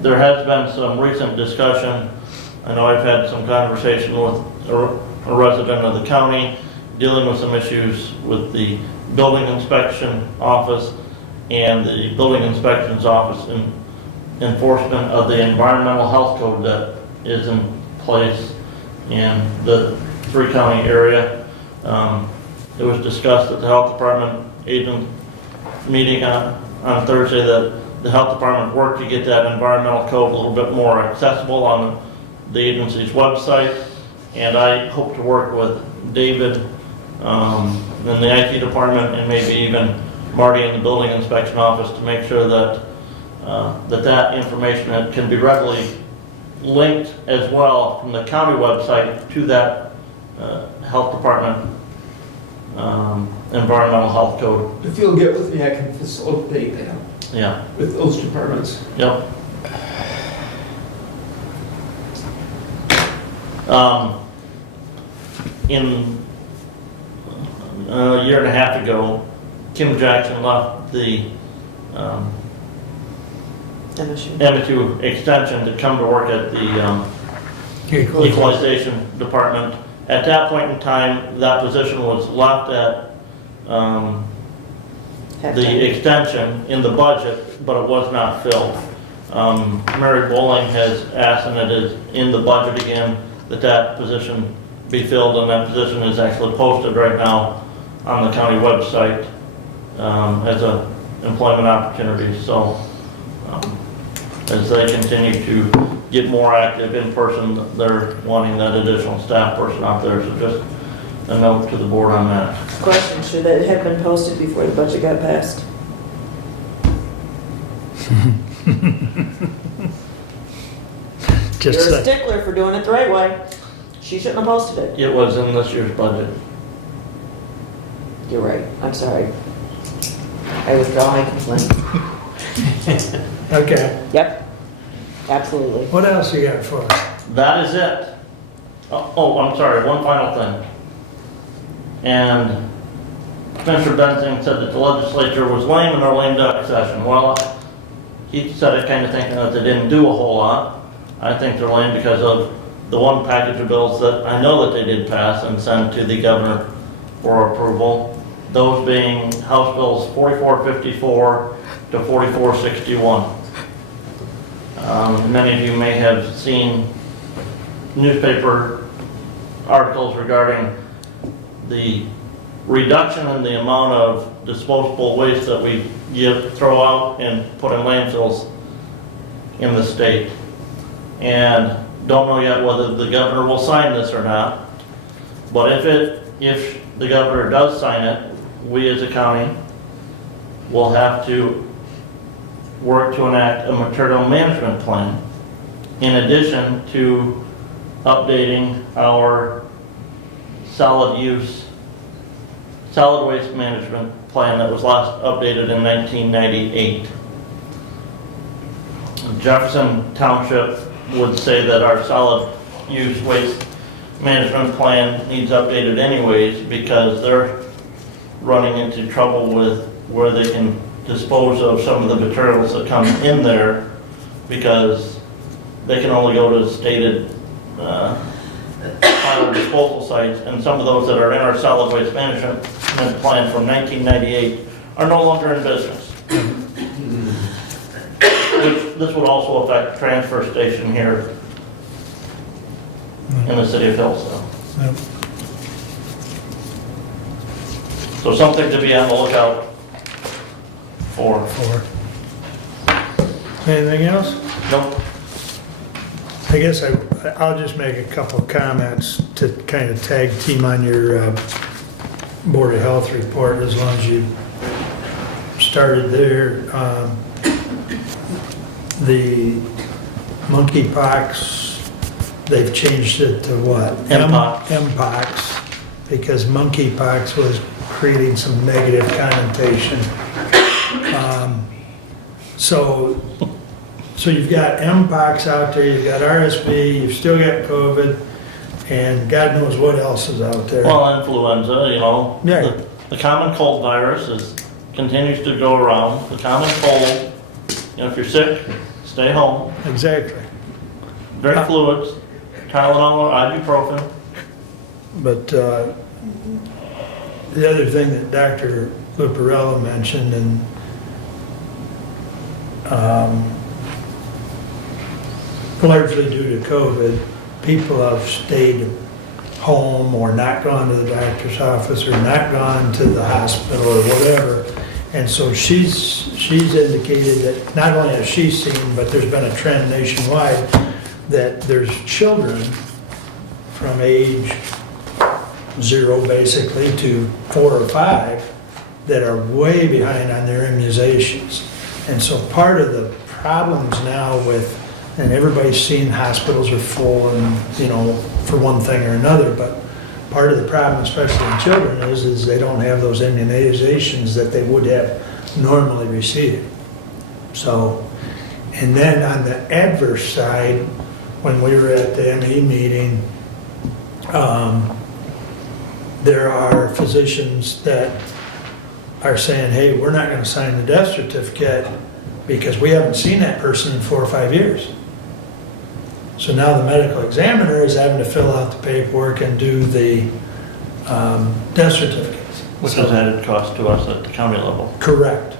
There has been some recent discussion. I know I've had some conversation with a resident of the county dealing with some issues with the building inspection office and the building inspections office in enforcement of the environmental health code that is in place in the three-county area. It was discussed at the health department agent meeting on Thursday that the health department worked to get that environmental code a little bit more accessible on the agency's website, and I hope to work with David in the IT department and maybe even Marty in the building inspection office to make sure that that information can be readily linked as well from the county website to that health department environmental health code. If you'll get with me, I can facilitate that Yeah. with those departments. Yep. In a year and a half ago, Kim Jackson left the MSU Extension to come to work at the Equalization Department. At that point in time, that position was left at the Extension in the budget, but it was not filled. Mary Bowling has asked, and it is in the budget again, that position be filled, and that position is actually posted right now on the county website as a employment opportunity. So as they continue to get more active in person, they're wanting that additional staff person out there. So just a note to the board on that. Question, should that have been posted before the budget got passed? You're Just a like, stickler for doing it the right way. She shouldn't have posted it. It was in this year's budget. You're right, I'm sorry. I withdraw my complaint. okay, Yep, absolutely. what else you got for us? That is it. Oh, I'm sorry, one final thing. And Commissioner Benzing said that the legislature was lame in their lame duck session. Well, he said it kind of thinking that they didn't do a whole lot. I think they're lame because of the one package of bills that I know that they did pass and send to the governor for approval. Those being House Bills 4454 to 4461. Many of you may have seen newspaper articles regarding the reduction in the amount of disposable waste that we throw out and put in landfills in the state. And don't know yet whether the governor will sign this or not. But if the governor does sign it, we as a county will have to work to enact a material management plan in addition to updating our solid waste management plan that was last updated in 1998. Jefferson Township would say that our solid use waste management plan needs updated anyways because they're running into trouble with where they can dispose of some of the materials that come in there because they can only go to stated final disposal sites, and some of those that are in our solid waste management plan from 1998 are no longer in business. This would also affect the transfer station here in the city of Hillsdale. Yep. So something to be on the lookout for. Anything else? Nope. I guess I'll just make a couple of comments to kind of tag team on your Board of Health report as long as you started there. The monkeypox, they've changed it to what? Mpox. Mpox, because monkeypox was creating some negative connotation. So you've got Mpox out there, you've got RSV, you've still got COVID, and God knows what else is out there. Well, influenza, you know. Yeah. The common cold virus continues to go around. The common cold, you know, if you're sick, stay home. Exactly. Drink fluids, Tylenol or ibuprofen. But the other thing that Dr. Luparella mentioned, and largely due to COVID, people have stayed home or not gone to the doctor's office or not gone to the hospital or whatever. And so she's indicated that not only has she seen, but there's been a trend nationwide that there's children from age 0 basically to 4 or 5 that are way behind on their immunizations. And so part of the problems now with, and everybody's seen hospitals are full and, you know, for one thing or another, but part of the problem, especially in children, is they don't have those immunizations that they would have normally received. So, and then on the adverse side, when we were at the ME meeting, there are physicians that are saying, hey, we're not going to sign the death certificate because we haven't seen that person in 4 or 5 years. So now the medical examiner is having to fill out the paperwork and do the death certificates. Which is added cost to us at the county level. Correct.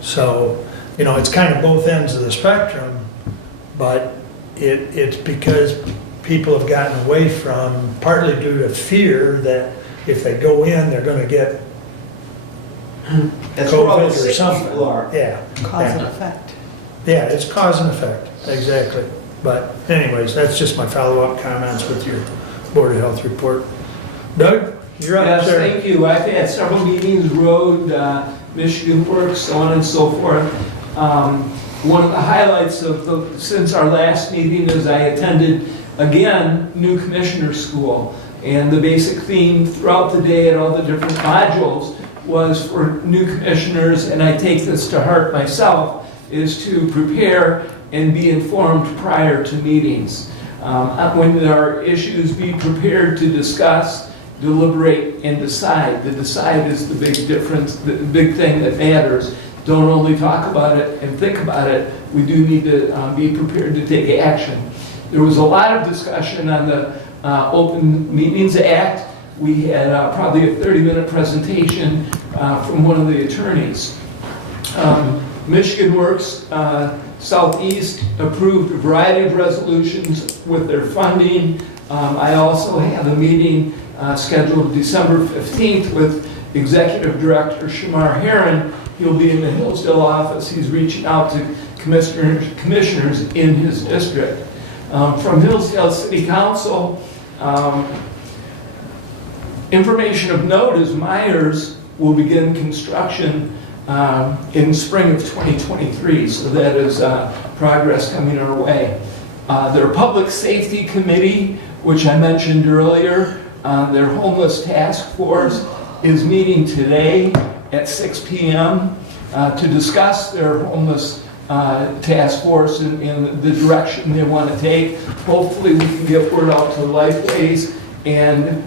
So, you know, it's kind of both ends of the spectrum, but it's because people have gotten away from, partly due to fear that if they go in, they're going to get That's where all the COVID or sick something. people are. Yeah. Cause and effect. Yeah, it's cause and effect, exactly. But anyways, that's just my follow-up comments with your Board of Health report. Doug, you're up, Yes, sir. thank you. I've had several meetings, road, Michigan Works, so on and so forth. One of the highlights since our last meeting is I attended, again, new commissioner school. And the basic theme throughout the day at all the different modules was for new commissioners, and I take this to heart myself, is to prepare and be informed prior to meetings. When there are issues, be prepared to discuss, deliberate, and decide. The decide is the big difference, the big thing that matters. Don't only talk about it and think about it. We do need to be prepared to take action. There was a lot of discussion on the Open Meetings Act. We had probably a 30-minute presentation from one of the attorneys. Michigan Works Southeast approved a variety of resolutions with their funding. I also have a meeting scheduled December 15th with Executive Director Shamar Heron. He'll be in the Hillsdale office. He's reaching out to commissioners in his district. From Hillsdale City Council, information of note is Myers will begin construction in spring of 2023, so that is progress coming our way. Their Public Safety Committee, which I mentioned earlier, their homeless task force is meeting today at 6 p.m. To discuss their homeless task force in the direction they want to take. Hopefully we can get word out to Lifeways and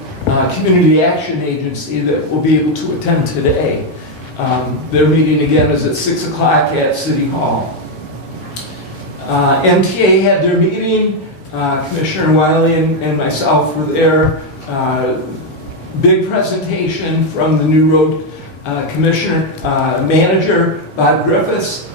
Community Action Agency that will be able to attend today. Their meeting again is at 6 o'clock at City Hall. MTA had their meeting. Commissioner Wiley and myself were there. Big presentation from the new road commissioner, manager, Bob Griffiths,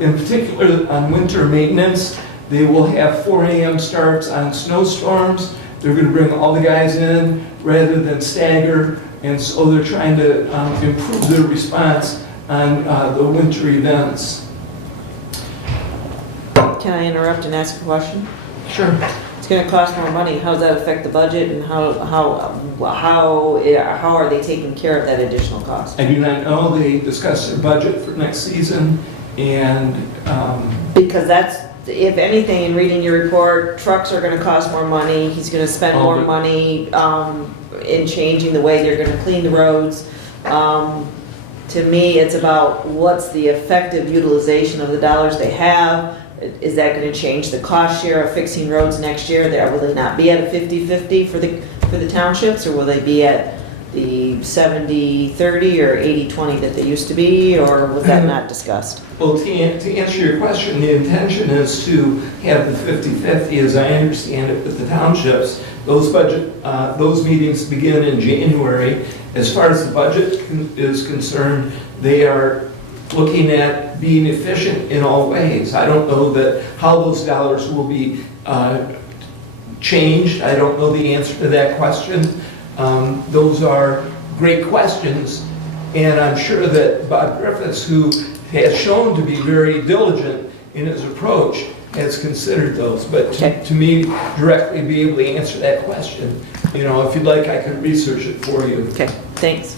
in particular on winter maintenance. They will have 4 a.m. starts on snowstorms. They're going to bring all the guys in rather than stagger, and so they're trying to improve their response on the winter events. Can I interrupt and ask a question? Sure. It's going to cost more money. How does that affect the budget, and how are they taking care of that additional cost? I do not know. They discussed their budget for next season, and Because that's, if anything, in reading your report, trucks are going to cost more money. He's going to spend more money in changing the way they're going to clean the roads. To me, it's about what's the effective utilization of the dollars they have. Is that going to change the cost share of fixing roads next year? Will they not be at a 50-50 for the townships, or will they be at the 70-30 or 80-20 that they used to be, or was that not discussed? well, to answer your question, the intention is to have the 50-50, as I understand it, with the townships. Those meetings begin in January. As far as the budget is concerned, they are looking at being efficient in all ways. I don't know how those dollars will be changed. I don't know the answer to that question. Those are great questions, and I'm sure that Bob Griffiths, who has shown to be very diligent in his approach, has considered those. But to me, directly be able to answer that question, if you'd like, I could research it for you. Okay, thanks.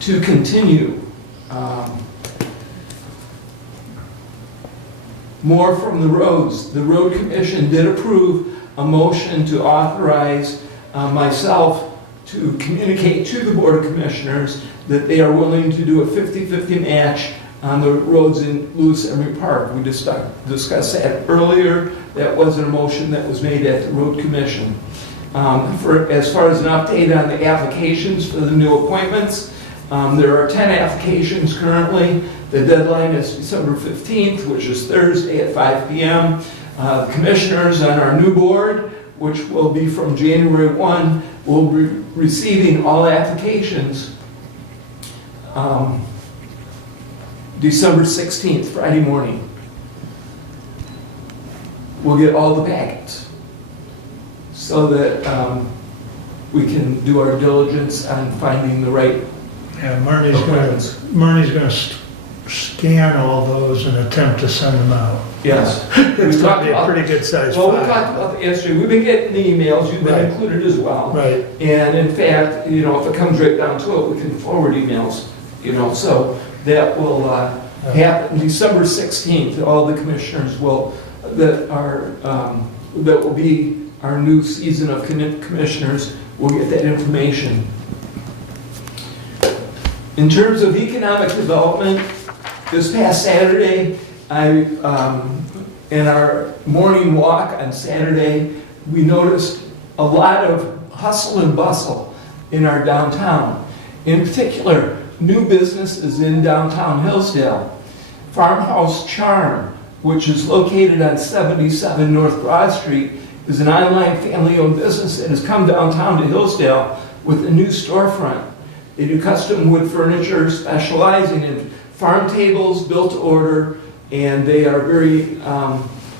To continue, more from the roads. The Road Commission did approve a motion to authorize myself to communicate to the Board of Commissioners that they are willing to do a 50-50 match on the roads in Lewis Emery Park. We discussed that earlier. That wasn't a motion that was made at the Road Commission. As far as an update on the applications for the new appointments, there are 10 applications currently. The deadline is December 15th, which is Thursday at 5 p.m. The commissioners on our new board, which will be from January 1, will be receiving all applications December 16th, Friday morning. We'll get all the packets so that we can do our diligence on finding the right Yeah, Marnie's going to scan all those and attach attempt to send them out. Yes. It's We going talked to be a about- pretty good size Well, we file. talked about the yesterday. We've been getting the emails. You've been Right. included as well. Right. And in fact, you know, if it comes right down to it, we can forward emails, you know, so that will happen December 16th. All the commissioners that will be our new season of commissioners will get that information. In terms of economic development, this past Saturday, in our morning walk on Saturday, we noticed a lot of hustle and bustle in our downtown. In particular, new businesses in downtown Hillsdale. Farmhouse Charm, which is located on 77 North Broad Street, is an online family-owned business that has come downtown to Hillsdale with a new storefront. They do custom wood furniture, specializing in farm tables, built to order, and they are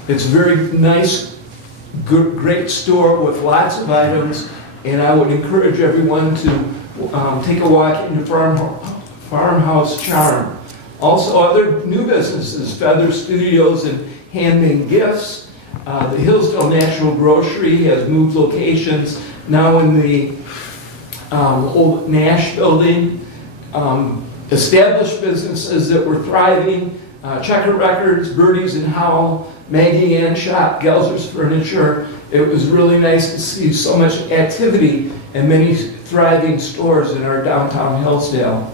it's a very nice, good, great store with lots of items, and I would encourage everyone to take a walk into Farmhouse Charm. Also, other new businesses, Feather Studios and Handmade Gifts. The Hillsdale Natural Grocery has moved locations, now in the old Nash building. Established businesses that were thriving, Checker Records, Birdies and Howell, Maggie Ann Shop, Gelser's Furniture. It was really nice to see so much activity and many thriving stores in our downtown Hillsdale.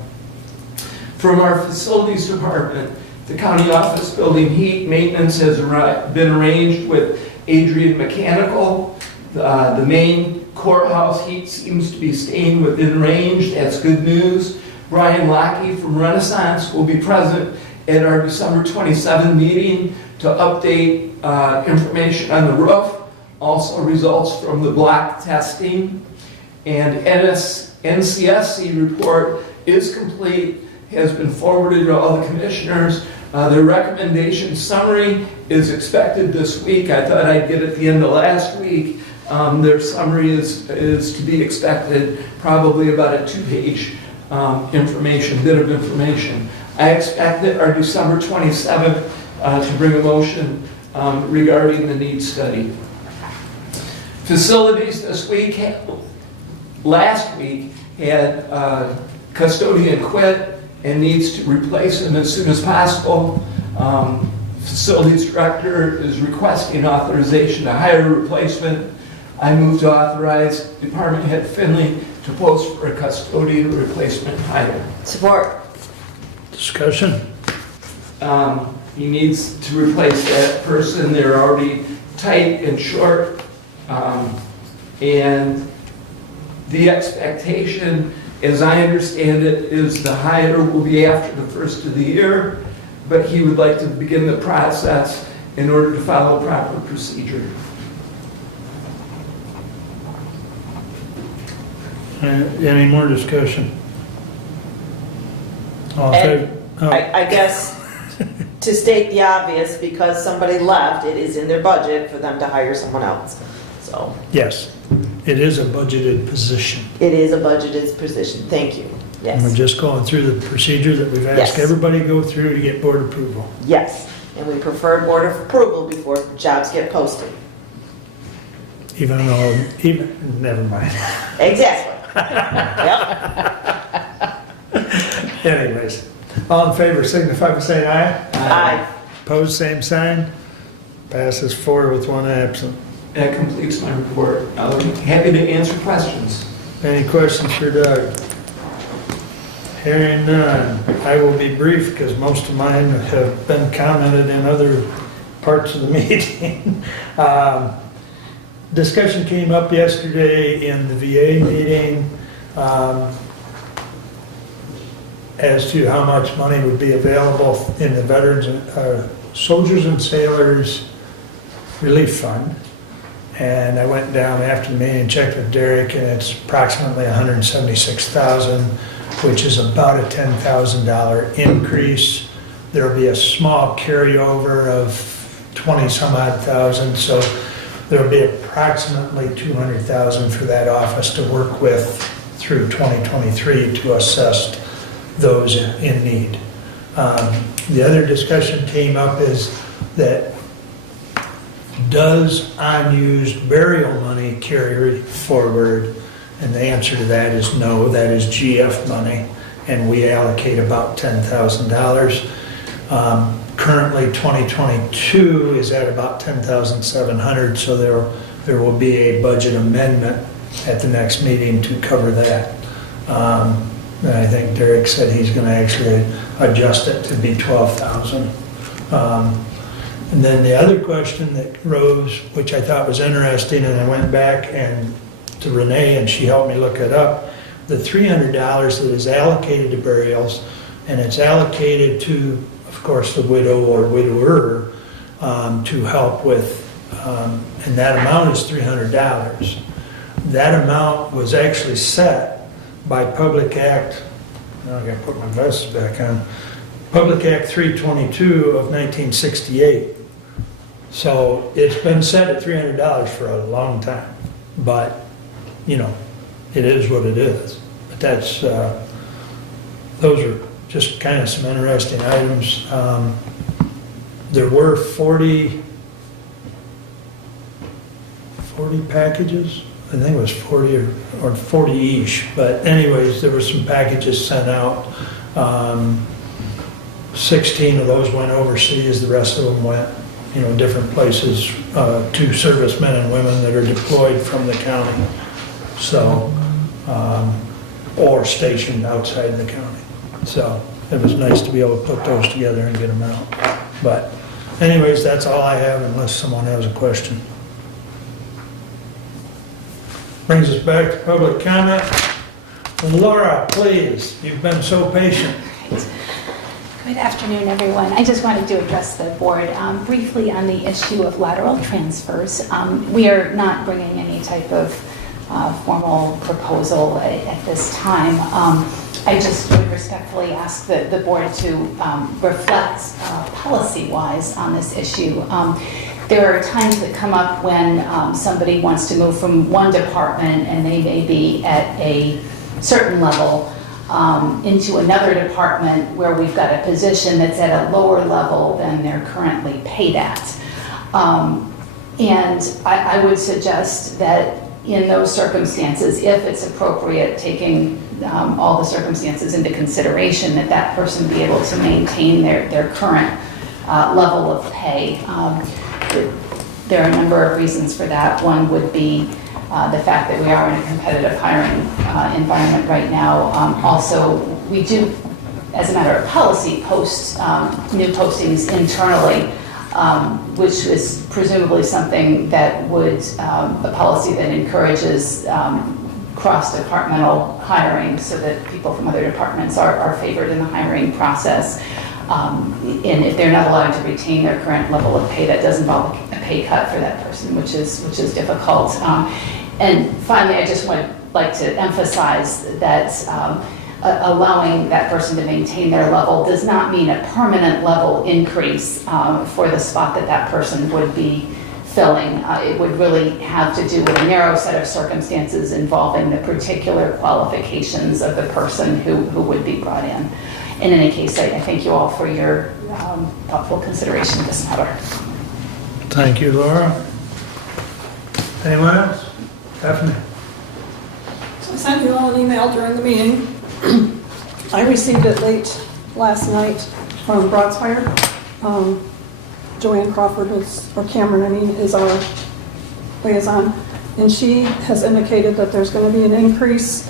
From our facilities department, the county office building heat maintenance has been arranged with Adrian Mechanical. The main courthouse heat seems to be staying within range. That's good news. Brian Lackey from Renaissance will be present at our December 27 meeting to update information on the roof, also results from the block testing. And NCSC report is complete, has been forwarded to all the commissioners. Their recommendation summary is expected this week. I thought I'd get it at the end of last week. Their summary is to be expected, probably about a 2-page bit of information. I expect that our December 27th to bring a motion regarding the needs study. Facilities this week, last week, had custodian quit and needs to replace him as soon as possible. Facilities director is requesting authorization to hire a replacement. I move to authorize Department Head Finley to post for a custodian replacement hire. Support. Discussion? He needs to replace that person. They're already tight and short. And the expectation, as I understand it, is the hire will be after the first of the year, but he would like to begin the process in order to follow proper procedure. Any more discussion? All in And favor? Oh, I guess, to state the obvious, because somebody left, it is in their budget for them to hire someone else. So, yes, it is a budgeted position. it is a budgeted position, thank you. And we're Yes, just going through the procedure that we've asked Yes. everybody to go through to get board approval. yes, and we prefer board of approval before jobs get posted. Even, never mind. Exactly. Yep. Anyways, all in favor signify by saying aye. Aye. Opposed, same sign. Passes 4 with 1 absent. That completes my report. I'll be happy to answer questions. Any questions for Doug? Hearing none. I will be brief because most of mine have been commented in other parts of the meeting. Discussion came up yesterday in the VA meeting as to how much money would be available in the Veterans, Soldiers and Sailors Relief Fund. And I went down after the meeting and checked with Derek, and it's approximately $176,000, which is about a $10,000 increase. There'll be a small carryover of 20 some odd thousand, so there'll be approximately $200,000 for that office to work with through 2023 to assess those in need. The other discussion came up is that does unused burial money carry forward? And the answer to that is no, that is GF money, and we allocate about $10,000. Currently, 2022 is at about $10,700, so there will be a budget amendment at the next meeting to cover that. And I think Derek said he's going to actually adjust it to be $12,000. And then the other question that rose, which I thought was interesting, and I went back and to Renee and she helped me look it up, the $300 that is allocated to burials, and it's allocated to, of course, the widow or widower to help with, and that amount is $300. That amount was actually set by Public Act, now I gotta put my glasses back on, Public Act 322 of 1968. So it's been set at $300 for a long time, but you know, it is what it is. But that's, those are just kind of some interesting items. There were 40 packages. I think it was 40 or 40-ish, but anyways, there were some packages sent out. 16 of those went overseas, the rest of them went, you know, different places to servicemen and women that are deployed from the county, so, or stationed outside the county. So it was nice to be able to put those together and get them out. But anyways, that's all I have unless someone has a question. Brings us back to public comment. Laura, please, you've been so patient. Good afternoon, everyone. I just wanted to address the board briefly on the issue of lateral transfers. We are not bringing any type of formal proposal at this time. I just would respectfully ask the board to reflect policy-wise on this issue. There are times that come up when somebody wants to move from one department and they may be at a certain level into another department where we've got a position that's at a lower level than they're currently paid at. And I would suggest that in those circumstances, if it's appropriate, taking all the circumstances into consideration, that person be able to maintain their current level of pay. There are a number of reasons for that. One would be the fact that we are in a competitive hiring environment right now. Also, we do, as a matter of policy, post new postings internally, which is presumably something that would, a policy that encourages cross-departmental hiring so that people from other departments are favored in the hiring process. And if they're not allowed to retain their current level of pay, that does involve a pay cut for that person, which is difficult. And finally, I just would like to emphasize that allowing that person to maintain their level does not mean a permanent level increase for the spot that person would be filling. It would really have to do with a narrow set of circumstances involving the particular qualifications of the person who would be brought in. In any case, I thank you all for your thoughtful consideration of this matter. Thank you, Laura. Anyone else? Stephanie? So I sent you all an email during the meeting. I received it late last night from Broadspire. Joanne Crawford or Cameron, is our liaison, and she has indicated that there's going to be an increase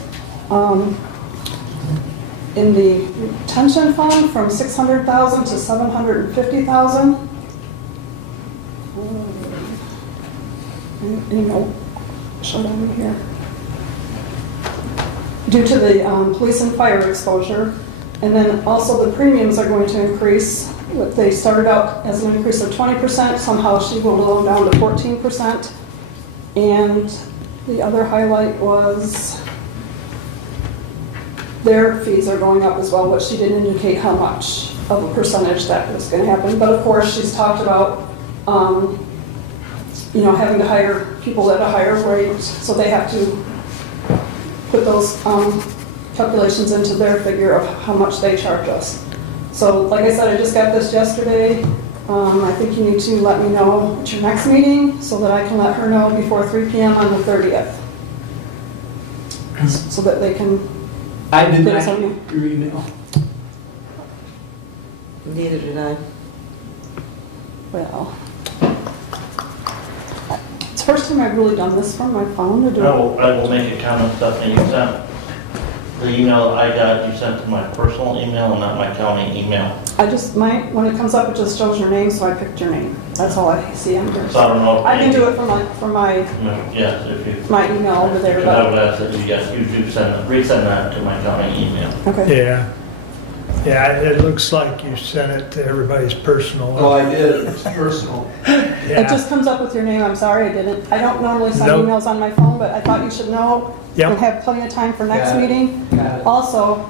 in the retention fund from $600,000 to $750,000. Show down here. Due to the police and fire exposure, and then also the premiums are going to increase. They started out as an increase of 20%. Somehow she will go down to 14%. And the other highlight was their fees are going up as well, but she didn't indicate how much of a percentage that was going to happen. But of course, she's talked about, having to hire people at a higher rate, so they have to put those calculations into their figure of how much they charge us. So like I said, I just got this yesterday. I think you need to let me know at your next meeting so that I can let her know before 3 p.m. on the 30th. So that they can, I did Did I not send get your email. Neither did I. well, it's the first time I've really done this from my phone to do it. I will make a comment, Stephanie, you sent, the email I got, you sent to my personal email and not my county email. I just, when it comes up, it just shows your name, so I picked your name. That's all I see under. So I don't know. if I can maybe- do it from my Yes, if you, email over there, and I but, would ask that you guys, you do resend that to my county email. okay. Yeah. Yeah, it looks like you sent it to everybody's personal. Oh, I did, it's personal. It Yeah. just comes up with your name, I'm sorry, I didn't. I don't normally send Nope. emails on my phone, but I thought you should know. Yep. And have plenty of time for next Got it. meeting. Got it. Also,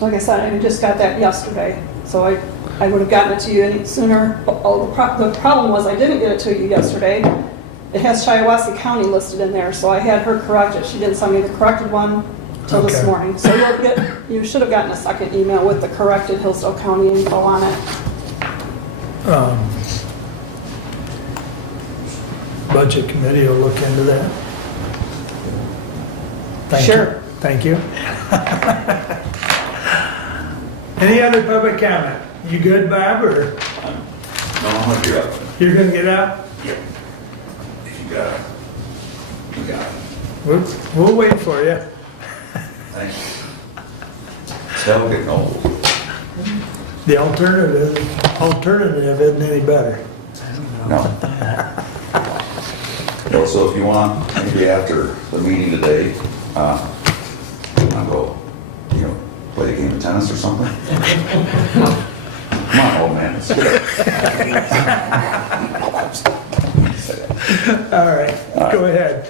like I said, I just got that yesterday, so I would have gotten it to you any sooner. Oh, the problem was I didn't get it to you yesterday. It has Shiawassee County listed in there, so I had her correct it. She didn't send me the corrected one till this Okay. morning. So you should have gotten a second email with the corrected Hillsdale County info on it. Budget committee will look into that. Thank you. Sure. Thank you. Any other public comment? You good, Bob, or No, I'm gonna be up. you're gonna get out? Yep. If you got it. You got it. We'll wait for you. Thank you. Still getting old. The alternative isn't any better. No. Well, so if you want, maybe after the meeting today, I'll go, play a game of tennis or something. Come on, old man, let's get it. All right, go ahead.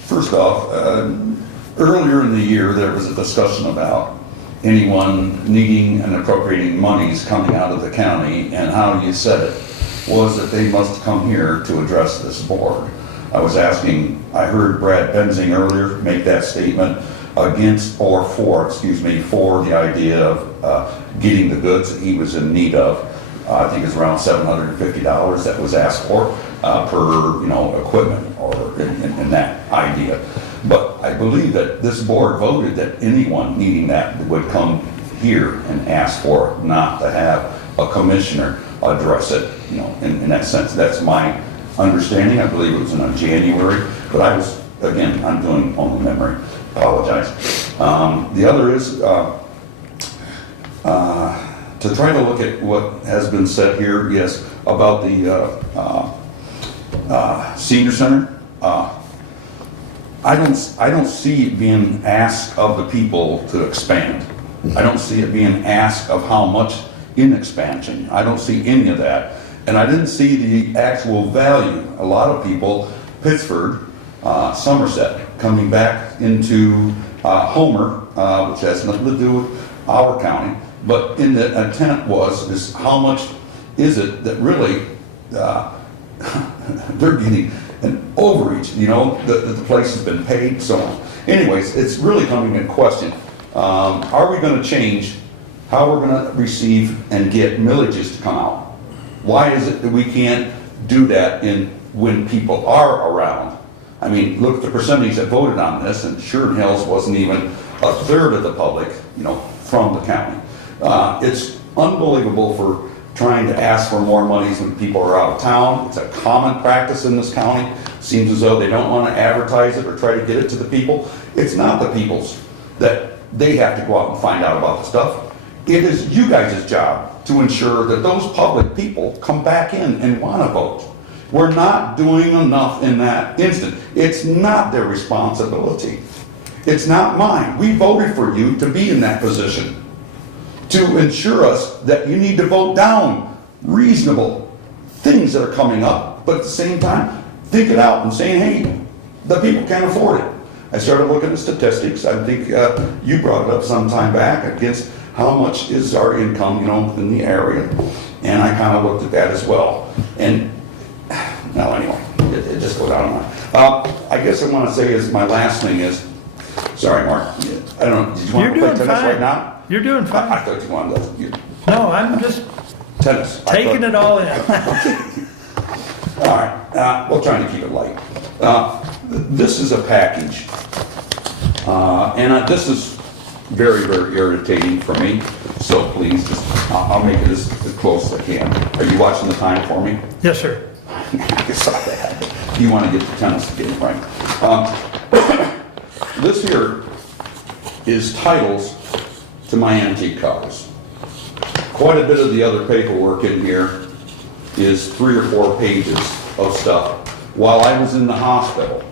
First off, earlier in the year, there was a discussion about anyone needing and appropriating monies coming out of the county, and how you said it was that they must come here to address this board. I was asking, I heard Brad Benzing earlier make that statement against, or for the idea of getting the goods that he was in need of. I think it's around $750 that was asked for per, equipment or in that idea. But I believe that this board voted that anyone needing that would come here and ask for it, not to have a commissioner address it, in that sense. That's my understanding. I believe it was in January, but I'm doing only memory. Apologize. The other is to try to look at what has been said here, yes, about the senior center. I don't see it being asked of the people to expand. I don't see it being asked of how much in expansion. I don't see any of that. And I didn't see the actual value. A lot of people, Pittsford, Somerset, coming back into Homer, which has nothing to do with our county, but in the intent is how much is it that really they're getting an overreach, the place has been paid, so on. Anyways, it's really coming in question. Are we going to change how we're going to receive and get millages to come out? Why is it that we can't do that when people are around? I mean, look at the percentage that voted on this, and Sherman Hills wasn't even a third of the public, from the county. It's unbelievable for trying to ask for more monies when people are out of town. It's a common practice in this county. Seems as though they don't want to advertise it or try to get it to the people. It's not the people's that they have to go out and find out about the stuff. It is you guys' job to ensure that those public people come back in and want to vote. We're not doing enough in that instant. It's not their responsibility. It's not mine. We voted for you to be in that position, to ensure us that you need to vote down reasonable things that are coming up, but at the same time, think it out and saying, hey, the people can't afford it. I started looking at statistics. I think you brought it up some time back against how much is our income, in the area. And I kind of looked at that as well. And, well, anyway, it just goes down and on. I guess I want to say is my last thing is, sorry, Mark, I don't know, did you want You're to play doing tennis right fine. now? You're doing I fine. thought you wanted to, No, I'm just tennis. I taking thought- it all in. All right, we're trying to keep it light. This is a package, and this is very, very irritating for me, so please, I'll make it as close as I can. Are you watching the time for me? Yes, sir. I saw that. You want to get to tennis again, right? This here is titles to my antique cars. Quite a bit of the other paperwork in here is 3 or 4 pages of stuff while I was in the hospital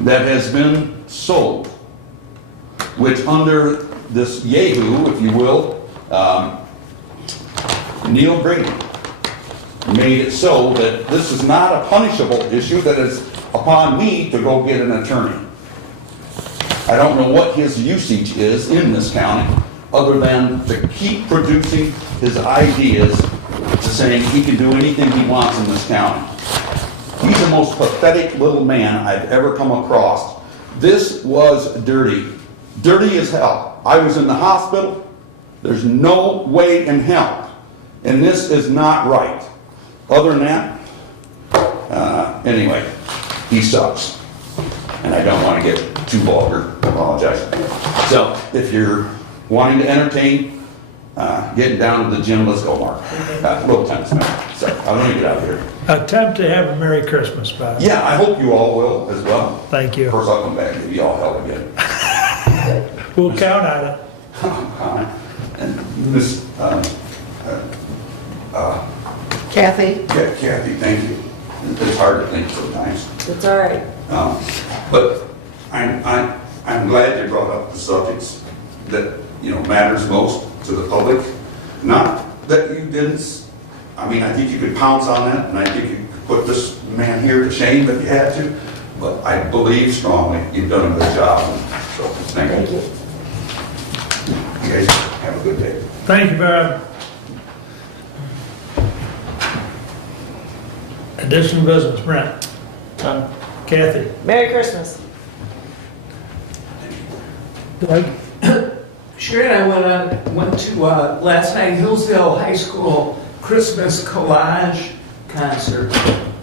that has been sold, which under this Yahoo, if you will, Neil Brady made it so that this is not a punishable issue, that it's upon me to go get an attorney. I don't know what his usage is in this county, other than to keep producing his ideas, to saying he can do anything he wants in this county. He's the most pathetic little man I've ever come across. This was dirty. Dirty as hell. I was in the hospital. There's no way in hell. And this is not right. Other than that, anyway, he sucks. And I don't want to get too vulgar. I apologize. So, if you're wanting to entertain, getting down to the gym, let's go, Mark. Little tennis match. So, I'm going to get out of here. Attempt to have a Merry Christmas, Bob. Yeah, I hope you all will as well. Thank you. Of course, I'll come back and give you all hell again. We'll count on it. And Miss, Kathy? yeah, Kathy, thank you. It's hard to think sometimes. It's all right. But I'm glad they brought up the subjects that, matters most to the public. Not that you didn't, I mean, I think you could pounce on that, and I think you could put this man here to shame if you had to, but I believe strongly you've done a good job. So, thank you. You guys have a good day. Thank you, Bob. Additional business, Brent. Kathy. Merry Christmas. Doug. Sherry and I went to last night Hillsdale High School Christmas collage concert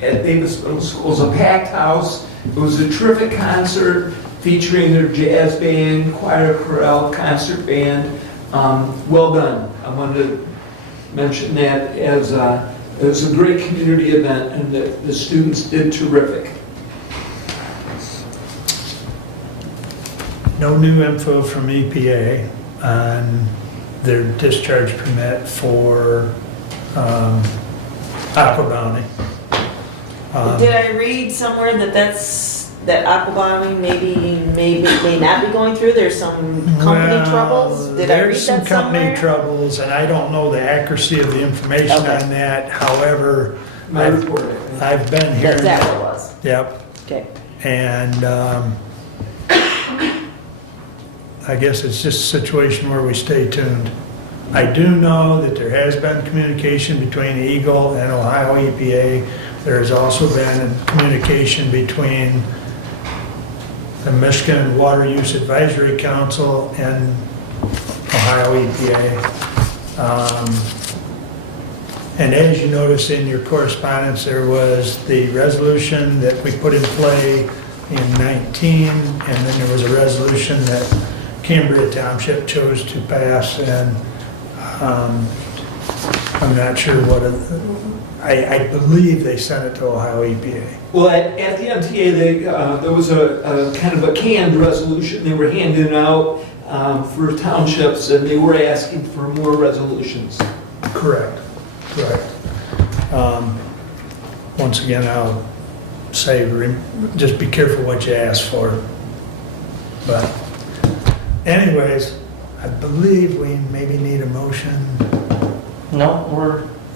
at Davis Middle School. It was a packed house. It was a terrific concert featuring their jazz band, choir, chorale, concert band. Well done. I wanted to mention that as it was a great community event, and the students did terrific. No new info from EPA on their discharge permit for Aqua Bounty. Did I read somewhere that Aqua Bounty may not be going through? There's some company troubles? Did I read There's some that company somewhere? troubles, and I don't know the accuracy of the information Okay. on that. However, My report. I've been here. That's what it was. Yep. Okay. And I guess it's just a situation where we stay tuned. I do know that there has been communication between Eagle and Ohio EPA. There has also been communication between the Michigan Water Use Advisory Council and Ohio EPA. And as you notice in your correspondence, there was the resolution that we put in play in 19, and then there was a resolution that Cambria Township chose to pass, and I'm not sure what, I believe they sent it to Ohio EPA. Well, at the MTA, there was a kind of a canned resolution they were handing out for townships, and they were asking for more resolutions. Correct. Once again, I'll say, just be careful what you ask for. But anyways, I believe we maybe need a motion. No,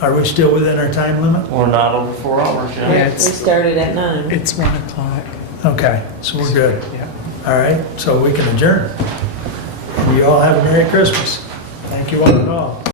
Are we still within our time limit? we're not over 4 hours yet. Yeah, We started at 9. It's 1 o'clock. Okay, so we're good. Yeah. All right, so we can adjourn. You all have a Merry Christmas. Thank you one and all.